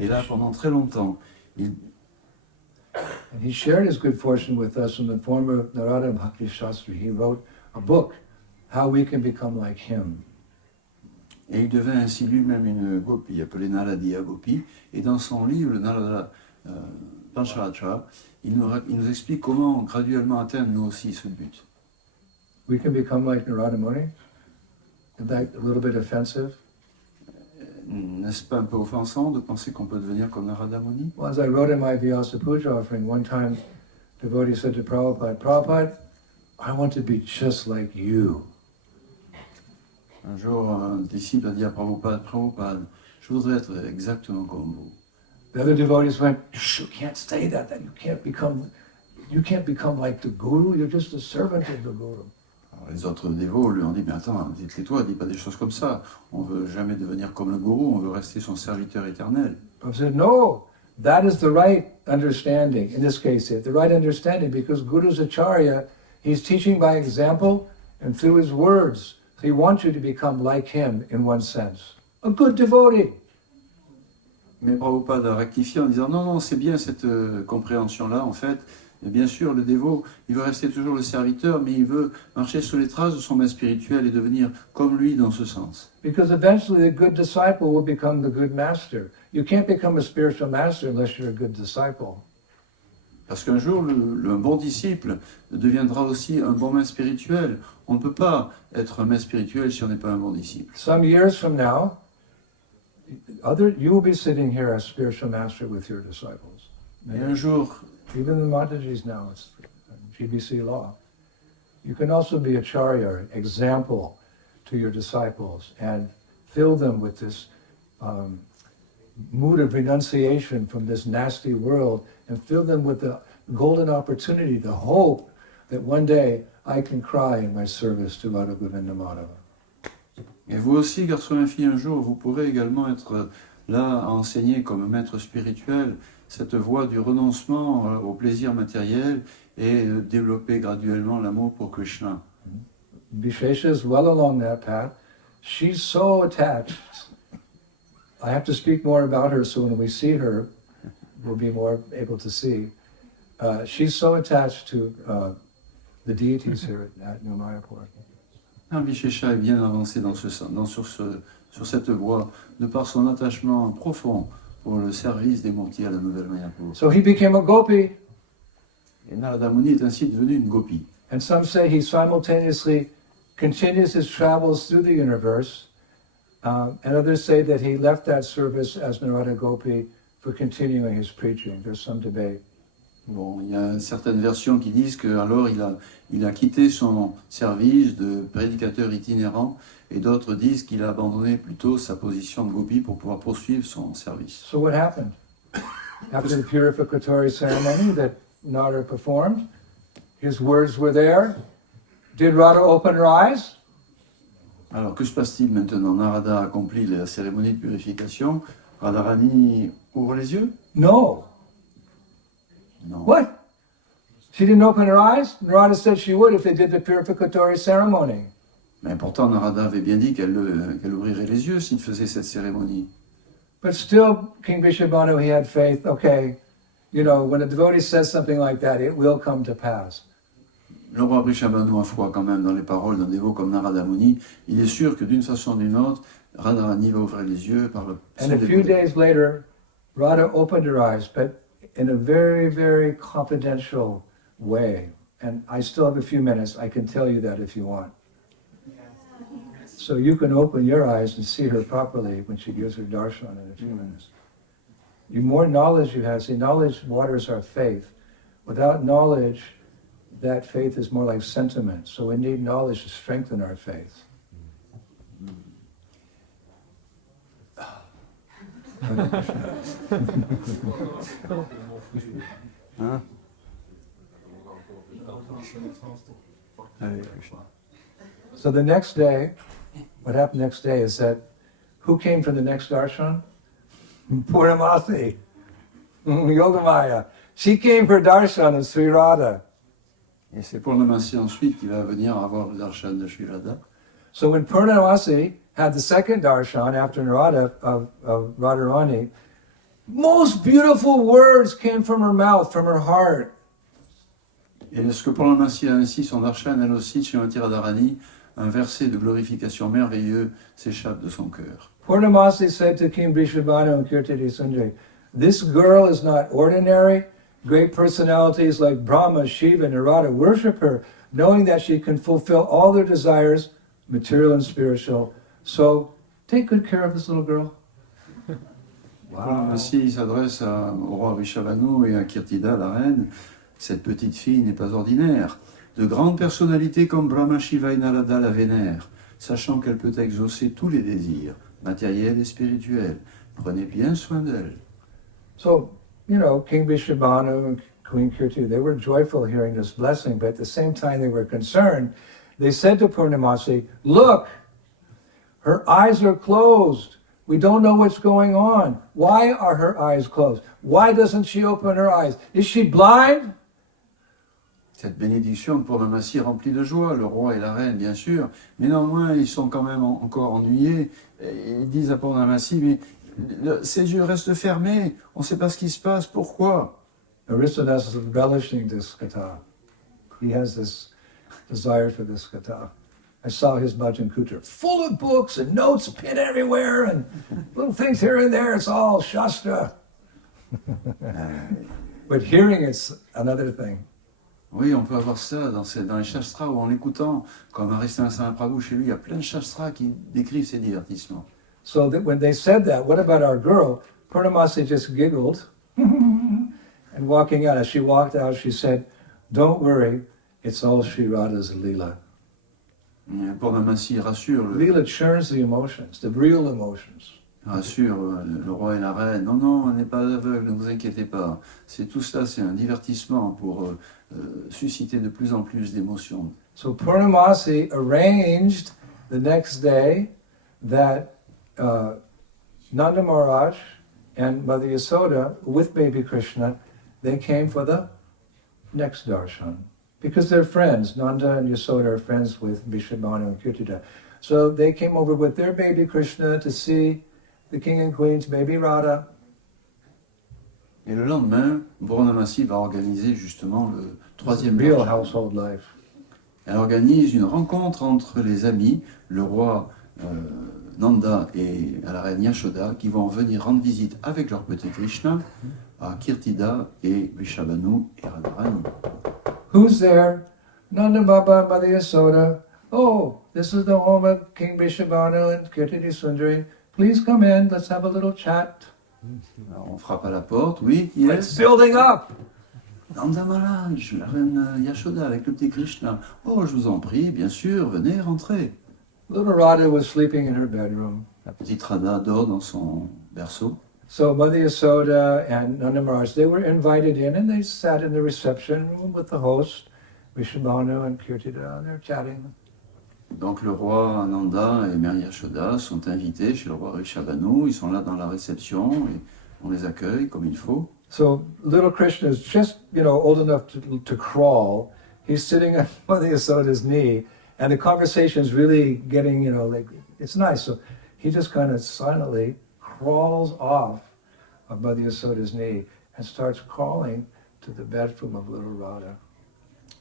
Et là, pendant très longtemps, And he shared his good fortune with us in the form of Narada Bhakti Shastri. He wrote a book, How We Can Become Like Him. et il devint ainsi lui-même une gopi, appelée Naradiya Gopi. Et dans son livre, le Narada Pancharatra, il nous explique comment graduellement atteindre nous aussi ce but. We can become like Narada Muni. Isn't that a little bit offensive? N'est-ce pas un peu offensant de penser qu'on peut devenir comme Narada Muni? Well, as I wrote in my Vyasa Puja offering, one time devotee said to Prabhupada, Prabhupada, I want to be just like you. Un jour, un disciple a dit à Prabhupada, Prabhupada, je voudrais être exactement comme vous. The other devotees went, you can't say that you can't become like the guru, you're just a servant of the guru. Alors, les autres dévots lui ont dit, mais attends, tais-toi, dis pas des choses comme ça. On veut jamais devenir comme le gourou, on veut rester son serviteur éternel. I said, no, that is the right understanding, in this case, the right understanding, because Guru's Acharya, he's teaching by example and through his words. So he wants you to become like him in one sense. A good devotee. Mais Prabhupada a rectifié en disant, non, non, c'est bien cette compréhension-là, en fait. Et bien sûr, le dévot, il veut rester toujours le serviteur, mais il veut marcher sur les traces de son maître spirituel et devenir comme lui dans ce sens. Because eventually the good disciple will become the good master. You can't become a spiritual master unless you're a good disciple. Parce qu'un jour, un bon disciple deviendra aussi un bon maître spirituel. On ne peut pas être un maître spirituel si on n'est pas un bon disciple. Some years from now, you will be sitting here as spiritual master with your disciples. Et un jour, Even the Matajis now, it's GBC law. You can also be acharya, example to your disciples, and fill them with this mood of renunciation from this nasty world, and fill them with the golden opportunity, the hope that one day I can cry in my service to Radha Govinda Madhava. et vous aussi, garçons et filles, un jour, vous pourrez également être là à enseigner comme maître spirituel cette voie du renoncement au plaisir matériel et développer graduellement l'amour pour Krishna. Vishesha is well along that path. She's so attached. I have to speak more about her, so when we see her, we'll be more able to see. She's so attached to the deities here at New Mayapur. Vishesha est bien avancé sur cette voie, de par son attachement profond pour le service des mortiers à la nouvelle Mayapur. So he became a gopi. Et Narada Muni est ainsi devenu une gopi. And some say he simultaneously continues his travels through the universe, and others say that he left that service as Narada Gopi for continuing his preaching. There's some debate. Bon, il y a certaines versions qui disent qu'alors il a quitté son service de prédicateur itinérant, et d'autres disent qu'il a abandonné plutôt sa position de gopi pour pouvoir poursuivre son service. So what happened? After the purificatory ceremony that Narada performed, his words were there. Did Radha open her eyes? Alors que se passe-t-il maintenant? Narada accomplit la cérémonie de purification. Radharani ouvre les yeux? No. Non. What? She didn't open her eyes? Narada said she would if they did the purificatory ceremony. Mais pourtant, Narada avait bien dit qu'elle ouvrirait les yeux s'il faisait cette cérémonie. But still, King Vrishabhanu, he had faith. Okay, you know, when a devotee says something like that, it will come to pass. Le roi Vrishabhanu a foi quand même dans les paroles d'un dévot comme Narada Muni. Il est sûr que d'une façon ou d'une autre, Radharani va ouvrir les yeux par le... And a few days later, Radha opened her eyes, but in a very, very confidential way. And I still have a few minutes. I can tell you that if you want. So you can open your eyes and see her properly when she gives her darshan in a few minutes. The more knowledge you have, see, knowledge waters our faith. Without knowledge, that faith is more like sentiment. So we need knowledge to strengthen our faith. Hein? So the next day, what happened next day is that who came for the next darshan? Purnamasi, Yogamaya. She came for darshan of Sri Radha. Et c'est Purnamasi ensuite qui va venir avoir le darshan de Sri Radha. So when Purnamasi had the second darshan after Narada of Radharani, most beautiful words came from her mouth, from her heart. Et lorsque Purnamasi a ainsi son darshan, elle aussi, Srimati Radharani, un verset de glorification merveilleux s'échappe de son cœur. Purnamasi said to King Vrishabhanu and Kirtiti Sunjay, this girl is not ordinary. Great personalities like Brahma, Shiva, and Narada worship her, knowing that she can fulfill all their desires, material and spiritual. So take good care of this little girl. Purnamasi s'adresse au roi Vrishabhanu et à Kirtida, la reine. Cette petite fille n'est pas ordinaire. De grandes personnalités comme Brahma, Shiva et Narada la vénèrent, sachant qu'elle peut exaucer tous les désirs, matériels et spirituels. Prenez bien soin d'elle. So, King Vishwabhanu and Queen Kirti, they were joyful hearing this blessing, but at the same time they were concerned. They said to Purnamasi, look, her eyes are closed. We don't know what's going on. Why are her eyes closed? Why doesn't she open her eyes? Is she blind? Cette bénédiction pour Purnamasi est remplie de joie, le roi et la reine, bien sûr, mais néanmoins, ils sont quand même encore ennuyés. Et ils disent à Purnamasi, mais ses yeux restent fermés, on ne sait pas ce qui se passe, pourquoi? Aristodas is relishing this katha. He has this desire for this katha. I saw his bhajan kutra, full of books and notes pinned everywhere and little things here and there. It's all Shastra. But hearing it's another thing. Oui, on peut avoir ça dans les shastras ou en l'écoutant, comme Radhastami Prabhu chez lui, il y a plein de shastras qui décrivent ces divertissements. So that when they said that, what about our girl? Purnamasi just giggled and walking out. As she walked out, she said, don't worry, it's all Sri Radha's Leela. Purnamasi rassure Leela churns the emotions, the real emotions. le roi et la reine. Non, non, on n'est pas aveugle, ne vous inquiétez pas. C'est tout ça, c'est un divertissement pour susciter de plus en plus d'émotions. So Purnamasi arranged the next day that Nanda Maharaj and Mother Yasoda, with baby Krishna, they came for the next darshan. Because they're friends. Nanda and Yasoda are friends with Vishwabhanu and Kirtida. So they came over with their baby Krishna to see the king and queen's baby Radha. Et le lendemain, Purnamasi va organiser justement le troisième Real darshan. household life. Elle organise une rencontre entre les amis, le roi Nanda et la reine Yashoda, qui vont venir rendre visite avec leur petit Krishna à Kirtida et Vrishabhanu et Radharani. Who's there? Nanda Baba and Mother Yasoda. Oh, this is the home of King Vrishabhanu and Kirtidi Sundari. Please come in, let's have a little chat. Alors, on frappe à la porte, oui, qui It's est building up. Nanda Maharaj, la reine Yashoda avec le petit Krishna. Oh, je vous en prie, bien sûr, venez, rentrez. Little Radha was sleeping in her bedroom. La petite Radha dort dans son berceau. So Mother Yasoda and Nanda Maharaj, they were invited in and they sat in the reception room with the host, Vrishabhanu and Kirtida, and they're chatting. Donc le roi Nanda et Mère Yashoda sont invités chez le roi Vrishabhanu. Ils sont là dans la réception et on les accueille comme il faut. So little Krishna is just, old enough to crawl. He's sitting on Mother Yasoda's knee, and the conversation is really getting, it's nice. So he just kind of silently crawls off of Mother Yasoda's knee and starts crawling to the bedroom of little Radha.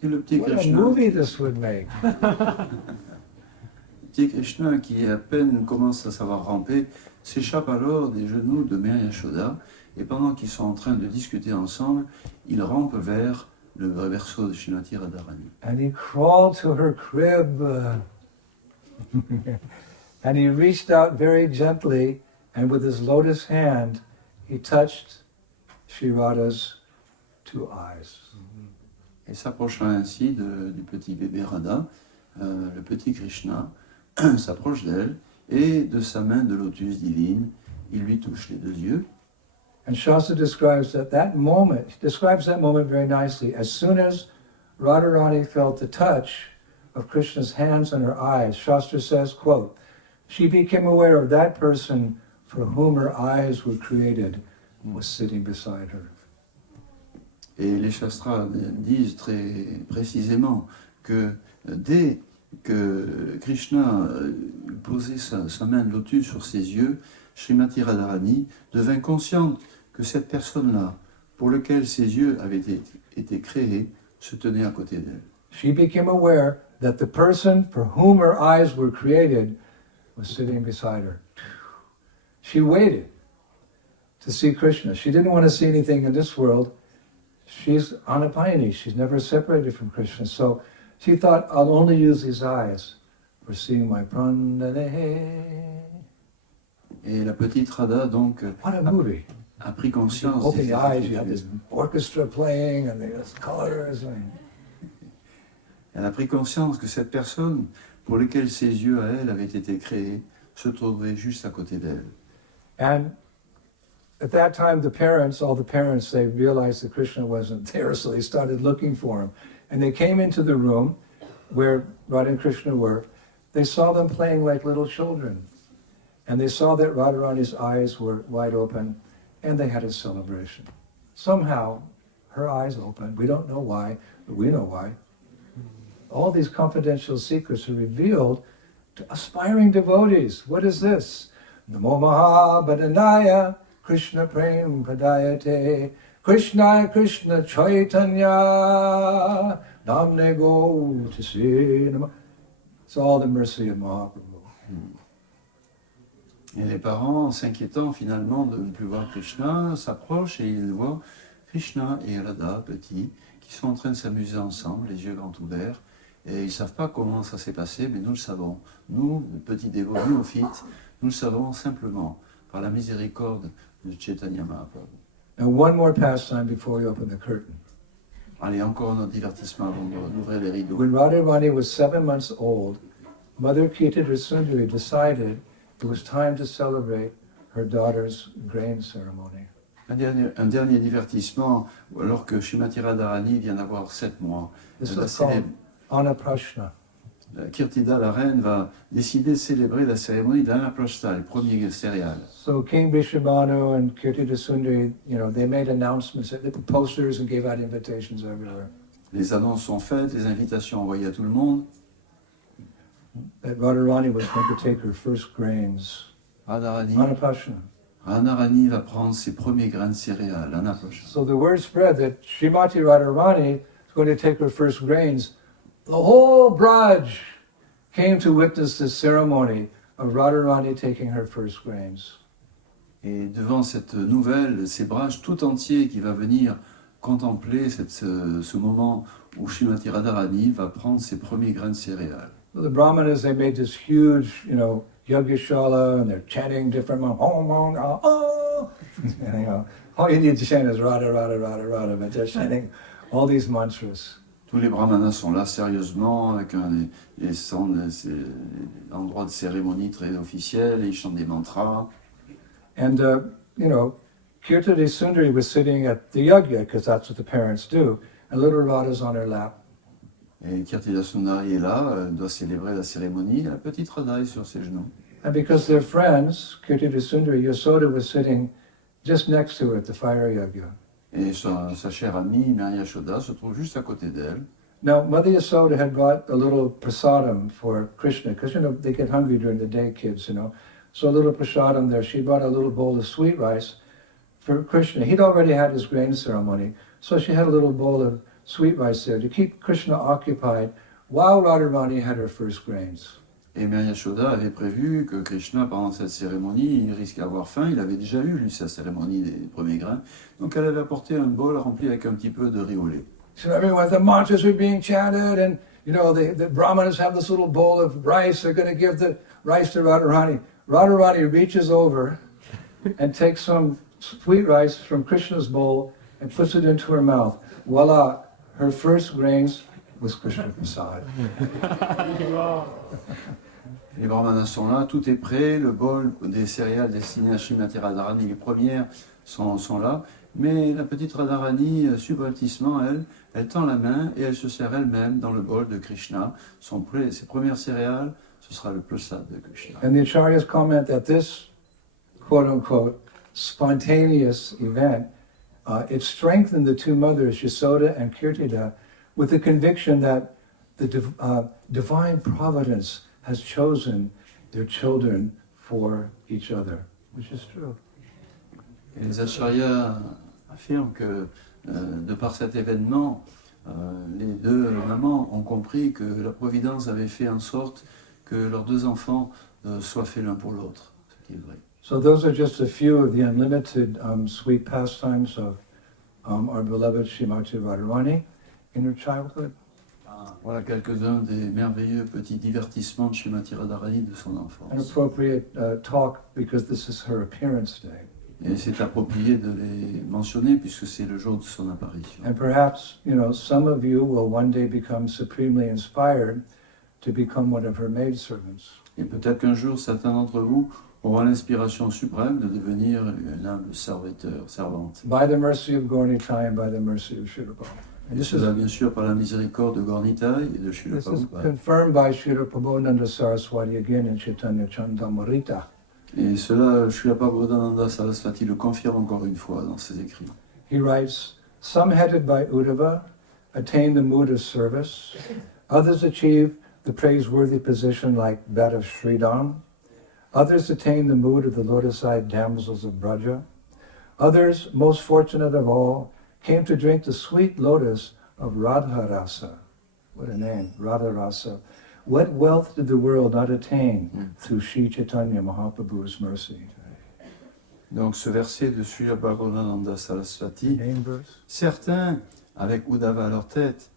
Et le petit What a Krishna, movie this would make. petit Krishna qui à peine commence à savoir ramper, s'échappe alors des genoux de Mère Yashoda et pendant qu'ils sont en train de discuter ensemble, il rampe vers le berceau de Srimati Radharani. And he crawled to her crib and he reached out very gently and with his lotus hand he touched Sri Radha's two eyes. Et s'approchant ainsi du petit bébé Radha, le petit Krishna s'approche d'elle et de sa main de lotus divine, il lui touche les deux yeux. And Shastra describes that moment, he describes that moment very nicely. As soon as Radharani felt the touch of Krishna's hands on her eyes, Shastra says, quote, she became aware of that person for whom her eyes were created was sitting beside her. Et les Shastras disent très précisément que dès que Krishna posait sa main de lotus sur ses yeux, Srimati Radharani devint consciente que cette personne-là, pour laquelle ses yeux avaient été créés, se tenait à côté d'elle. She became aware that the person for whom her eyes were created was sitting beside her. She waited to see Krishna. She didn't want to see anything in this world. She's Anapayani. She's never separated from Krishna. So she thought, I'll only use these eyes for seeing my Prandanehe. Et la petite Radha, donc, What a movie. a pris conscience Open des the eyes, you have this orchestra playing and there's colors. Elle a pris conscience que cette personne, pour laquelle ses yeux à elle avaient été créés, se trouvait juste à côté d'elle. And at that time, all the parents, they realized that Krishna wasn't there, so they started looking for him. And they came into the room where Radha and Krishna were. They saw them playing like little children. And they saw that Radharani's eyes were wide open, and they had a celebration. Somehow, her eyes opened. We don't know why, but we know why. All these confidential secrets are revealed to aspiring devotees. What is this? Namo Mahabhadanaya Krishna Prem Padayate Krishna Krishna Chaitanya Namne Go to see. It's all the mercy of Mahaprabhu. Et les parents, s'inquiétant finalement de ne plus voir Krishna, s'approchent et ils voient Krishna et Radha, petits, qui sont en train de s'amuser ensemble, les yeux grands ouverts. Et ils ne savent pas comment ça s'est passé, mais nous le savons. Nous, petits dévots, néophytes, nous le savons simplement par la miséricorde de Chaitanya Mahaprabhu. And one more pastime before we open the curtain. Allez, encore un autre divertissement avant d'ouvrir les rideaux. When Radharani was 7 months old, Mother Kirtida Sundari decided it was time to celebrate her daughter's grain ceremony. Un dernier divertissement, alors que Srimati Radharani vient d'avoir 7 mois. This was called Anaprashna. Kirtida, la reine, va décider de célébrer la cérémonie de l'Anaprashna, les premiers céréales. So King Vishwabhanu and Kirtida Sundari, they made announcements, they put posters and gave out invitations everywhere. Les annonces sont faites, les invitations envoyées à tout le monde. That Radharani was going to take her first grains. Anaprashna. Radharani va prendre ses premiers grains de céréales, Anaprashna. So the word spread that Srimati Radharani is going to take her first grains. The whole Braj came to witness this ceremony of Radharani taking her first grains. Et devant cette nouvelle, c'est Braj tout entier qui va venir contempler ce moment où Srimati Radharani va prendre ses premiers grains de céréales. So the Brahmanas, they made this huge, Yagyashala, and they're chanting different, all you need to chant is Radha, Radha, Radha, Radha, but they're chanting all these mantras. Tous les brahmanas sont là sérieusement, avec un endroit de cérémonie très officiel, et ils chantent des mantras. And, Kirtida Sundari was sitting at the yagya, because that's what the parents do, and little Radha's on her lap. Et Kirtida Sundari est là, doit célébrer la cérémonie, la petite Radha est sur ses genoux. And because they're friends, Kirtida Sundari, Yasoda was sitting just next to her at the fire yagya. Et sa chère amie, Mère Yashoda, se trouve juste à côté d'elle. Now, Mother Yasoda had brought a little prasadam for Krishna, because, they get hungry during the day, kids, So a little prasadam there. She brought a little bowl of sweet rice for Krishna. He'd already had his grain ceremony, so she had a little bowl of sweet rice there to keep Krishna occupied while Radharani had her first grains. Et Mère Yashoda avait prévu que Krishna, pendant cette cérémonie, il risquait d'avoir faim. Il avait déjà eu, lui, sa cérémonie des premiers grains. Donc elle avait apporté un bol rempli avec un petit peu de riz au lait. So everyone, the mantras are being chanted, and the Brahmanas have this little bowl of rice. They're going to give the rice to Radharani. Radharani reaches over and takes some sweet rice from Krishna's bowl and puts it into her mouth. Voila, her first grains was Krishna Prasad. Les brahmanas sont là, tout est prêt, le bol des céréales destinées à Srimati Radharani, les premières sont là, mais la petite Radharani, subrepticement, elle tend la main et elle se sert elle-même dans le bol de Krishna. Ses premières céréales, ce sera le prasad de Krishna. And the acharyas comment that this, quote-unquote, spontaneous event, it strengthened the two mothers, Yasoda and Kirtida, with the conviction that the divine providence has chosen their children for each other, which is true. Et les acharyas affirment que, de par cet événement, les deux mamans ont compris que la Providence avait fait en sorte que leurs deux enfants soient faits l'un pour l'autre, ce qui est vrai. So those are just a few of the unlimited sweet pastimes of our beloved Srimati Radharani in her childhood. Voilà quelques-uns des merveilleux petits divertissements de Srimati Radharani de son An enfance. appropriate talk because this is her appearance day. Et c'est approprié de les mentionner puisque c'est le jour de son apparition. And perhaps, some of you will one day become supremely inspired to become one of her maidservants. Et peut-être qu'un jour, certains d'entre vous auront l'inspiration suprême de devenir un humble serviteur, servante. By the mercy of Gaura-Nitai and by the mercy of Srila Prabhupada. And Et this cela, is, bien sûr, par la miséricorde de Gaura-Nitai et de Srila this is Prabhupada. confirmed by Srila Prabhupada Saraswati again in Chaitanya Chandamrita. Et cela, Srila Prabhupada Saraswati le confirme encore une fois dans ses écrits. He writes, some headed by Uddhava attain the mood of service. Others achieve the praiseworthy position like that of Sridham. Others attain the mood of the lotus-eyed damsels of Braja. Others, most fortunate of all, came to drink the sweet lotus of Radharasa. What a name, Radharasa. What wealth did the world not attain through Sri Chaitanya Mahaprabhu's mercy? Donc ce verset de Srila Prabhupada Saraswati, Name verse. certains, avec Uddhava à leur tête,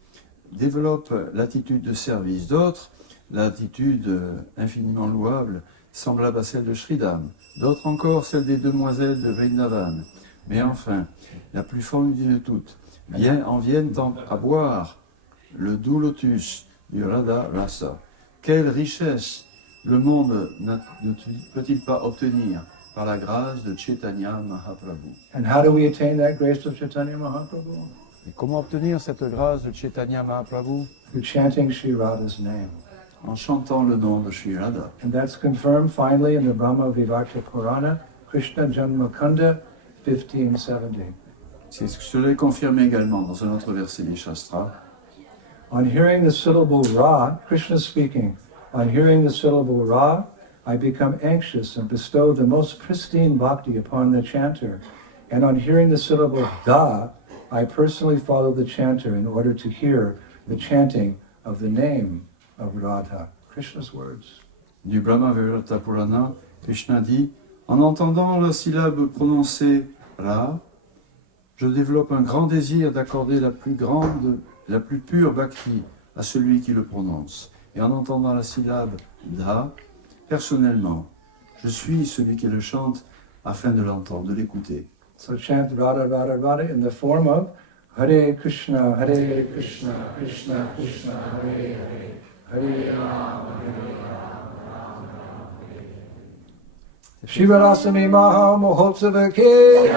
développent l'attitude de service. D'autres, l'attitude infiniment louable, semblable à celle de Sridham. D'autres encore, celle des demoiselles de Vrindavan. Mais enfin, la plus formidable de toutes, viennent à boire le doux lotus du Radha Rasa. Quelle richesse le monde ne peut-il pas obtenir par la grâce de Chaitanya Mahaprabhu. And how do we attain that grace of Chaitanya Mahaprabhu? Et comment obtenir cette grâce de Chaitanya Mahaprabhu? Through chanting Sri Radha's name. En chantant le nom de Sri Radha. And that's confirmed finally in the Brahma Vivarta Purana, Krishna Janmakanda 1570. Cela est confirmé également dans un autre verset des Shastras. On hearing the syllable Ra, Krishna speaking, on hearing the syllable Ra, I become anxious and bestow the most pristine bhakti upon the chanter. And on hearing the syllable Da, I personally follow the chanter in order to hear the chanting of the name of Radha. Krishna's words. Du Brahma Vivarta Purana, Krishna dit, en entendant la syllabe prononcée Ra, je développe un grand désir d'accorder la plus pure bhakti à celui qui le prononce. Et en entendant la syllabe Da, personnellement, je suis celui qui le chante afin de l'entendre, de l'écouter. So chant Radha, Radha, Radha in the form of Hare Krishna, Krishna, Krishna, Krishna, Hare Hare, Hare Rama, Shiva Rasami Maha Mohotsava Ke,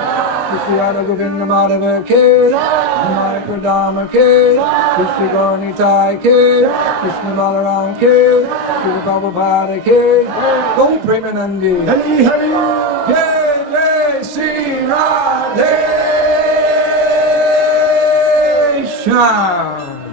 Krishna Govinda Madhava Ke, Mayapur Dhamma Ke, Krishna Gaura-Nitai Ke, Krishna Balaram Ke, Shiva Prabhupada Ke, Go Premanandi, Hari Hari, Jai Jai Sri Radhe Shyam.